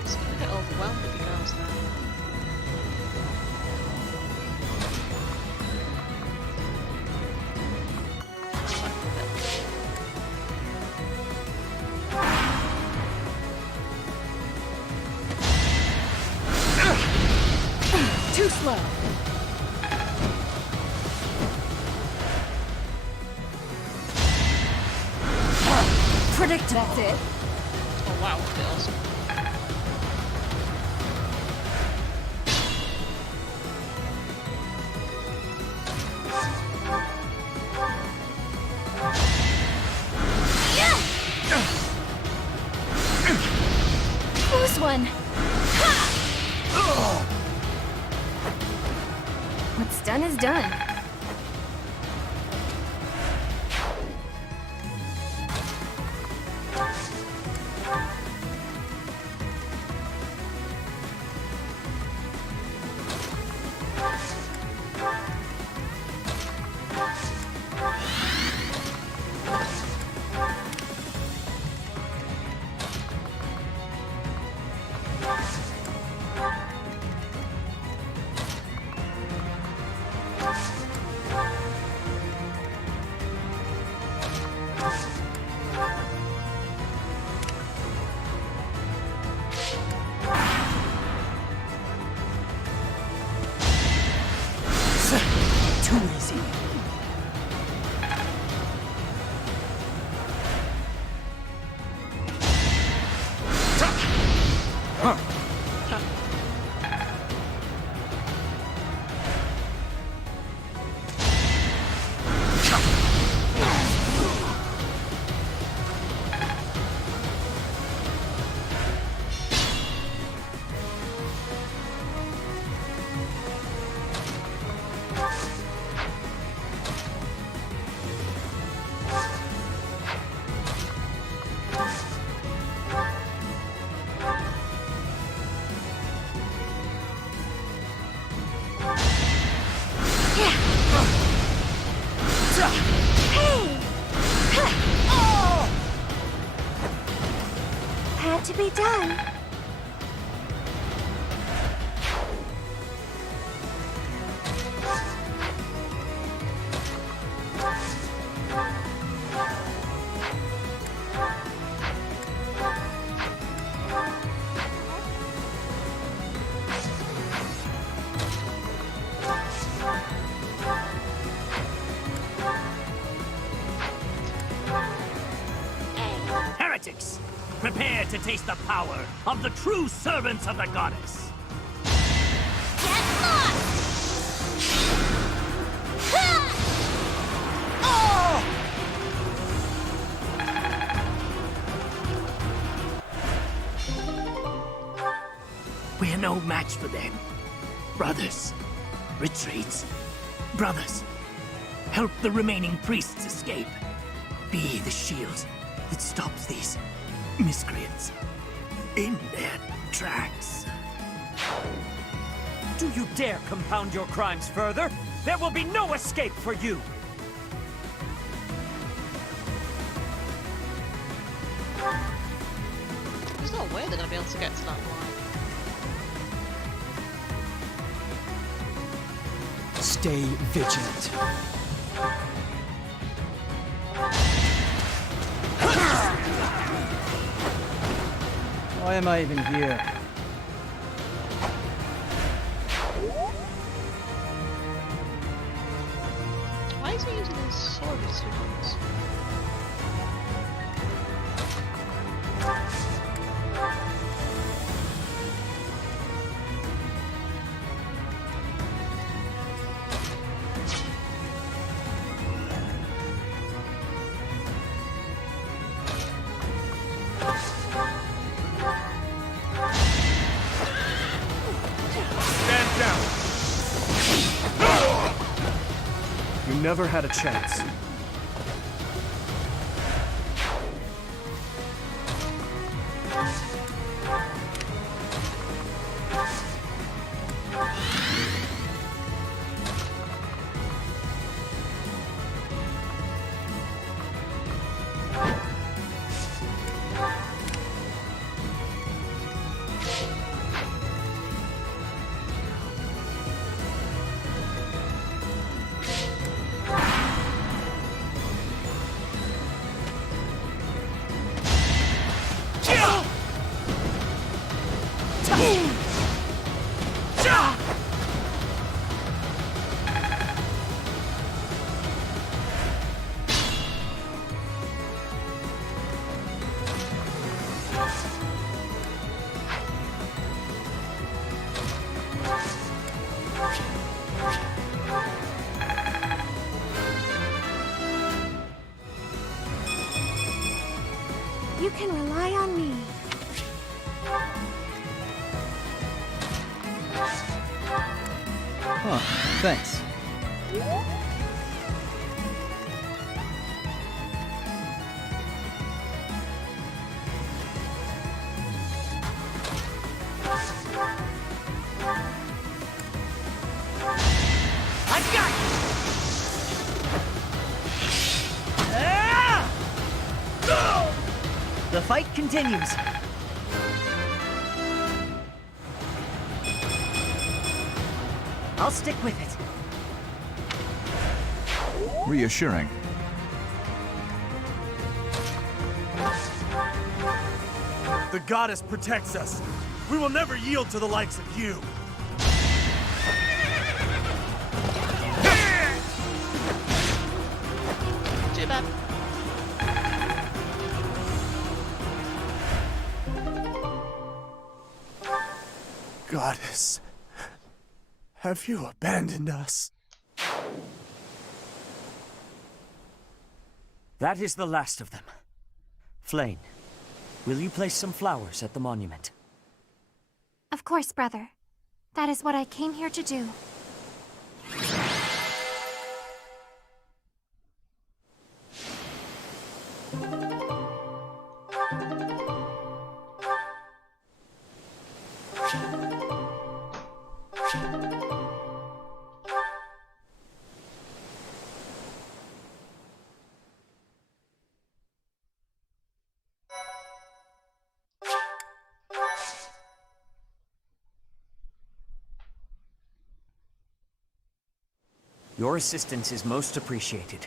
It's gonna get overwhelmed if he goes there. Too slow. Predictable. That's it. Oh wow, that's awesome. Who's one? What's done is done. got to be done. Heretics, prepare to taste the power of the true servants of the goddess. We're no match for them. Brothers, retreat. Brothers, help the remaining priests escape. Be the shield that stops these miscreants in their tracks. Do you dare compound your crimes further? There will be no escape for you! There's no way they're gonna be able to get to that line. Stay vigilant. Why am I even here? Why is he using his sword with two hands? You never had a chance. You can rely on me. Huh, thanks. I've got you! The fight continues. I'll stick with it. Reassuring. The goddess protects us. We will never yield to the likes of you. Too bad. Goddess, have you abandoned us? That is the last of them. Flame, will you place some flowers at the monument? Of course, brother. That is what I came here to do. Your assistance is most appreciated.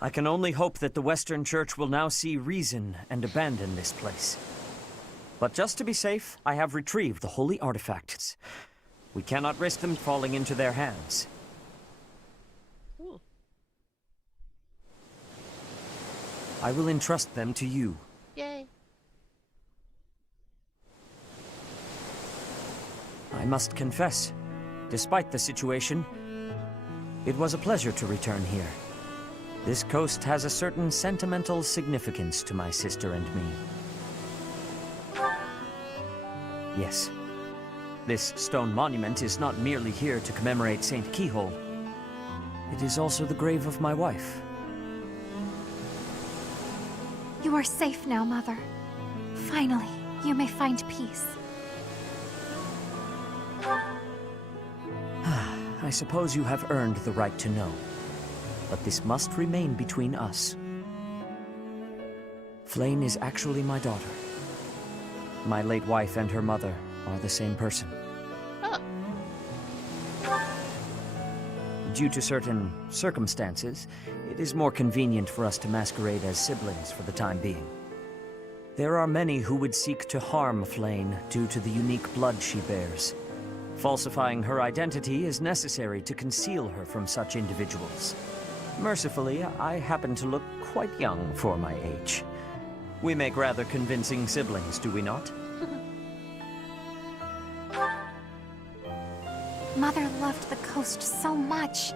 I can only hope that the Western Church will now see reason and abandon this place. But just to be safe, I have retrieved the holy artifacts. We cannot risk them falling into their hands. Ooh. I will entrust them to you. Yay. I must confess, despite the situation, it was a pleasure to return here. This coast has a certain sentimental significance to my sister and me. Yes. This stone monument is not merely here to commemorate Saint Keyhole. It is also the grave of my wife. You are safe now, Mother. Finally, you may find peace. I suppose you have earned the right to know. But this must remain between us. Flayn is actually my daughter. My late wife and her mother are the same person. Due to certain circumstances, it is more convenient for us to masquerade as siblings for the time being. There are many who would seek to harm Flayn due to the unique blood she bears. Falsifying her identity is necessary to conceal her from such individuals. Mercifully, I happen to look quite young for my age. We make rather convincing siblings, do we not? Mother loved the coast so much.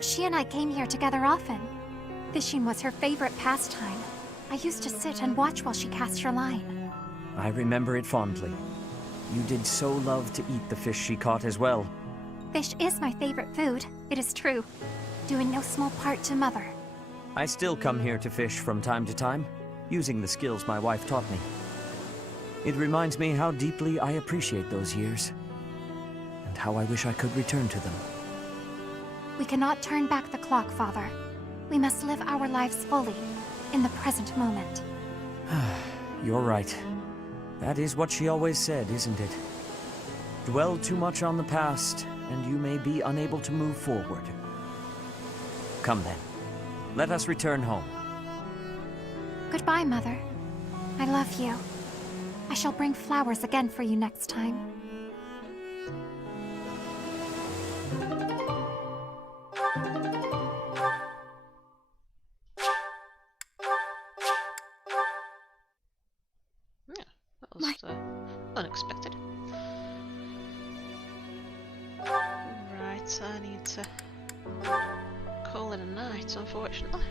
She and I came here together often. Fishing was her favorite pastime. I used to sit and watch while she cast her line. I remember it fondly. You did so love to eat the fish she caught as well. Fish is my favorite food, it is true. Due in no small part to Mother. I still come here to fish from time to time, using the skills my wife taught me. It reminds me how deeply I appreciate those years, and how I wish I could return to them. We cannot turn back the clock, Father. We must live our lives fully, in the present moment. You're right. That is what she always said, isn't it? Dwell too much on the past, and you may be unable to move forward. Come then. Let us return home. Goodbye, Mother. I love you. I shall bring flowers again for you next time. Unexpected. Right, I need to call it a night, unfortunately.